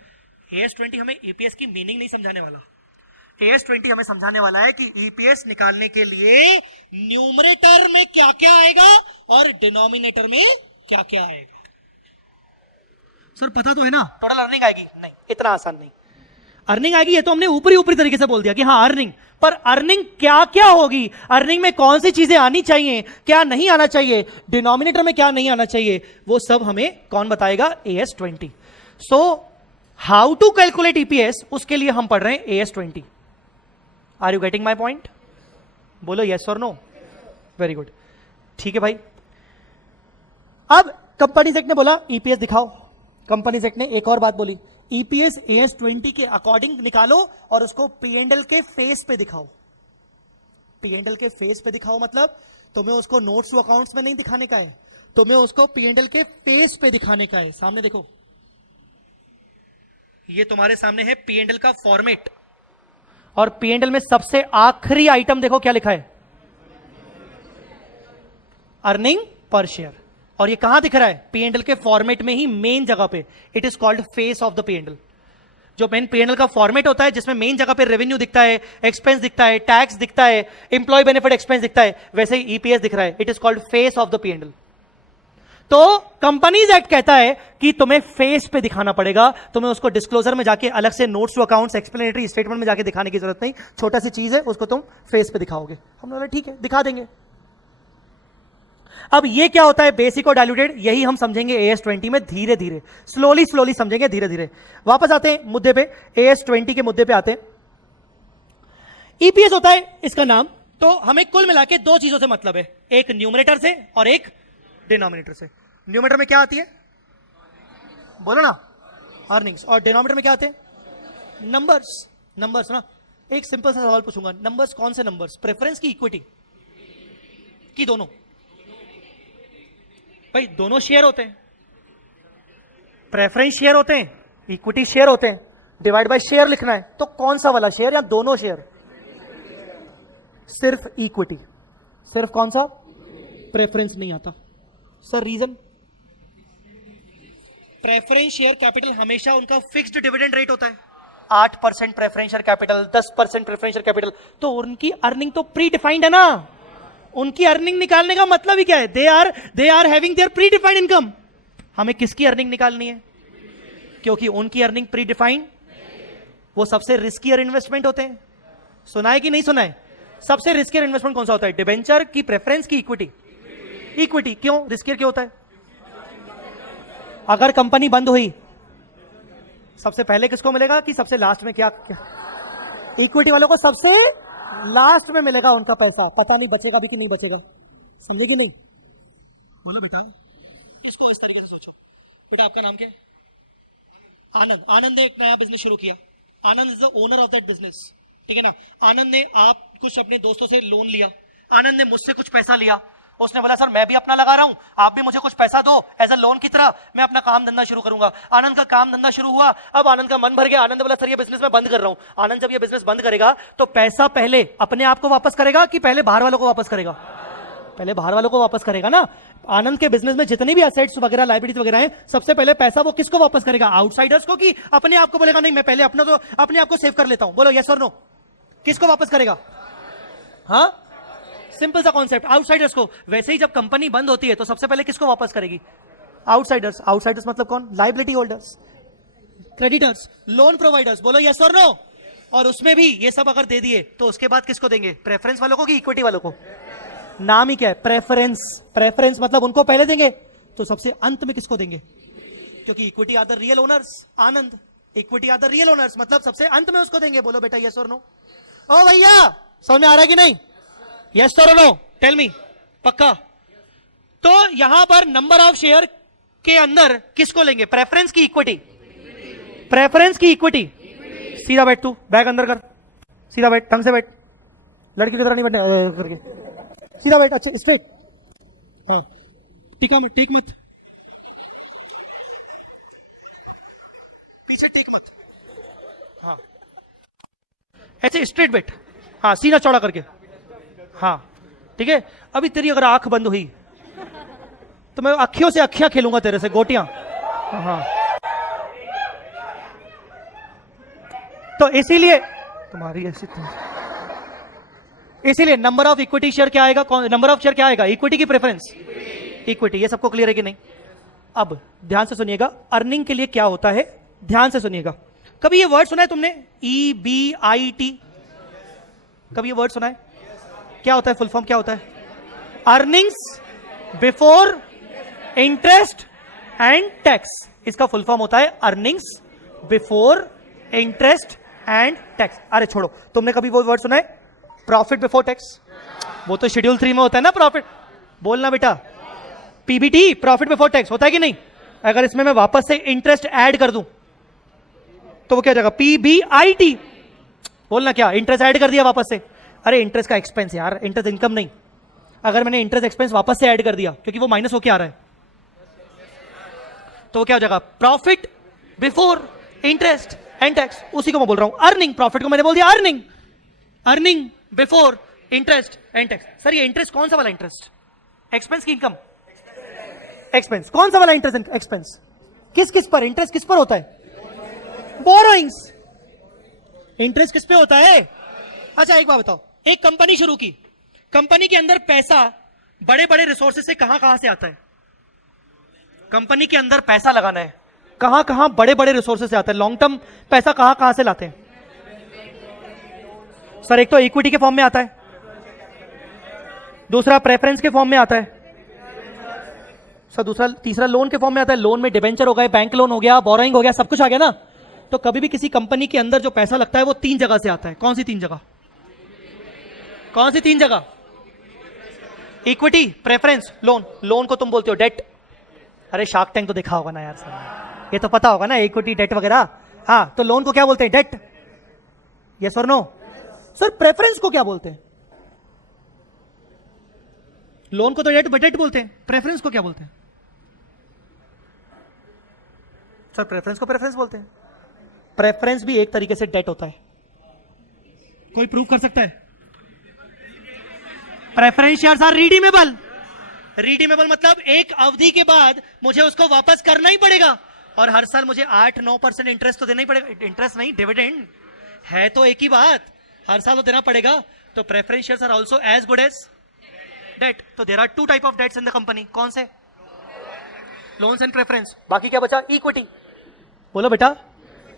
AS20 हमें ईपीएस की मीनिंग नहीं समझाने वाला। AS20 हमें समझाने वाला है कि ईपीएस निकालने के लिए न्यूमरेटर में क्या क्या आएगा और डिनोमिनेटर में क्या क्या आएगा। सर पता तो है ना टोटल अर्निंग आएगी? नहीं, इतना आसान नहीं। अर्निंग आएगी ये तो हमने ऊपरी तरीके से बोल दिया कि हाँ अर्निंग, पर अर्निंग क्या क्या होगी, अर्निंग में कौन सी चीजें आनी चाहिए, क्या नहीं आना चाहिए, डिनोमिनेटर में क्या नहीं आना चाहिए, वो सब हमें कौन बताएगा? AS20। So how to calculate EPS, उसके लिए हम पढ़ रहे हैं AS20। Are you getting my point? बोलो यस और नो। वेरी गुड, ठीक है भाई। अब कंपनीज एक्ट ने बोला ईपीएस दिखाओ। कंपनीज एक्ट ने एक और बात बोली, ईपीएस AS20 के अकॉर्डिंग निकालो और उसको P&L के फेस पे दिखाओ। P&L के फेस पे दिखाओ मतलब तुम्हें उसको नोट्स टू अकाउंट्स में नहीं दिखाने का है, तुम्हें उसको P&L के फेस पे दिखाने का है। सामने देखो, ये तुम्हारे सामने है P&L का फॉर्मेट, और P&L में सबसे आखिरी आइटम देखो क्या लिखा है? Earning per share. और ये कहां दिख रहा है? P&L के फॉर्मेट में ही, मेन जगह पे। It is called face of the P&L। जो मेन P&L का फॉर्मेट होता है जिसमें मेन जगह पे रेवेन्यू दिखता है, एक्सपेंस दिखता है, टैक्स दिखता है, इंप्लॉय बेनिफिट एक्सपेंस दिखता है, वैसे ही ईपीएस दिख रहा है। It is called face of the P&L। तो कंपनीज एक्ट कहता है कि तुम्हें फेस पे दिखाना पड़ेगा, तुम्हें उसको डिस्क्लोजर में जाके अलग से notes to accounts, explanatory statement में जाके दिखाने की जरूरत नहीं। छोटा सी चीज है, उसको तुम फेस पे दिखाओगे। हमने बोला ठीक है दिखा देंगे। अब ये क्या होता है बेसिक और डाइल्यूटेड, यही हम समझेंगे AS20 में धीरे धीरे, स्लोली समझेंगे धीरे धीरे। वापस आते हैं मुद्दे पे, AS20 के मुद्दे पे आते हैं। ईपीएस होता है इसका नाम, तो हमें कुल मिला के दो चीजों से मतलब है, एक न्यूमरेटर से और एक डिनोमिनेटर से। न्यूमरेटर में क्या आती है? बोलो ना, अर्निंग्स। और डिनोमिनेटर में क्या आते हैं? नंबर्स। नंबर्स ना। एक सिंपल सा सवाल पूछूंगा, नंबर्स कौन से नंबर्स? प्रेफरेंस की इक्विटी की? दोनों। भाई दोनों शेयर होते हैं, प्रेफरेंस शेयर होते हैं, इक्विटी शेयर होते हैं। डिवाइड बाय शेयर लिखना है तो कौन सा वाला शेयर या दोनों शेयर? सिर्फ इक्विटी। सिर्फ कौन सा? प्रेफरेंस नहीं आता। Sir reason? Preference share capital हमेशा उनका फिक्स्ड डिविडेंड रेट होता है, 8% प्रेफरेंशियल कैपिटल, 10% प्रेफरेंशियल कैपिटल, तो उनकी अर्निंग तो प्री डिफाइंड है ना। उनकी अर्निंग निकालने का मतलब ही क्या है? They are having their predefined income. हमें किसकी अर्निंग निकालनी है? क्योंकि उनकी अर्निंग प्री डिफाइंड, वो सबसे रिस्कियर इन्वेस्टमेंट होते हैं। सुना है कि नहीं सुना है? सबसे रिस्कियर इन्वेस्टमेंट कौन सा होता है? डिबेंचर की, प्रेफरेंस की, इक्विटी? इक्विटी। क्यों रिस्कियर क्यों होता है? अगर कंपनी बंद हुई, सबसे पहले किसको मिलेगा कि सबसे लास्ट में? क्या इक्विटी वालों को सबसे लास्ट में मिलेगा उनका पैसा। पता नहीं बचेगा भी कि नहीं बचेगा। समझे कि नहीं? बोलो बेटा, इसको इस तरीके से सोचो। बेटा आपका नाम क्या है? आनंद। आनंद ने एक नया बिजनेस शुरू किया। Anand is the owner of that business, ठीक है ना। आनंद ने आप कुछ अपने दोस्तों से लोन लिया, आनंद ने मुझसे कुछ पैसा लिया, उसने बोला सर मैं भी अपना लगा रहा हूं, आप भी मुझे कुछ पैसा दो एज अ लोन की तरह, मैं अपना काम धंधा शुरू करूंगा। आनंद का काम धंधा शुरू हुआ, अब आनंद का मन भर गया। आनंद बोला सर ये बिजनेस मैं बंद कर रहा हूं। आनंद जब ये बिजनेस बंद करेगा तो पैसा पहले अपने आप को वापस करेगा कि पहले बाहर वालों को वापस करेगा? पहले बाहर वालों को वापस करेगा ना। आनंद के बिजनेस में जितनी भी एसेट्स वगैरह, लाइबिलिटीज वगैरह हैं, सबसे पहले पैसा वो किसको वापस करेगा? आउटसाइडर्स को, कि अपने आप को बोलेगा नहीं मैं पहले अपने आप को सेव कर लेता हूं? बोलो यस और नो, किसको वापस करेगा? हाँ, सिंपल सा कॉन्सेप्ट, आउटसाइडर्स को। वैसे ही जब कंपनी बंद होती है तो सबसे पहले किसको वापस करेगी? आउटसाइडर्स। आउटसाइडर्स मतलब कौन? Liability holders, creditors, loan providers. बोलो यस और नो। और उसमें भी ये सब अगर दे दिए तो उसके बाद किसको देंगे? प्रेफरेंस वालों को कि इक्विटी वालों को? नाम ही क्या है? प्रेफरेंस। प्रेफरेंस मतलब उनको पहले देंगे, तो सबसे अंत में किसको देंगे? क्योंकि equity are the real owners. Anand, equity are the real owners, मतलब सबसे अंत में उसको देंगे। बोलो बेटा यस और नो। ओ भैया समझ में आ रहा है कि नहीं? यस और नो, टेल मी। पक्का? तो यहां पर नंबर ऑफ शेयर के अंदर किसको लेंगे? प्रेफरेंस की इक्विटी? प्रेफरेंस की इक्विटी। सीधा बैठ, तू बैग अंदर कर, सीधा बैठ, ढंग से बैठ, लड़की की तरह नहीं बैठने करके, सीधा बैठ, अच्छा स्ट्रेट। हाँ, टीका मत, टीक मत, पीछे टीक मत। हाँ, ऐसे स्ट्रेट बैठ। हाँ, सीना चौड़ा करके। हाँ ठीक है। अभी तेरी अगर आंख बंद हुई तो मैं अखियों से अखियां खेलूंगा तेरे से, गोटियां। हाँ, तो इसीलिए तुम्हारी ऐसी, इसीलिए नंबर ऑफ इक्विटी शेयर क्या आएगा? नंबर ऑफ शेयर क्या आएगा? इक्विटी की प्रेफरेंस? इक्विटी। ये सबको क्लियर है कि नहीं? अब ध्यान से सुनिएगा, अर्निंग के लिए क्या होता है, ध्यान से सुनिएगा। कभी ये वर्ड सुना है तुमने? EBIT? कभी ये वर्ड सुना है? क्या होता है? फुल फॉर्म क्या होता है? Earnings before interest and tax. इसका फुल फॉर्म होता है earnings before interest and tax. अरे छोड़ो, तुमने कभी वो वर्ड सुना है प्रॉफिट बिफोर टैक्स? वो तो शेड्यूल 3 में होता है ना प्रॉफिट। बोलना बेटा, PBT, प्रॉफिट बिफोर टैक्स होता है कि नहीं? अगर इसमें मैं वापस से इंटरेस्ट ऐड कर दूं तो वो क्या हो जाएगा? PBIT। बोलना क्या? इंटरेस्ट ऐड कर दिया वापस से। अरे इंटरेस्ट का एक्सपेंस यार, इंटरेस्ट इनकम नहीं। अगर मैंने इंटरेस्ट एक्सपेंस वापस से ऐड कर दिया क्योंकि वो माइनस होके आ रहा है, तो क्या हो जाएगा? Profit before interest and tax. उसी को मैं बोल रहा हूं अर्निंग। प्रॉफिट को मैंने बोल दिया earning, earning before interest and tax. Sir ये इंटरेस्ट कौन सा वाला इंटरेस्ट? एक्सपेंस की इनकम? एक्सपेंस। कौन सा वाला इंटरेस्ट? एक्सपेंस। किस किस पर इंटरेस्ट? किस पर होता है? बोरोइंग्स। इंटरेस्ट किस पे होता है? अच्छा एक बात बताओ, एक कंपनी शुरू की, कंपनी के अंदर पैसा बड़े बड़े रिसोर्सेज से कहां से आता है? कंपनी के अंदर पैसा लगाना है, कहां बड़े बड़े रिसोर्सेज से आता है? लॉन्ग टर्म पैसा कहां से लाते हैं? सर एक तो इक्विटी के फॉर्म में आता है, दूसरा प्रेफरेंस के फॉर्म में आता है, सर तीसरा लोन के फॉर्म में आता है। लोन में डिबेंचर हो गए, बैंक लोन हो गया, बोरोइंग हो गया, सब कुछ आ गया ना। तो कभी भी किसी कंपनी के अंदर जो पैसा लगता है वो 3 जगह से आता है। कौन सी 3 जगह? कौन सी 3 जगह? Equity, preference, loan. लोन को तुम बोलते हो डेट। अरे शार्क टैंक तो देखा होगा ना यार सर, ये तो पता होगा ना, इक्विटी डेट वगैरह। हाँ, तो लोन को क्या बोलते हैं? डेट। यस और नो? सर प्रेफरेंस को क्या बोलते हैं? लोन को तो डेट बोलते हैं, प्रेफरेंस को क्या बोलते हैं? सर प्रेफरेंस को प्रेफरेंस बोलते हैं। प्रेफरेंस भी एक तरीके से डेट होता है। कोई प्रूव कर सकता है? Preference shares are redeemable. Redeemable मतलब एक अवधि के बाद मुझे उसको वापस करना ही पड़ेगा, और हर साल मुझे 8-9% इंटरेस्ट तो देना ही पड़ेगा। इंटरेस्ट नहीं, डिविडेंड है तो एक ही बात, हर साल तो देना पड़ेगा। तो preference shares are also as good as debt. तो there are 2 type of debts in the company. कौन से? Loans and preference. बाकी क्या बचा? इक्विटी। बोलो बेटा,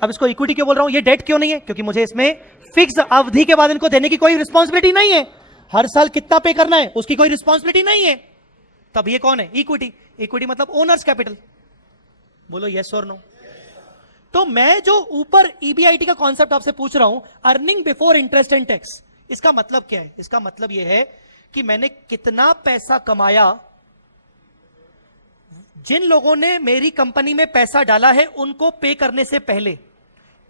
अब इसको इक्विटी क्यों बोल रहा हूं? ये डेट क्यों नहीं है? क्योंकि मुझे इसमें फिक्स अवधि के बाद इनको देने की कोई रिस्पॉन्सिबिलिटी नहीं है। हर साल कितना पे करना है उसकी कोई रिस्पॉन्सिबिलिटी नहीं है। तब ये कौन है? इक्विटी। इक्विटी मतलब ओनर्स कैपिटल। बोलो यस और नो। तो मैं जो ऊपर ईबीआईटी का कॉन्सेप्ट आपसे पूछ रहा हूं, earning before interest and tax, इसका मतलब क्या है? इसका मतलब यह है कि मैंने कितना पैसा कमाया, जिन लोगों ने मेरी कंपनी में पैसा डाला है उनको पे करने से पहले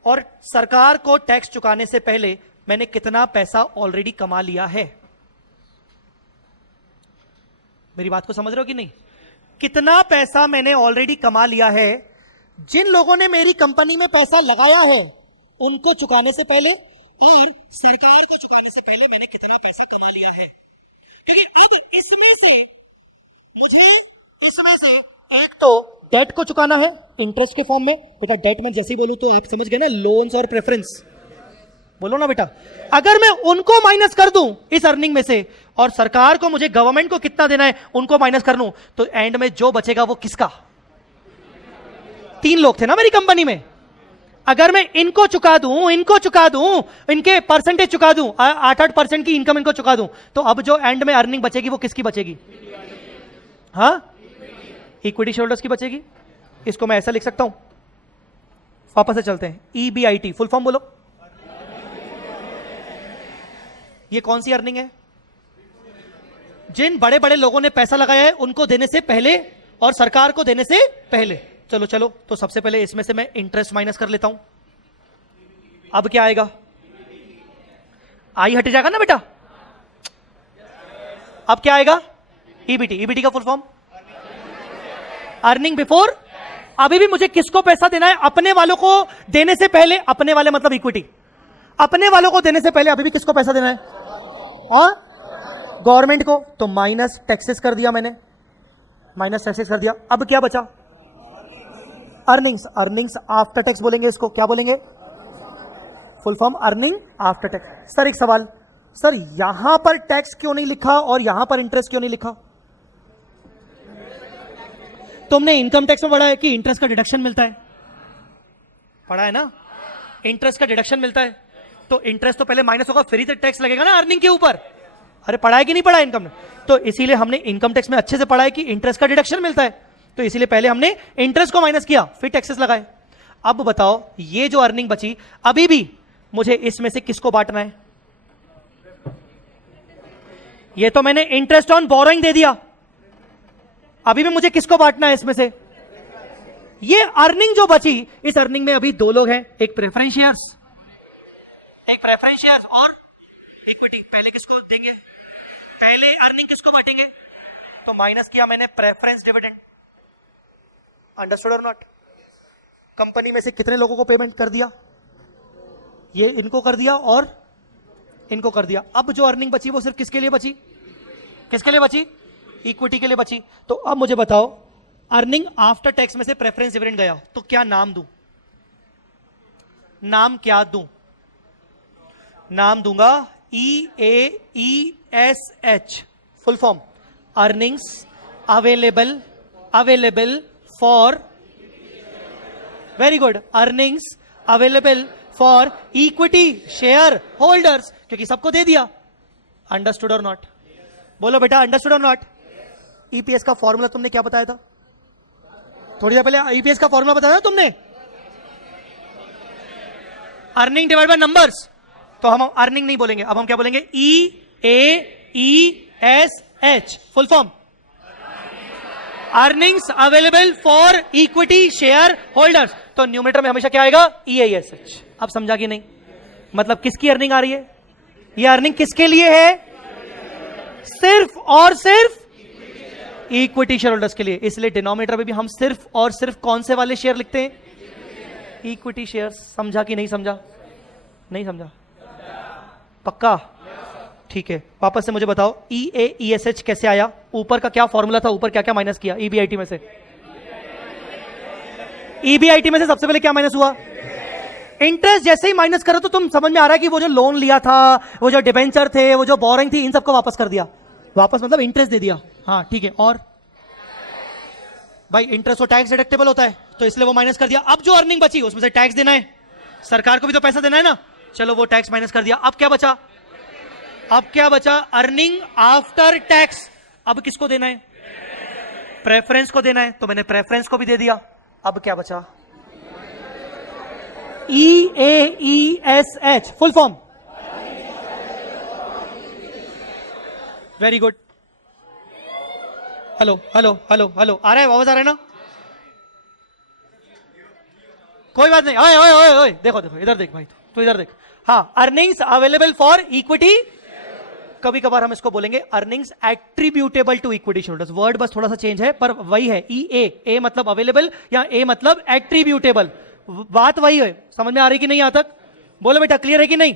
और सरकार को टैक्स चुकाने से पहले मैंने कितना पैसा ऑलरेडी कमा लिया है। मेरी बात को समझ रहे हो कि नहीं? कितना पैसा मैंने ऑलरेडी कमा लिया है, जिन लोगों ने मेरी कंपनी में पैसा लगाया है उनको चुकाने से पहले और सरकार को चुकाने से पहले मैंने कितना पैसा कमा लिया है। क्योंकि अब इसमें से एक तो डेट को चुकाना है इंटरेस्ट के फॉर्म में। बेटा डेट में जैसे ही बोलूं तो आप समझ गए ना, लोन्स और प्रेफरेंस। बोलो ना बेटा, अगर मैं उनको माइनस कर दूं इस अर्निंग में से और सरकार को, मुझे गवर्नमेंट को कितना देना है उनको माइनस कर लूं, तो एंड में जो बचेगा वो किसका? 3 लोग थे ना मेरी कंपनी में। अगर मैं इनको चुका दूं, इनके परसेंटेज चुका दूं, 8% की इनकम इनको चुका दूं, तो अब जो एंड में अर्निंग बचेगी वो किसकी बचेगी? हाँ, इक्विटी शेयरहोल्डर्स की बचेगी। इसको मैं ऐसा लिख सकता हूं, वापस से चलते हैं। ईबीआईटी फुल फॉर्म बोलो। ये कौन सी अर्निंग है? जिन बड़े बड़े लोगों ने पैसा लगाया है उनको देने से पहले और सरकार को देने से पहले। चलो तो सबसे पहले इसमें से मैं इंटरेस्ट माइनस कर लेता हूं। अब क्या आएगा? आई हट जाएगा ना बेटा। अब क्या आएगा? ईबीटी। ईबीटी का फुल फॉर्म अर्निंग बिफोर। अभी भी मुझे किसको पैसा देना है? अपने वालों को देने से पहले। अपने वाले मतलब इक्विटी। अपने वालों को देने से पहले अभी भी किसको पैसा देना है? और गवर्नमेंट को। तो माइनस टैक्सेस कर दिया मैंने, माइनस टैक्सेस कर दिया। अब क्या बचा? अर्निंग्स। अर्निंग्स आफ्टर टैक्स बोलेंगे इसको। क्या बोलेंगे? Full form earning after tax. Sir एक सवाल, सर यहां पर टैक्स क्यों नहीं लिखा और यहां पर इंटरेस्ट क्यों नहीं लिखा? तुमने इनकम टैक्स में पढ़ा है कि इंटरेस्ट का डिडक्शन मिलता है? पढ़ा है ना? इंटरेस्ट का डिडक्शन मिलता है, तो इंटरेस्ट तो पहले माइनस होगा, फिर ही तो टैक्स लगेगा ना अर्निंग के ऊपर। अरे पढ़ा है कि नहीं पढ़ा इनकम में? तो इसीलिए हमने इनकम टैक्स में अच्छे से पढ़ा है कि इंटरेस्ट का डिडक्शन मिलता है, तो इसीलिए पहले हमने इंटरेस्ट को माइनस किया फिर टैक्सेस लगाए। अब बताओ, ये जो अर्निंग बची अभी भी मुझे इसमें से किसको बांटना है? ये तो मैंने इंटरेस्ट ऑन बोरोइंग दे दिया, अभी भी मुझे किसको बांटना है इसमें से? ये अर्निंग जो बची, इस अर्निंग में अभी 2 लोग हैं, एक प्रेफरेंस शेयर्स और इक्विटी। पहले किसको देंगे? पहले अर्निंग किसको बांटेंगे? तो माइनस किया मैंने प्रेफरेंस डिविडेंड। अंडरस्टूड और नॉट? कंपनी में से कितने लोगों को पेमेंट कर दिया? ये इनको कर दिया और इनको कर दिया। अब जो अर्निंग बची वो सिर्फ किसके लिए बची? किसके लिए बची? इक्विटी के लिए बची। तो अब मुझे बताओ, अर्निंग आफ्टर टैक्स में से प्रेफरेंस डिविडेंड गया, तो क्या नाम दूं? नाम क्या दूं? नाम दूंगा EAESH, full form earnings available for, very good, earnings available for equity share holders, क्योंकि सबको दे दिया। अंडरस्टूड और नॉट? बोलो बेटा, अंडरस्टूड और नॉट? ईपीएस का फॉर्मूला तुमने क्या बताया था? थोड़ी देर पहले ईपीएस का फॉर्मूला बताया था तुमने, अर्निंग डिवाइड बाय नंबर्स। तो हम अर्निंग नहीं बोलेंगे, अब हम क्या बोलेंगे? EAESH, full form earnings available for equity share holders. तो न्यूमरेटर में हमेशा क्या आएगा? EAESH। अब समझा कि नहीं? मतलब किसकी अर्निंग आ रही है? ये अर्निंग किसके लिए है? सिर्फ और सिर्फ इक्विटी शेयर होल्डर्स के लिए। इसलिए डिनोमिनेटर में भी हम सिर्फ और सिर्फ कौन से वाले शेयर लिखते हैं? Equity share. समझा कि नहीं समझा? नहीं समझा? पक्का? ठीक है, वापस से मुझे बताओ, EAESH कैसे आया? ऊपर का क्या फॉर्मूला था? ऊपर क्या क्या माइनस किया ईबीआईटी में से? ईबीआईटी में से सबसे पहले क्या माइनस हुआ? इंटरेस्ट। जैसे ही माइनस करो तो तुम समझ में आ रहा है कि वो जो लोन लिया था, वो जो डिबेंचर थे, वो जो बोरिंग थी, इन सबको वापस कर दिया। वापस मतलब इंटरेस्ट दे दिया। हाँ ठीक है। और भाई इंटरेस्ट तो टैक्स डिडक्टेबल होता है, तो इसलिए वो माइनस कर दिया। अब जो अर्निंग बची उसमें से टैक्स देना है, सरकार को भी तो पैसा देना है ना। चलो वो टैक्स माइनस कर दिया। अब क्या बचा? अब क्या बचा? Earning after tax. अब किसको देना है? प्रेफरेंस को देना है, तो मैंने प्रेफरेंस को भी दे दिया। अब क्या बचा? EAESH full form. Very good. Hello hello hello hello, आ रहा है? आवाज आ रहा है ना? कोई बात नहीं। ओए ओए ओए ओए, देखो देखो इधर देख भाई, तू इधर देख। हाँ, अर्निंग्स अवेलेबल फॉर इक्विटी, कभी कभार हम इसको बोलेंगे earnings attributable to equity shareholders. Word बस थोड़ा सा चेंज है पर वही है। ए मतलब अवेलेबल या ए मतलब एट्रीब्यूटेबल, बात वही है। समझ में आ रही कि नहीं? यहां तक बोलो बेटा, क्लियर है कि नहीं?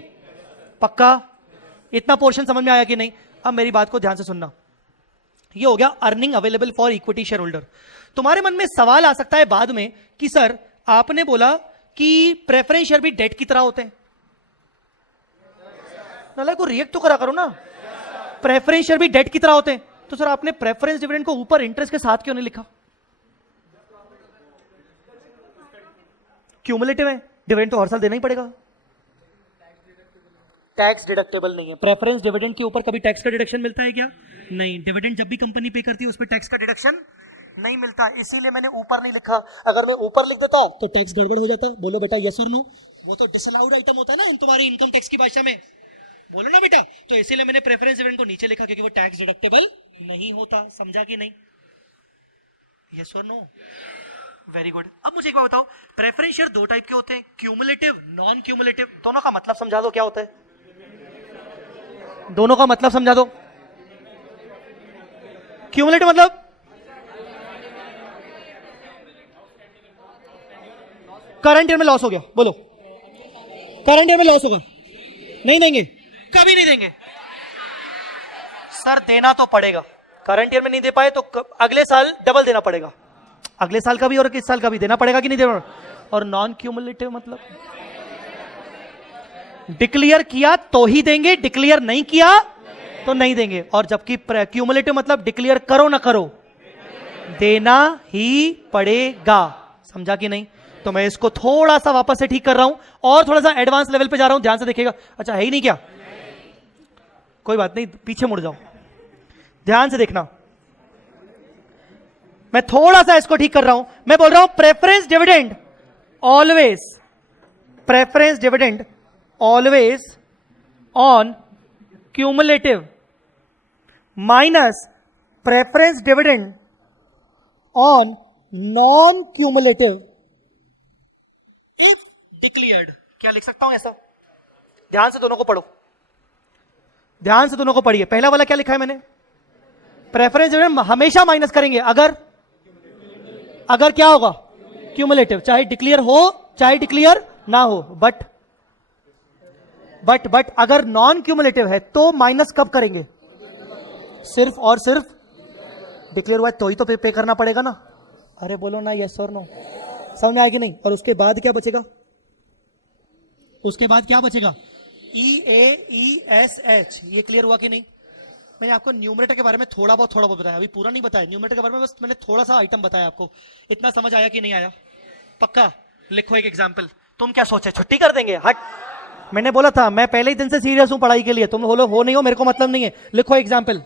पक्का? इतना पोर्शन समझ में आया कि नहीं? अब मेरी बात को ध्यान से सुनना। ये हो गया earning available for equity share holder. तुम्हारे मन में सवाल आ सकता है बाद में कि सर आपने बोला कि प्रेफरेंस शेयर भी डेट की तरह होते हैं। नाले को रिएक्ट तो करा करो ना। प्रेफरेंस शेयर भी डेट की तरह होते हैं, तो सर आपने प्रेफरेंस डिविडेंड को ऊपर इंटरेस्ट के साथ क्यों नहीं लिखा? क्यूमुलेटिव है, डिविडेंड तो हर साल देना ही पड़ेगा। टैक्स डिडक्टेबल नहीं है। प्रेफरेंस डिविडेंड के ऊपर कभी टैक्स का डिडक्शन मिलता है क्या? नहीं। डिविडेंड जब भी कंपनी पे करती है उस पर टैक्स का डिडक्शन नहीं मिलता, इसीलिए मैंने ऊपर नहीं लिखा। अगर मैं ऊपर लिख देता तो टैक्स गड़बड़ हो जाता। बोलो बेटा यस और नो। वो तो डिसअलाउड आइटम होता है ना तुम्हारी इनकम टैक्स की भाषा में, बोलो ना बेटा। तो इसीलिए मैंने प्रेफरेंस डिविडेंड को नीचे लिखा क्योंकि वो टैक्स डिडक्टेबल नहीं होता। समझा कि नहीं? यस और नो? Very good. अब मुझे एक बात बताओ, प्रेफरेंस शेयर दो टाइप के होते हैं, क्यूमुलेटिव, नॉन क्यूमुलेटिव। दोनों का मतलब समझा दो, क्या होता है? दोनों का मतलब समझा दो। क्यूमुलेटिव मतलब करंट ईयर में लॉस हो गया, बोलो करंट ईयर में लॉस होगा, नहीं देंगे, कभी नहीं देंगे। सर देना तो पड़ेगा। करंट ईयर में नहीं दे पाए तो अगले साल डबल देना पड़ेगा। अगले साल का भी और इस साल का भी देना पड़ेगा कि नहीं देना? और नॉन क्यूमुलेटिव मतलब डिक्लेयर किया तो ही देंगे, डिक्लेयर नहीं किया तो नहीं देंगे। और जबकि क्यूमुलेटिव मतलब डिक्लेयर करो ना करो देना ही पड़ेगा। समझा कि नहीं? तो मैं इसको थोड़ा सा वापस से ठीक कर रहा हूं और थोड़ा सा एडवांस लेवल पे जा रहा हूं, ध्यान से देखिएगा। अच्छा है ही नहीं क्या? कोई बात नहीं, पीछे मुड़ जाओ, ध्यान से देखना। मैं थोड़ा सा इसको ठीक कर रहा हूं। मैं बोल रहा हूं preference dividend always, preference dividend always on cumulative minus preference dividend on non cumulative if declared. क्या लिख सकता हूं ऐसा? ध्यान से दोनों को पढ़ो, ध्यान से दोनों को पढ़िए। पहला वाला क्या लिखा है मैंने? प्रेफरेंस डिविडेंड हमेशा माइनस करेंगे अगर क्या होगा? क्यूमुलेटिव, चाहे डिक्लेयर हो चाहे डिक्लेयर ना हो। बट अगर नॉन क्यूमुलेटिव है तो माइनस कब करेंगे? सिर्फ और सिर्फ डिक्लेयर हुआ है तो ही तो पे करना पड़ेगा ना। अरे बोलो ना यस और नो, समझ में आएगी नहीं? और उसके बाद क्या बचेगा? उसके बाद क्या बचेगा? EAESH। ये क्लियर हुआ कि नहीं? मैंने आपको न्यूमरेटर के बारे में थोड़ा बहुत बताया, अभी पूरा नहीं बताया। न्यूमरेटर के बारे में बस मैंने थोड़ा सा आइटम बताया आपको। इतना समझ आया कि नहीं आया? पक्का? लिखो एक एग्जाम्पल। तुम क्या सोचे छुट्टी कर देंगे? हट, मैंने बोला था मैं पहले ही दिन से सीरियस हूं पढ़ाई के लिए। तुम बोलो हो नहीं हो, मेरे को मतलब नहीं है। लिखो एग्जाम्पल।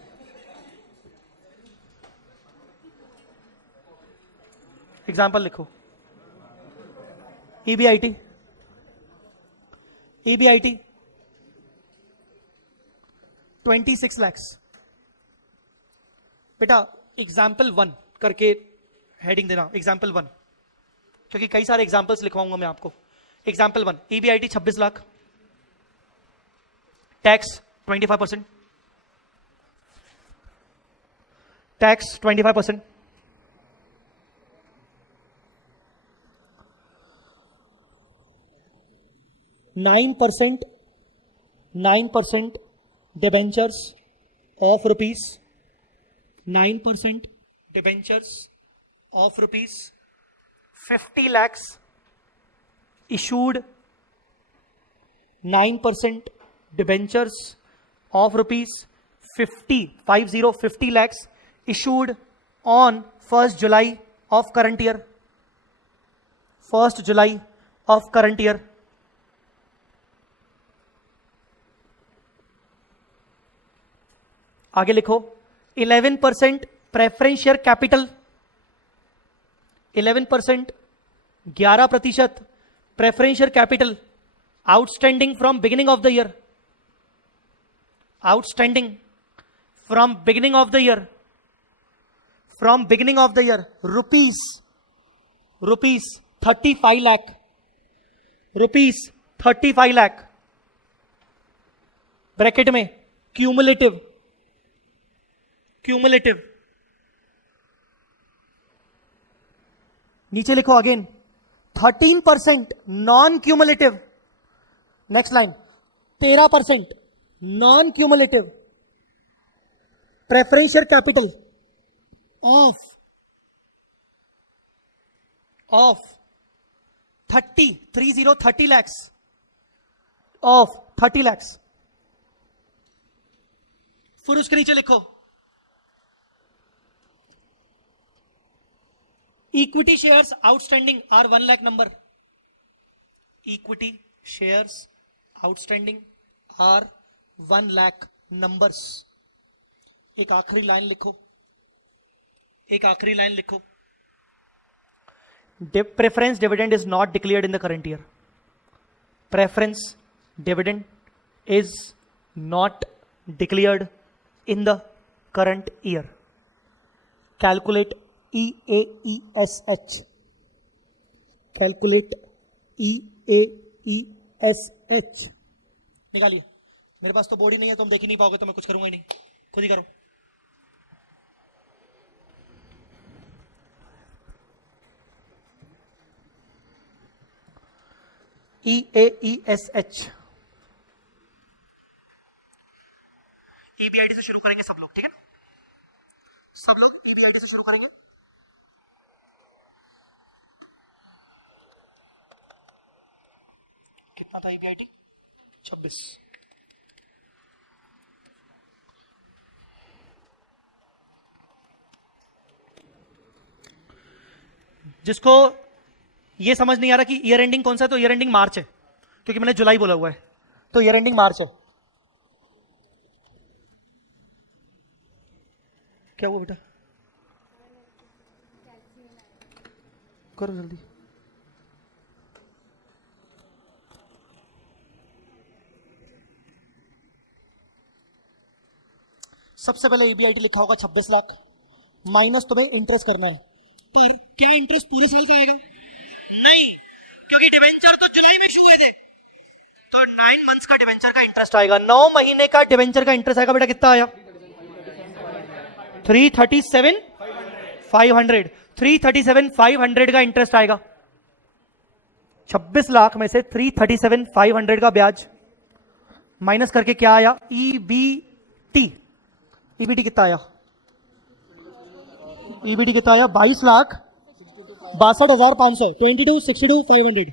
एग्जाम्पल लिखो। EBIT 26 lakhs। बेटा एग्जाम्पल 1 करके हेडिंग देना, एग्जाम्पल 1, क्योंकि कई सारे एग्जाम्पल्स लिखवाऊंगा मैं आपको। Example 1, EBIT 26 lakh, tax 25%, tax 25%, 9% debentures of rupees, 9% debentures of rupees 50 lakhs issued 9% debentures of rupees 50 lakhs issued on 1st July of current year. 1st July of current year. आगे लिखो 11% preference share capital, 11%, 11% preference share capital outstanding from beginning of the year, outstanding from beginning of the year, from beginning of the year rupees 35 lakh, rupees 35 lakh bracket में cumulative, cumulative नीचे लिखो again 13% non cumulative, next line 13% non cumulative preferential capital of 30 lakhs of 30 lakhs। फिर उसके नीचे लिखो equity shares outstanding are 1 lakh number, equity shares outstanding are 1 lakh numbers. एक आखिरी line लिखो, एक आखिरी लाइन लिखो, preference dividend is not declared in the current year, preference dividend is not declared in the current year. Calculate EAESH, calculate EAESH निकालिए। मेरे पास तो board ही नहीं है, तुम देख ही नहीं पाओगे तो मैं कुछ करूंगा ही नहीं, खुद ही करो। EAESH EBID से शुरू करेंगे सब लोग, ठीक है ना? सब लोग EBID से शुरू करेंगे। कितना था EBID? 26। जिसको ये समझ नहीं आ रहा कि ईयर एंडिंग कौन सा है, तो ईयर एंडिंग मार्च है, क्योंकि मैंने जुलाई बोला हुआ है, तो ईयर एंडिंग मार्च है। क्या हुआ बेटा? करो जल्दी। सबसे पहले EBID लिखा होगा 26 लाख, माइनस तुम्हें इंटरेस्ट करना है। पर क्या इंटरेस्ट पूरे साल का आएगा? नहीं, क्योंकि डिवेंचर तो जुलाई में शुरू हुए थे, तो 9 मंथ्स का डिवेंचर का इंटरेस्ट आएगा। 9 महीने का डिवेंचर का इंटरेस्ट आएगा। बेटा कितना आया? 337,500, 337,500 का इंटरेस्ट आएगा। 26 लाख में से 337,500 का ब्याज माइनस करके क्या आया? EBT, EBT कितना आया? EBT कितना आया? 22,62,500, 22,62,500।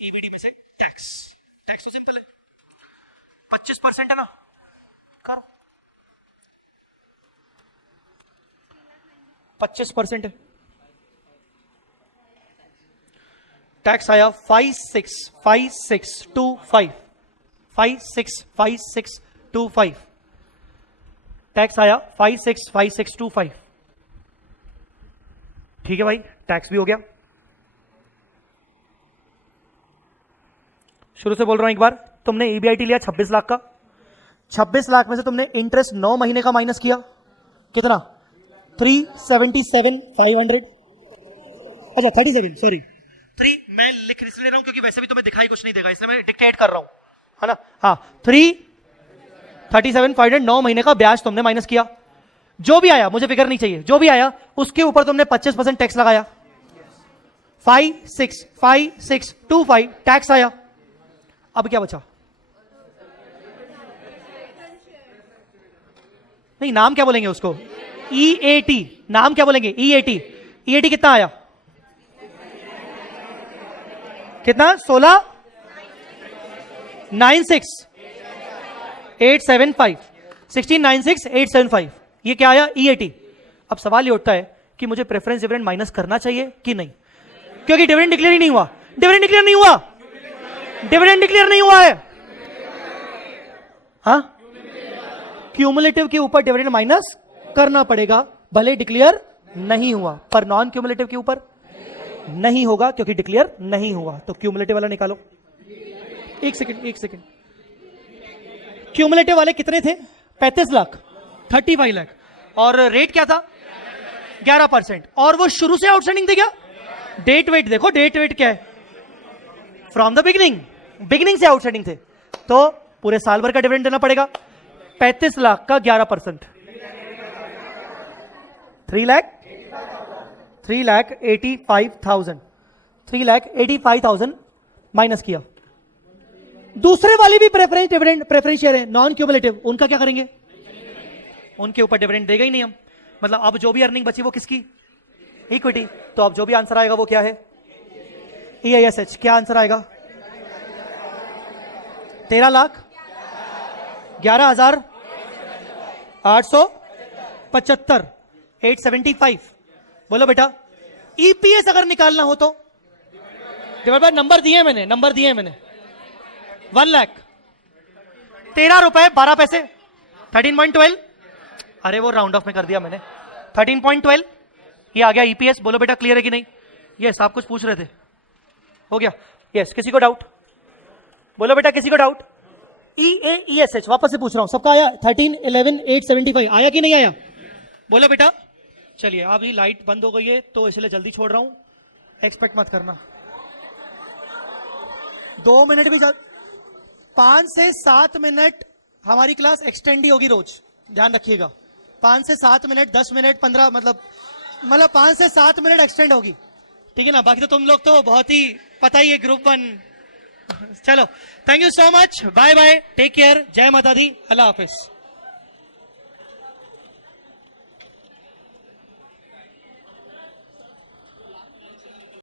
EBT में से टैक्स, टैक्स तो सिंपल है, 25% है ना, करो 25% है। टैक्स आया 565625, 565625, टैक्स आया 565625। ठीक है भाई, टैक्स भी हो गया। शुरू से बोल रहा हूं एक बार, तुमने EBIT लिया 26 लाख का, 26 लाख में से तुमने इंटरेस्ट 9 महीने का माइनस किया, कितना? 377,500, अच्छा 37, सॉरी 3 मैं लिख इसलिए रहा हूं क्योंकि वैसे भी तुम्हें दिखाई कुछ नहीं देगा, इसलिए मैं डिक्टेट कर रहा हूं, है ना? हाँ, 337,500, 9 महीने का ब्याज तुमने माइनस किया। जो भी आया, मुझे फिगर नहीं चाहिए, जो भी आया उसके ऊपर तुमने 25% टैक्स लगाया। 565625 टैक्स आया। अब क्या बचा? नहीं, नाम क्या बोलेंगे उसको? EAT, नाम क्या बोलेंगे? EAT। ईएटी कितना आया? कितना? 16 96875 1696875 ये क्या आया? ईएटी। अब सवाल ये उठता है कि मुझे प्रेफरेंस डिविडेंड माइनस करना चाहिए कि नहीं, क्योंकि डिविडेंड डिक्लेयर ही नहीं हुआ। डिविडेंड डिक्लेयर नहीं हुआ, डिविडेंड डिक्लेयर नहीं हुआ है। हाँ, क्यूमुलेटिव के ऊपर डिविडेंड माइनस करना पड़ेगा, भले डिक्लेयर नहीं हुआ, पर नॉन क्यूमुलेटिव के ऊपर नहीं होगा क्योंकि डिक्लेयर नहीं हुआ। तो क्यूमुलेटिव वाला निकालो। एक सेकंड। क्यूमुलेटिव वाले कितने थे? 35 लाख, 35 लाख, और रेट क्या था? 11%। और वो शुरू से आउटस्टैंडिंग थे क्या? डेट वेट देखो, डेट वेट क्या है? फ्रॉम द बिगिनिंग से आउटस्टैंडिंग थे, तो पूरे साल भर का डिविडेंड देना पड़ेगा। 35 लाख का 11%, 3,85,000 माइनस किया। दूसरे वाले भी प्रेफरेंस डिविडेंड, प्रेफरेंस शेयर है, नॉन क्यूमुलेटिव, उनका क्या करेंगे? उनके ऊपर डिविडेंड देगा ही नहीं हम। मतलब अब जो भी अर्निंग बची वो किसकी? इक्विटी। तो अब जो भी आंसर आएगा वो क्या है? EISH। क्या आंसर आएगा? 13,11,875 875। बोलो बेटा, ईपीएस अगर निकालना हो तो डिवाइड बाय नंबर दिए मैंने 1 लाख 13 रुपए 12 पैसे 13.12। अरे वो राउंड ऑफ में कर दिया मैंने, 13.12 ये आ गया ईपीएस। बोलो बेटा क्लियर है कि नहीं? यस, आप कुछ पूछ रहे थे, हो गया? यस, किसी को डाउट? बोलो बेटा किसी को डाउट? EAESH वापस से पूछ रहा हूं, सबका आया? 13,11,875 आया कि नहीं आया? बोलो बेटा। चलिए, अभी लाइट बंद हो गई है तो इसलिए जल्दी छोड़ रहा हूं, एक्सपेक्ट मत करना। 2 मिनट भी 5 से 7 मिनट हमारी क्लास एक्सटेंड ही होगी रोज, ध्यान रखिएगा। 5 से 7 मिनट, 10 मिनट, 15, मतलब 5 से 7 मिनट एक्सटेंड होगी, ठीक है ना? बाकी तो तुम लोग तो बहुत ही पता ही है, ग्रुप 1। चलो, thank you so much, bye bye, take care, जय माता दी, अल्लाह हाफिज।